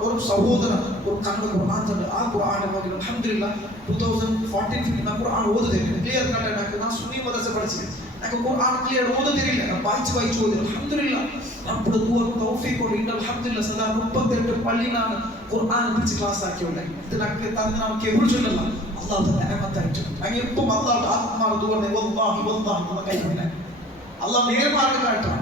ఒక సహోదర ఒక కన్నడ ఖురాన్ చదివి ఆ ఖురాన్ ಹೋಗಿ అల్హమ్దులిల్లాహ్ 2014 నాకు ఖురాన్ ఓదదే క్లియర్ కట్ నాకు నా సున్నీ మదర్స പഠിച്ചിട്ട് నాకు ఖురాన్ క్లియర్ ఓదదిరిല്ല ನಾನು വായിച്ചു ഓതി അൽഹംദുലില്ലാഹ് നമ്മുടെ ദുആ തൗഫീഖ് കൊണ്ട് ഇന്ന അൽഹംദുലില്ലാഹ് സദാ 38 പള്ളി ನಾನು ഖുർആൻ പഠിച്ച് ക്ലാസ് ആക്കിയുള്ളേ. ഇത് നമുക്ക് തന്നെ നമുക്ക് എവിടെ ചൊല്ലല്ല അല്ലാഹു നിഅമത്തായിട്ട് അങ്ങനെ ഇപ്പം അല്ലാഹു ആത്മാവ് ദുആ വല്ലാഹി വല്ലാഹി കൈവില്ല. അല്ലാഹ് നേർമാർഗ്ഗം കാട്ടണം.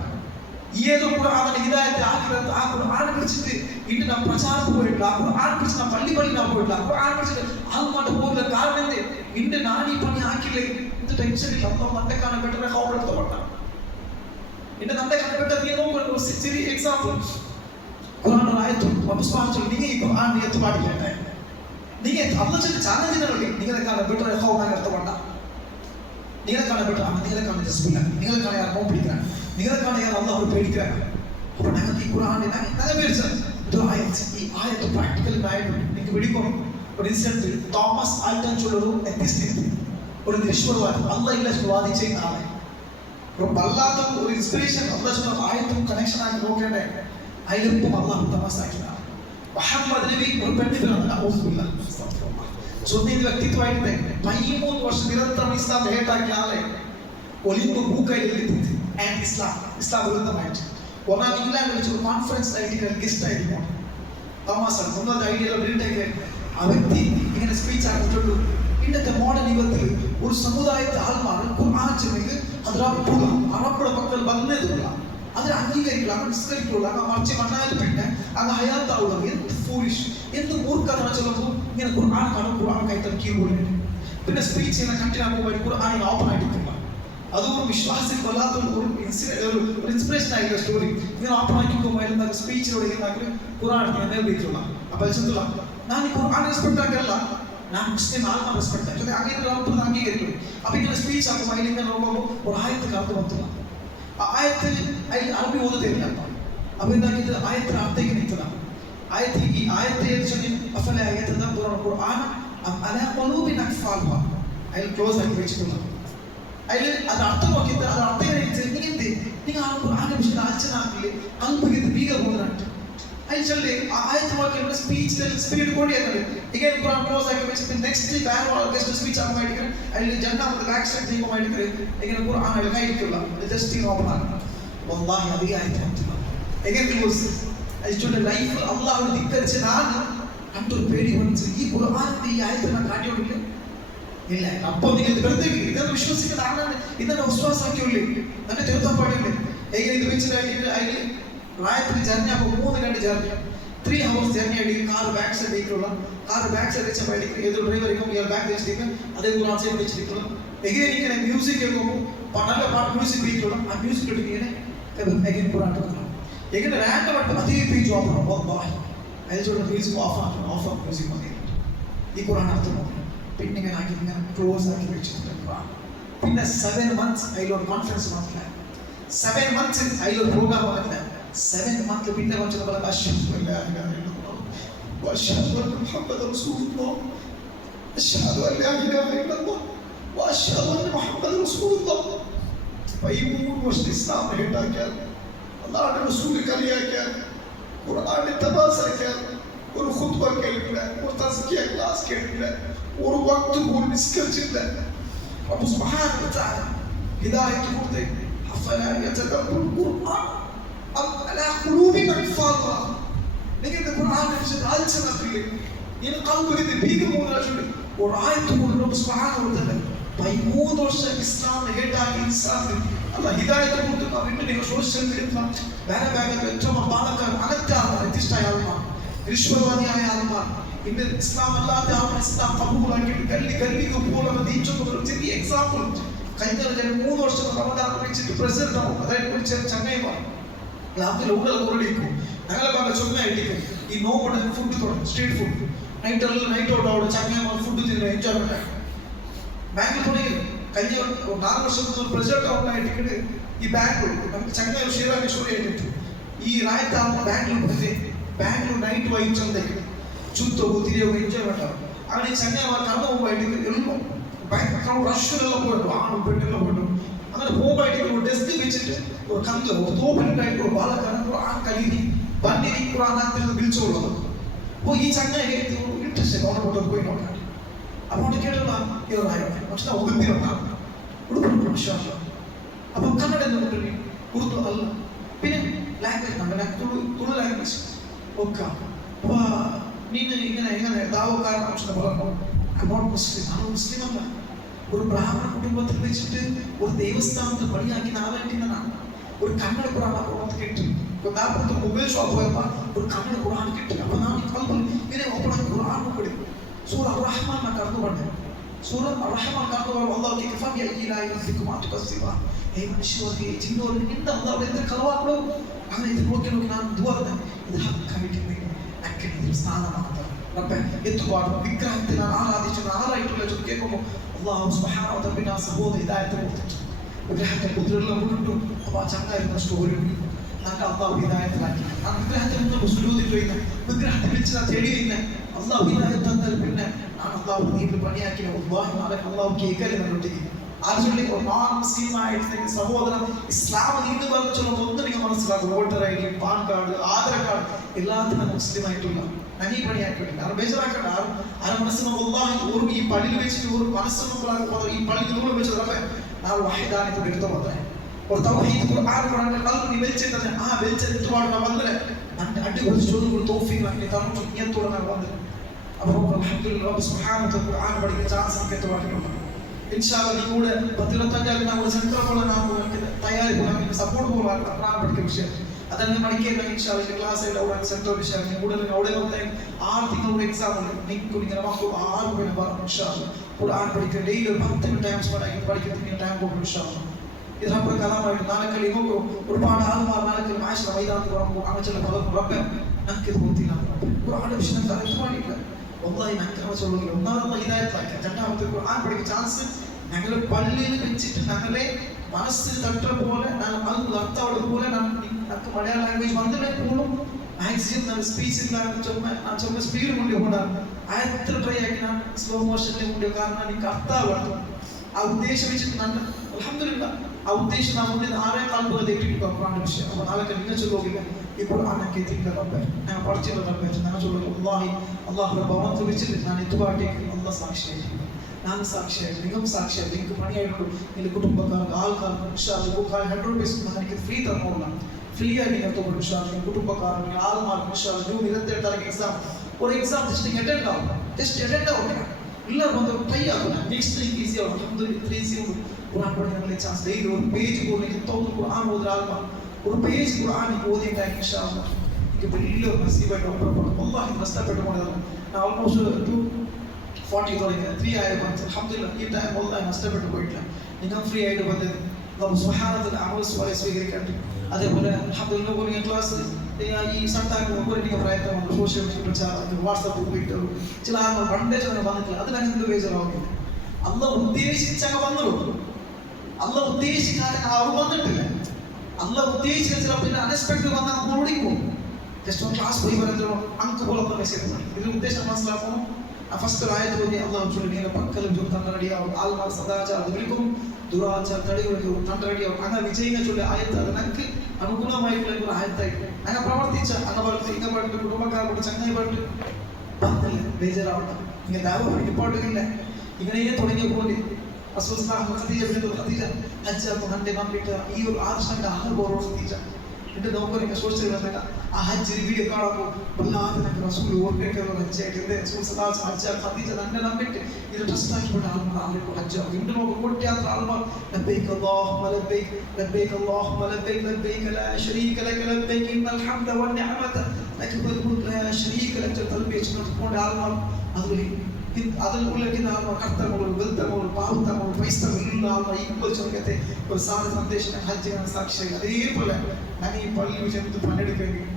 ഏതോ ഖുർആനിന്റെ ഹിദായത്ത് ആഖിറത്ത് ആ ഖുർആൻ പഠിച്ചിട്ട് ഇന്ന് നാം പ്രചാരത്തിന് പോയിട്ടില്ല. ആ ഖുർആൻ പഠിച്ച് നാം പള്ളി നാം പോയിട്ടില്ല. ആ ഖുർആൻ പഠിച്ചിട്ട് ആൾമാട്ട് പോകില്ല. കാരണം എന്ത് ഇന്ന് നാനീ പണി ആക്കില്ലേ ഇത് ടെൻഷൻ ഇല്ല. അല്ലാഹ് നന്നെ കാണാൻ ബെറ്റർ ഹോപ്പെടുത്തപ്പെട്ട ഇന്ന് നന്നെ കണ്ടപ്പെട്ട നീ നോക്കൂ. ചെറിയ എക്സാമ്പിൾ ഖുർആനിൽ ആയത്ത് അബ്സ്വാഹ് നിങ്ങൾ ഈ ഖുർആൻ നിയത്ത് പാടില്ല. നിങ്ങൾ അല്ലാഹ് ചെയ്ത ചാനലിനുള്ളിൽ നിങ്ങളെ കാണാൻ ബെറ്റർ ഹോമാൻ അർത്ഥപ്പെട്ട നിങ്ങളെ കാണാൻ ബെറ്റർ നിങ്ങളെ കാണാൻ ജസ്ബില്ല, നിങ്ങളെ കാണാൻ നോമ്പ് പിടിക്കാൻ, നിങ്ങളെ കാണാൻ അള്ളാഹു പേടിക്കാൻ. അപ്പോൾ ഞങ്ങൾക്ക് ഈ ഖുർആനെ ഞങ്ങൾ പേടിച്ചത് ഈ ആയത്ത് പ്രാക്ടിക്കൽ ആയിട്ട് നിങ്ങൾക്ക് പിടിക്കണം. ഒരു ഇൻസിഡന്റ്, തോമസ് ആൽട്ടൺ ചൊല്ലൊരു എത്തിസ്റ്റ്, ഒരു നിരീശ്വരവാദി, അല്ല ഇല്ല വാദിച്ച ആളെ വല്ലാത്ത ഒരു ഇൻസ്പിറേഷൻ അല്ല ആയത്തും കണക്ഷൻ ആക്കി നോക്കേണ്ടേ. അതിലിപ്പം അള്ളാഹു തമാസാക്കിയതാണ്. മുഹമ്മദ് നബി ഒരു പെണ്ണിനാണ് സ്വന്തം വ്യക്തിത്വമായിട്ട് 13 വർഷം നിരന്തരം ഇസ്ലാം ഹേട്ടാക്കിയ ആളെ ഒലിമ്പ് ബുക്കായിട്ട് ഇസ്ലാം വിരുദ്ധമായിട്ട് ഒന്നാം ഇംഗ്ലണ്ടിൽ വെച്ച് ഒരു കോൺഫറൻസ് ആയിട്ട് ഗസ്റ്റ് ആയിരുന്നു തോമസ്. ഒന്നാമത്തെ ഐഡിയ വീട്ടിലേക്ക് ആ വ്യക്തി ഇങ്ങനെ സ്പീച്ച് ആക്കിയിട്ടുള്ളൂ. ഇന്നത്തെ മോഡേൺ യുഗത്തിൽ ഒരു സമുദായത്തെ ആൾമാർ ഖുർആൻ ചെന്നെങ്കിൽ അതിൽ അറബിയുടെ മക്കൾ വന്നതുള്ള അതിന് അംഗീകരിക്കില്ല, അങ്ങ് നിസ്കരിക്കുള്ള, അങ്ങ് മറിച്ച് മണ്ണാലും പിന്നെ അങ്ങ് ഹയാത്താവുള്ള എന്ത് ഫൂളിഷ്, എന്ത് മൂർഖത വെച്ചാൽ ഇങ്ങനെ ഖുർആൻ കാണും, ഖുർആൻ കൈത്തൽ കീബോർഡിൽ പിന്നെ സ്പീച്ച് ചെയ്യുന്ന കണ്ടിനാകുമ്പോൾ ഖുർആൻ ഓപ്പൺ ആയിട്ടില്ല. അതും ഒരു വിശ്വാസത്തിൽ വല്ലാത്ത ഒരു ഇൻസ്പിറേഷൻ ആയിട്ടുള്ള സ്റ്റോറി. ഇങ്ങനെ ഓപ്പൺ ആക്കിക്കുമ്പോൾ സ്പീച്ചിലൂടെ ഖുർആൻ ഉപയോഗിക്കുള്ള. അപ്പോൾ ചിന്തുള്ള ഞാൻ ഈ ഖുർആൻ റെസ്പെക്ട് ആക്കല്ല, ഞാൻ മുസ്ലിം ആത്മ റെസ്പെക്ട് ആക്കി അങ്ങനെ അംഗീകരിക്കും. അപ്പൊ ഇങ്ങനെ സ്പീച്ച് ആക്കുമ്പോൾ അതിലിങ്ങനെ നോക്കുമ്പോൾ ഒരു ആയത്ത് അർത്ഥം വന്നില്ല. ആ ആയത്തിൽ അതിൽ അറബി ഓതുന്നില്ല. അപ്പൊ എന്താക്കിയത് ആയത്തിന് അർത്ഥേക്ക് നിൽക്കുന്ന ആയത്ത് ഈ ആയത്തെ അതിൽ ക്ലോസ് ആക്കി വെച്ചിട്ടുള്ള അതിൽ അത് അർത്ഥം നോക്കിയിട്ട് അത് അർത്ഥം ഇങ്ങനത്തെ നിങ്ങൾ അച്ഛനാക്കില്ലേ അല്പം ബീഗ പോകുന്നുണ്ട് അതിൽ ചൊല്ലി ആയത്ത് നോക്കിയ സ്പീച്ച് സ്പീഡ് കൂടിയാണ് ഇങ്ങനെ ക്ലോസ് ആക്കി വെച്ചിട്ട് നെക്സ്റ്റ് വേറെ സ്പീച്ച് ആകുമ്പോൾ അതിൽ ജന്നാമത്തെ ബാക്ക് സ്റ്റാർട്ട് ചെയ്യുമ്പോൾ ഇങ്ങനെ ഖുർആൻ കൈക്കുള്ള ജസ്റ്റ് ഓപ്പൺ ആണ് വല്ലാഹി അധികം ആയിട്ട് എങ്ങനെ അതിന്റെ ലൈഫ് അള്ളാഹു ധിക്കരിച്ച് ഞാൻ കണ്ടൊരു പേടി വന്നിട്ട് ഈ ഖുർആനിന്റെ ഈ ആയത്ത് ഞാൻ കാട്ടിയോടില്ല ഇല്ല. അപ്പൊ നിങ്ങൾ വെറുതെ ഇതൊന്ന് വിശ്വസിക്കുന്ന ആളാണ്, ഇതെന്നെ വിശ്വാസാക്കിയുള്ളേ തന്നെ തീർത്താൻ പാടില്ലേ. എങ്ങനെ ഇത് വെച്ചിട്ട് അതിൽ പ്രായത്തിന് ജർണി അപ്പോൾ 3 ജർണി 3 hours ജർണി ആയിട്ട് കാർ ബാക്ക് സൈഡ് വെച്ചിട്ടുള്ള കാർ ബാക്ക് സൈഡ് വെച്ചപ്പോൾ ഏതൊരു ഡ്രൈവറിക്കും ഇയാൾ ബാക്ക് വെച്ചിരിക്കും അതേ ഖുർആൻ സൈഡ് വെച്ചിരിക്കണം. എങ്ങനെ ഇങ്ങനെ മ്യൂസിക് കേൾക്കുമ്പോൾ നല്ല പാട്ട് മ്യൂസിക് വെച്ചിട്ടുള്ള ആ മ്യൂസിക് ഇങ്ങനെ എങ്ങനെ ഖുർആൻ എങ്ങനെ റാൻഡമായിട്ട് അതേ പേജ് ഓപ്പൺ അതിലുള്ള മ്യൂസിക് ഓഫ് മ്യൂസിക് മതി ഈ ഖുർആൻ അർത്ഥം നോക്കണം. പിന്നെ ഇങ്ങനെ ആക്കി ഇങ്ങനെ ക്ലോസ് ആക്കി വെച്ചിട്ടുണ്ട്. പിന്നെ 7 months അതിലൊരു കോൺഫറൻസ് നടത്തില്ല, 7 months അതിലൊരു പ്രോഗ്രാം നടത്തില്ല. 7 months പിന്നെ കുറച്ച് പോലെ 13 വർഷം ഇസ്ലാം ഹേട്ടാക്കിയാൽ അല്ലാഹുവിന്റെ റസൂൽ കളിയാക്കിയാൽ ഖുർആനിനെ തമാസാക്കിയാൽ ഒരു ഖുത്ബ കേൾക്കില്ല, ഒരു തസ്കിയ ക്ലാസ് കേൾക്കില്ല, ഒരു വക്ത് പോലും നിസ്കരിച്ചില്ല. അല്ലാഹു സുബ്ഹാനഹു വ തആല ഹിദായത്ത് കൊടുത്തേ. അഫലാ യതദബ്ബറുൽ ഖുർആൻ അം അലാ ഖുലൂബിൻ അഖ്ഫാലുഹാ. നിങ്ങൾക്ക് ഖുർആനിനെ കുറിച്ച് ആലോചനയില്ലേ? ഈ ഖൽബിന്റെ ബീഗമൂലാജുണ്ട് ഒരു ആയത്ത് കൊണ്ട് അല്ലാഹു സുബ്ഹാനഹു വ തആല 13 വർഷം ഇസ്ലാം ഹേട്ടാക്കി ഇൻസാൻ അല്ലാഹു ഹിദായത്ത് കൊടുത്തു. പിന്നെ നിങ്ങൾ സോഷ്യൽ മീഡിയ വേറെ ഏറ്റവും പാലക്കാർ അകറ്റാണ് വ്യത്യസ്തമായ ആൾമാർ, ഈശ്വരവാദിയായ ആൾമാർ, ഇന്ന് ഇസ്ലാം അല്ലാത്ത ആൾമാർ ഇസ്ലാം കബൂലാക്കിയിട്ട് ഗല്ലിക്ക് പോലെ നീച്ചൊക്കെ ചെറിയ എക്സാമ്പിൾ. കഴിഞ്ഞ 3 വർഷം റമദാൻ വെച്ചിട്ട് പ്രസിഡന്റ് ആവും, അതായത് ചങ്ങായിമാർ രാത്രി ഊടൽ കൂടിയിരിക്കും. ഞങ്ങളെ ഭാഗം ചുമയായിരിക്കും ഈ നോമ്പ് ഫുഡ് തുടങ്ങും, സ്ട്രീറ്റ് ഫുഡ് നൈറ്റ് ഔട്ട് അവിടെ ചങ്ങായിമാർ ഫുഡ് തിന്നു എൻജോയ്മെന്റ് ആയി. ബാങ്കിൽ തുടങ്ങി കഴിഞ്ഞ 4 വർഷത്തിൽ പ്രസിഡന്റ് ആവുന്നതായിട്ട് ഈ ബാംഗ്ലൂർ നമുക്ക് ചങ്ങായി ഷീറാമേശ്വരി ആയിട്ട് ഈ രായത്താവുന്ന ബാംഗ്ലൂർ നൈറ്റ് വായിച്ചോണ്ടേക്ക് ചുത്തവും തിരിയവും എൻജോയ്മെന്റ് ആവും. അങ്ങനെ ചങ്ങായിമാർ കടന്നു പോകുമ്പോഴായിട്ട് എളുപ്പം റഷ്യെല്ലാം പോയിട്ടു ആണും പെണ്ണെല്ലാം പോയിട്ടു അങ്ങനെ പോകുമ്പോഴായിട്ട് ഒരു ഡെസ്ക് വെച്ചിട്ട് ഒരു കന്ത് തോപ്പിലുണ്ടായിട്ട് ഒരു ബാലക്കാരൻ ആ കലീതി ബന്നി ഖുർആനിൽ വിളിച്ചോളുന്നത്. അപ്പോൾ ഈ ചങ്ങായി ഇൻട്രസ്റ്റ് ഓണോട്ട് പോയി നോക്കാം. അപ്പോൾ കേട്ടുള്ള ഇതായോ പക്ഷെ ഒതുപ്പിലുണ്ടാകും ഉടുപ്പിട്ടുണ്ട് വിശ്വാസം. അപ്പൊ കന്നഡ എന്ന് പറഞ്ഞിട്ടുണ്ടെങ്കിൽ ഉറുദു അല്ല, പിന്നെ ലാംഗ്വേജ് നമ്മുടെ തുളു ലാംഗ്വേജ് ഒക്കെ. അപ്പൊ നീನು ഇങ്ങനെ ദാവക്കാരൻ പറഞ്ഞു നോട്ട് മുസ്ലിം, ആണ് മുസ്ലിം അല്ല. ഒരു ബ്രാഹ്മണ കുടുംബത്തിൽ വെച്ചിട്ട് ഒരു ദേവസ്ഥാനത്ത് പണിയാക്കി നാളായിട്ടാണ് ഒരു കന്നഡ ഖുർആൻ കേട്ടു. യഥാർത്ഥത്തിൽ മൊബൈൽ ഷോപ്പ് പോയപ്പോൾ ഒരു കന്നഡ ഖുർആൻ കിട്ടി. അപ്പൊ ഞാൻ ഇങ്ങനെ ഓപ്പൺ ആക്കി ഖുർആൻ കൂടി സൂറ റഹ്മാൻ കടന്നുകൊണ്ട് സൂറ റഹ്മാൻ കടന്നുകൊണ്ട് അല്ലാഹു കിഫാബി അയ്യിലായി റബ്ബിക്കും അത്കസിബ ഏ മനുഷ്യർക്ക് ജിന്നോർ നിന്റെ അല്ലാഹു എന്ത് കലവാക്കളോ അങ്ങനെ ഇത് നോക്കി ഞാൻ ദുആ ഇത് ഹക്കായിട്ട് അക്കനെ സ്ഥാനമാണ് റബ്ബേ എത്തുപാടും വിഗ്രഹത്തിൽ ആരാധിച്ചു ആരായിട്ടുള്ള കേൾക്കുമ്പോൾ അല്ലാഹു സുബ്ഹാനഹു വ തആല സഹോദര ഹിദായത്ത് കൊടുത്തു. വിഗ്രഹത്തെ കുതിരെല്ലാം കൊണ്ടിട്ടു. അപ്പോൾ ആ ചങ്ങായിരുന്ന സ്റ്റോറി ഞങ്ങൾക്ക് അള്ളാഹു ഹിദായത്തിലാക്കി. ആ വിഗ്രഹത്തെ മുന്നോട്ട് സുജൂദിട്ട് വരുന്ന വിഗ്രഹത്തെ വിളിച്ച് തേടി വരുന്ന അള്ളാഹു ഹിദായത്ത് തന്നാൽ പിന്നെ ഞാൻ അള്ളാഹു നീതി പണിയാക്കി അള്ളാഹു കേൾക്കല് നല്ലൊട്ടിക്ക് ആക്ച്വലി മുസ്ലിമായിട്ട് സഹോദരൻ ഇസ്ലാം നീതി പറഞ്ഞുള്ള ഒന്ന് നിങ്ങൾ മനസ്സിലാക്കും. Voter I D, pan card, Aadhaar card എല്ലാത്തിനും മുസ്ലിം ആയിട്ടുള്ള നനീ പണിയാക്കിയിട്ടില്ല. ആരും ബേജാറാക്കണ്ട. ആരും മനസ്സിന് ഈ പള്ളിയിൽ വെച്ചിട്ട് ഒരു മനസ്സിന് ഈ പള്ളിക്ക് ദൂരം വെച്ചത് ನಾವು ವಾಹಿದಾನಿತ ಬಿಡ್ತಾ ಹೋದ್ರೆ ஒரு தௌஹீத் குர்ஆன் குர்ஆன் கல்வி வெளிச்சத்தை வெளிச்சத்தோட நான் வந்து அந்த அடிபட்டு சொல்லுற தௌஃபீக் நான் தரணும் நியத்தோட நான் வந்து அப்போ அல்ஹம்துலில்லாஹ் ரப்ப சுப்ஹானஹு வ தஆலா குர்ஆன் படிக்க சான்ஸ் கிடைத்து வாக்கிடும் இன்ஷா அல்லாஹ் நீ கூட 15 நான் ஒரு சென்டர் போல நான் தயாரி போல சப்போர்ட் போல குர்ஆன் படிக்க விஷயம் ಅದನ್ನ ಮಡಿಕೆ ಇನ್ಶಾ ಅಲ್ಲಾಹ್ ಕ್ಲಾಸ್ ಐಡ ಅವರ ಸೆಂಟರ್ ವಿಷಯ ನೀವು ಕೂಡ ಅವಡೆ ಹೋಗ್ತಾ 6 ತಿಂಗಳ ಎಕ್ಸಾಮ್ ನಿಂಕು ನಿಂಗೆ ನಮಗೂ 6 ದಿನ ಬರ ಇನ್ಶಾ ಅಲ್ಲಾಹ್ ಕುರಾನ್ പഠിക്കുക ഡെയിലി 10 ടൈംസ് പഠിക്കുന്ന ടൈം പോകും ഇൻഷാ അല്ലാഹ്. ഇതിനെ പ്രകാരമായിട്ട് നാലക്കൽ ഇങ്ങോട്ട് ഒരുപാട് ആൾമാർ നാലക്കൽ മാഷ മൈതാനത്ത് പോകുമ്പോൾ അങ്ങനെയുള്ള പലർക്കും റബ്ബെ ഞങ്ങൾക്ക് തോന്നിയില്ല ഖുർആന്റെ വിഷയം കറക്റ്റ് പാടില്ല വല്ലാഹി ഞങ്ങൾക്ക് അങ്ങനെ சொல்லுங்க ഒന്നാമത്തെ ഹിദായത്താക്കി രണ്ടാമത്തെ ഖുർആൻ പഠിക്കുന്ന ചാൻസ് ഞങ്ങൾ പള്ളിയിൽ വെച്ചിട്ട് ഞങ്ങളെ മനസ്സിൽ തട്ട പോലെ ഞാൻ അത് അർത്ഥമുള്ള പോലെ നമുക്ക് മലയാള ലാംഗ്വേജ് വന്നിട്ടേ പോലും മാക്സിമം ನಾನು ಸ್ಪೀಚ್ ಇಲ್ಲ ನಾನು ಸ್ವಲ್ಪ ಸ್ಪೀಡ್ ಮುಂದೆ ಹೋದಾಗ ಆಯ್ತು ಟ್ರೈ ಆಗಿ ನಾನು ಸ್ಲೋ ಮೋಷನ್ ಮುಂದೆ ಕಾರಣ ನಿಮಗೆ ಅರ್ಥ ಆಗುತ್ತೆ ಆ ಉದ್ದೇಶ വെച്ചിട്ട് ನಾನು ಅಲ್ಹಮ್ದುಲಿಲ್ಲಾಹ್ ಆ ಉದ್ದೇಶ ನಾನು ಮುಂದೆ 6 ಕಾಲದಲ್ಲಿ ಇಟ್ಟಿಟ್ಟು ಕುರಾನ್ ವಿಷಯ അപ്പോൾ നാളെ നിങ്ങൾ ചൊല്ലുക ഇപ്പോൾ അനക്ക് തിങ്കറബ്ബ ഞാൻ പഠിച്ചത് റബ്ബേ ഞാൻ ചൊല്ലുക വല്ലാഹി അല്ലാഹു റബ്ബവൻ വെച്ചിട്ട് ഞാൻ ഇതുപാട്ടേക്ക് അല്ലാഹ് സാക്ഷിയായി ನಾನು ಸಾಕ್ಷಿಯಾಗಿ ನಿಗಮ್ ಸಾಕ್ಷಿಯಾಗಿ ನಿಂಗೆ ಪಣಿಯಾಗಿಟ್ಟು ನಿನ್ನ ಕುಟುಂಬಕ್ಕಾಗಿ ಆಲ್ಕಾರ್ಗೆ ಇನ್ಶಾ ಅಲ್ಲಾಹ್ ಗೋಕಾಲ್ 100% ನನಗೆ ಫ್ರೀ ತಗೊಳ್ಳೋಣ ಫ್ರೀ ಆಗಿ ನೀವು ತಗೊಂಡು ಇನ್ಶಾ ಅಲ್ಲಾಹ್ ನಿಮ್ಮ ಕುಟುಂಬಕ್ಕಾಗಿ ಆಲ್ ಮಾರ್ಕ್ ಇನ್ಶಾ ಅಲ್ಲಾಹ್ ನೀವು 22 ತಾರೀಕು ಎಕ್ಸಾಮ್ ஒரு எக்ஸாம் ஜஸ்ட் அட்டெண்ட் ஆகும் ஜஸ்ட் அட்டெண்ட் ஆகும் இல்ல வந்து ட்ரை ஆகும் நெக்ஸ்ட் வீக் ஈஸி ஆகும் அல்ஹம்துலில்லாஹ் 3 குர்ஆன் படிக்கிறதுக்கு சான்ஸ் டெய்லி ஒரு பேஜ் போடுறீங்க தௌஹீத் குர்ஆன் ஓதுறாங்க ஒரு பேஜ் குர்ஆன் ஓதிட்டா இன்ஷா அல்லாஹ் இது பெரிய ஒரு நசீபாയിട്ട് ஒப்பறப்படும் வல்லாஹி கஷ்டப்பட்டு போனது நான் ஆல்மோஸ்ட் 240 தொடங்க 3 ஆயிரம் அல்ஹம்துலில்லாஹ் ഈ ടൈം വല്ലാഹി നഷ്ടപ്പെട്ടു പോയിട്ടില്ല നിങ്ങൾ ഫ്രീ ആയിട്ട് വന്ന് അല്ലാഹു സുബ്ഹാനഹു വ തആല അമൽ സ്വാലിഹ് സ്വീകരിക്കട്ടെ അതേപോലെ അൽഹംദുലില്ലാഹ് ഒരു ക്ലാസ് ഈ സൺടാഗ് ഒരിക്കലും പ്രയത്നം സോഷ്യൽ മീഡിയ പ്രചാരം വാട്സാപ്പ് ട്വിറ്റർ ചില ആളുകൾ പണ്ടേ വന്നിട്ടില്ല അതിനങ്ങനെ ബേജാറാവുന്നില്ല അല്ലാഹ് ഉദ്ദേശിച്ചങ്ങ് വന്നുള്ളൂ അല്ലാഹ് ഉദ്ദേശിക്കാതെ അവർ വന്നിട്ടില്ല അല്ലാഹ് ഉദ്ദേശിച്ച ചില പിന്നെ അൺഎക്സ്പെക്ടഡ് വന്നാൽ നമ്മൾ ഓടിക്കും ജസ്റ്റ് ഒരു ക്ലാസ് പോയി പറയുമ്പോൾ അങ്ക് പോലെ മെസ്സേജ് ഇതിന് ഉദ്ദേശം മനസ്സിലാക്കണം ഫസ്റ്റ് ആയത് പോലെ അല്ലാഹ് ചൊല്ലിയ പക്കലും തണ്ടടിയാവും ആൽമാർ സദാചാരം വിളിക്കും ദുരാചാര തടികളിലും തണ്ടടിയാവും അങ്ങനെ വിജയിനെ ചൊല്ലി ആയത്ത് അത് നമുക്ക് അനുകൂലമായിട്ടുള്ള ഒരു ആയത്തായിട്ട് അങ്ങനെ പ്രവർത്തിച്ച അങ്ങനെ പറഞ്ഞു ഇങ്ങനെ പറഞ്ഞു കുടുംബക്കാരോട് ചങ്ങായി പറഞ്ഞു പറഞ്ഞില്ല ബേജാറാവണ്ട ഇങ്ങനെ ദാവ പഠിക്കപ്പാട്ടില്ല ഇങ്ങനെ തുടങ്ങിയ പോലെ ഖദീജ ഹജ്ജ് ഹണ്ടെ നമ്പിട്ട് ഈ ഒരു ആദർശങ്ങളുടെ ആഹ്റോറോ ഖദീജ എന്റെ നോക്കറിന്റെ സോഷ്യൽ മീഡിയ ആ ഹജ്ജ് വീഡിയോ കാണുമ്പോൾ വല്ലാതെ നമുക്ക് റസൂൽ ഓർക്കേണ്ട ഹജ്ജായിട്ട് റസൂൽ സദാ ഹജ്ജ് ഖദീജ തന്നെ നമ്പിട്ട് ഇത് ട്രസ്റ്റ് ആക്കിയിട്ട് ആളുകൾ ഹജ്ജ് വീണ്ടും ഓടിയാത്ര ആളുകൾ ലബ്ബൈക അല്ലാഹുമ്മ ലബ്ബൈക ലബ്ബൈക അല്ലാഹുമ്മ ലബ്ബൈക ലബ്ബൈക ലാ ശരീക ലക ലബ്ബൈക ഇന്നൽ ഹംദ വൻ നിഅമത ലക വൽ മുൽക് ലാ ശരീക ലക തൽബിയത്ത് കൊണ്ട് ആളുകൾ അതുപോലെ അതിൽ ഉള്ളിരിക്കുന്ന ആളുകൾ കർത്തങ്ങളും ബന്ധങ്ങളും പാവത്തങ്ങളും പൈസകളും ആളുകൾ ഇപ്പോൾ ചൊല്ലത്തെ ഒരു സാധന സന്ദേശം ഹജ്ജിന് സാക്ഷിയായി അതേപോലെ ഞാൻ ഈ പള്ളിയിൽ ചെന്ന് പണിയെടുക്കുകയും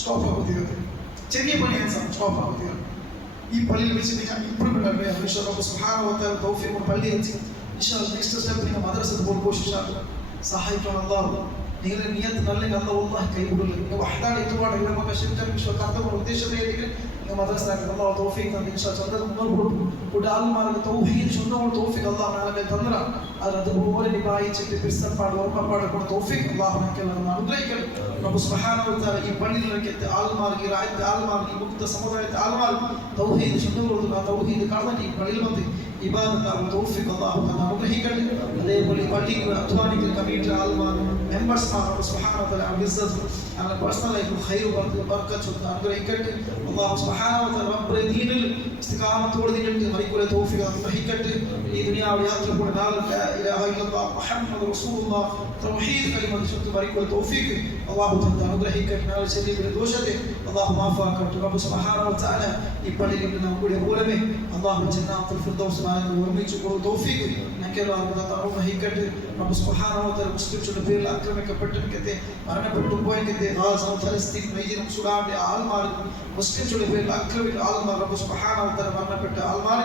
സ്റ്റോപ്പ് ആകുന്നത് ചെറിയ പണിയാണ് സ്റ്റോപ്പ് ആകുന്നത് ഈ പള്ളിയിൽ വെച്ചിട്ട് ഞാൻ ഇമ്പ്രൂവ്മെന്റ് ആണ് തൗഫീഖ് പള്ളി വെച്ച് നെക്സ്റ്റ് സ്റ്റെപ്പ് നിങ്ങൾ മദ്രസ പോഷിച്ചാൽ സഹായിക്കണം അല്ലാഹു നിങ്ങളുടെ നിയത്ത് നല്ല അല്ലാഹു കൈവിടില്ല നിങ്ങൾ വഹദാൻ ഇതുപാട് നമുക്ക് ശരിക്കും കർത്തവ്യം ഉദ്ദേശിച്ചതായിരിക്കും مدرسة الله توفيق إن شاء الله تنظر ودال مال توحيد شنو توفيق الله على تنظر على دبور نباي تشيك بيرسل بعد ورما بعد كون توفيق الله نكلا ما ندرك رب سبحانه وتعالى يبني لك آل مال يراعي آل مال يبقى سموذج آل مال توحيد شنو توحيد كارمني بديل بندي إبادة توفيق الله تعالى ندرك هذا بولي بدي أتواني كميت آل مال members رب سبحانه وتعالى عزيز على personal life خير بركة شتى ندرك الله سبحانه وتعالى رب دين الاستقامة توردين مريكول توفيق ندرك ഈ ദുനിയാവിൽ യാത്രപ്പെടുന്ന ലാ ഇലാഹ ഇല്ലല്ലാഹ് മുഹമ്മദ് റസൂലുള്ളാഹ് തൗഹീദ് കലിമ ശുദ്ധ മരിക്കുൽ തൗഫീഖ് അല്ലാഹു തആല അനുഗ്രഹിക്കട്ടെ നാളെ ശരീരത്തിന്റെ ദോഷത്തെ അല്ലാഹു മാഫാക്കട്ടെ റബ്ബ് സുബ്ഹാനഹു വ തആല ഈ പള്ളിയിൽ നാം കൂടി പോലമേ അല്ലാഹു ജന്നാത്തുൽ ഫിർദൗസ് നാളെ ഒരുമിച്ച് കൊടു തൗഫീഖ് ഞങ്ങൾക്ക് അല്ലാഹു അനുഗ്രഹിക്കട്ടെ റബ്ബ് സുബ്ഹാനഹു വ തആല മുസ്ലിംകളുടെ പേരിൽ ആക്രമിക്കപ്പെട്ടിരിക്കട്ടെ മരണപ്പെട്ടു പോയിരിക്കട്ടെ ഗാസ ഫലസ്തീൻ ഈജിപ്ത് സുഡാൻ ആൽമാർ മുസ്ലിംകളുടെ പേരിൽ ആക്രമിച്ച ആൽമാർ റബ്ബ് സുബ്ഹാനഹു വ തആല മരണപ്പെട്ട ആൽമാർ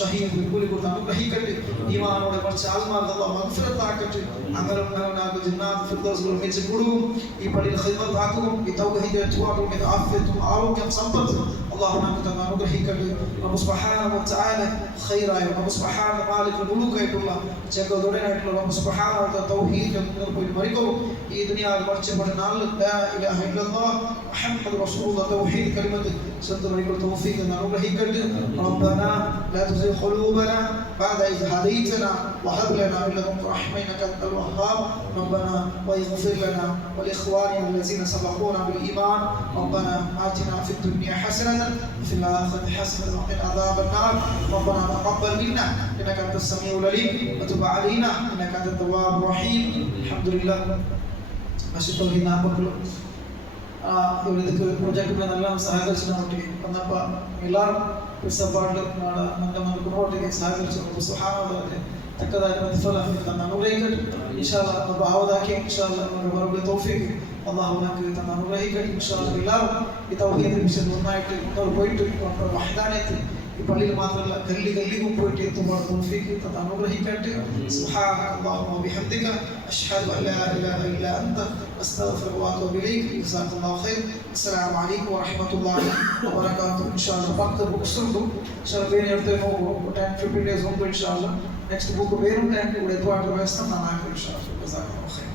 ഷഹീദ് കൂലി കൊടുത്ത് അനുഗ്രഹിക്കട്ടെ ഈമാനോടെ കുറച്ച് ആത്മാർത്ഥത അല്ലാഹു മഗ്ഫിറത്ത് ആക്കട്ടെ. അങ്ങനെ ഞങ്ങൾക്ക് ജന്നാത്ത് ഫിർദൗസിൽ ഒരുമിച്ച് കൂടുകയും ഈ പള്ളിയിൽ ഖിദ്മത്ത് ആക്കുകയും ഈ തൗഹീദ് തുവാക്കും ഇത് ആഫിയത്തും ആരോഗ്യം സമ്പത്തും അല്ലാഹു നമുക്ക് തന്നെ അനുഗ്രഹിക്കട്ടെ. റബ്ബ് സുബ്ഹാനഹു വ തആല ഖൈറായ റബ്ബ് സുബ്ഹാനഹു മാലിക്കുൽ മുലൂക്കായിട്ടുള്ള ചെങ്കോടുടനായിട്ടുള്ള റബ്ബ് സുബ്ഹാനഹു വ തആല തൗഹീദ് പോയി മരിക്കും. ഈ ദുനിയാവിൽ മരിച്ചപ്പെട്ട നാളിൽ ലാ ഇലാഹ ഇല്ലല്ലാഹ് മുഹമ്മദ് റസൂലുള്ളാഹ് തൗഹീദ് കലിമത്ത് സ്വന്തം മരിക്കുൽ തൗഫീഖ് അനുഗ്രഹിക്കട്ടെ. റബ്ബനാ ലാ തുസിഗ് ഖുലൂബനാ ബഅദ ഇദ് ഹദൈതനാ വഹബ് ലനാ മിൻ ലദുൻക റഹ്മ ഇന്നക അൻതൽ വഹ്ഹാബ്. റബ്ബനാ വഗ്ഫിർ ലനാ വലിഖ്വാനിനാ الذين سبقونا بالإيمان. ربنا آتنا في الدنيا حسنة وفي الآخرة حسنة وقنا عذاب النار. ربنا تقبل منا إنك أنت السميع العليم وتب علينا إنك أنت التواب الرحيم. الحمد لله. മസ്ജിദ് തൗഹീദ് നാമക്കുള്ള ഇവിടുത്തെ പ്രൊജക്ടിനെ നല്ല സഹകരിച്ചു നോട്ടി വന്നപ്പോൾ എല്ലാവരും പിസപ്പാട്ട് നമ്മുടെ മുന്നോട്ടേക്ക് സഹകരിച്ചു സുബ്ഹാനല്ലാഹ് തക്കതായ പ്രതിഫലം തന്നെ അനുഗ്രഹിക്കട്ടെ. ഇൻഷാ അല്ലാഹ് നമുക്ക് ആവതാക്കി ഇൻഷാ അല്ലാഹ് നമ്മുടെ വറബ് തൗഫീഖ് അല്ലാഹു നമുക്ക് തന്നെ അനുഗ്രഹിക്കട്ടെ. ഇൻഷാ അല്ലാഹ് എല്ലാവരും ഈ തൗഹീദ് വിഷയം ഒന്നായിട്ട് മുന്നോട്ട് പോയിട്ട് വഹദാനിയത്ത് ഈ പള്ളിയിൽ മാത്രമല്ല ഗല്ലിക്കും പോയിട്ട് എത്തുമ്പോൾ തൗഫീഖ് തന്നെ അനുഗ്രഹിക്കട്ടെ. സുബ്ഹാനല്ലാഹി വബിഹംദിക അഷ്ഹദു അൻ ലാ ഇലാഹ ഇല്ലാ അൻത അസ്തഗ്ഫിറുക വഅതൂബു ഇലൈക്. ജസാക്കല്ലാഹു ഖൈർ. അസ്സലാമു അലൈക്കും വറഹ്മത്തുള്ളാഹി വബറകാതുഹു. ഇൻഷാ അല്ലാഹ് പത്ത് ബുക്സ് ഉണ്ട്. ഇൻഷാ അല്ലാഹ് വേറെ എടുത്ത് 10-15 days മുമ്പ് ഇൻഷാ അല്ലാഹ് നെക്സ്റ്റ് ബുക്ക് വേറെ ഇവിടെ എത്തുവാനുള്ള വ്യവസ്ഥ നന്നാക്കും ഇൻഷാ അല്ലാഹ്. ജസാക്കല്ലാഹു ഖൈർ.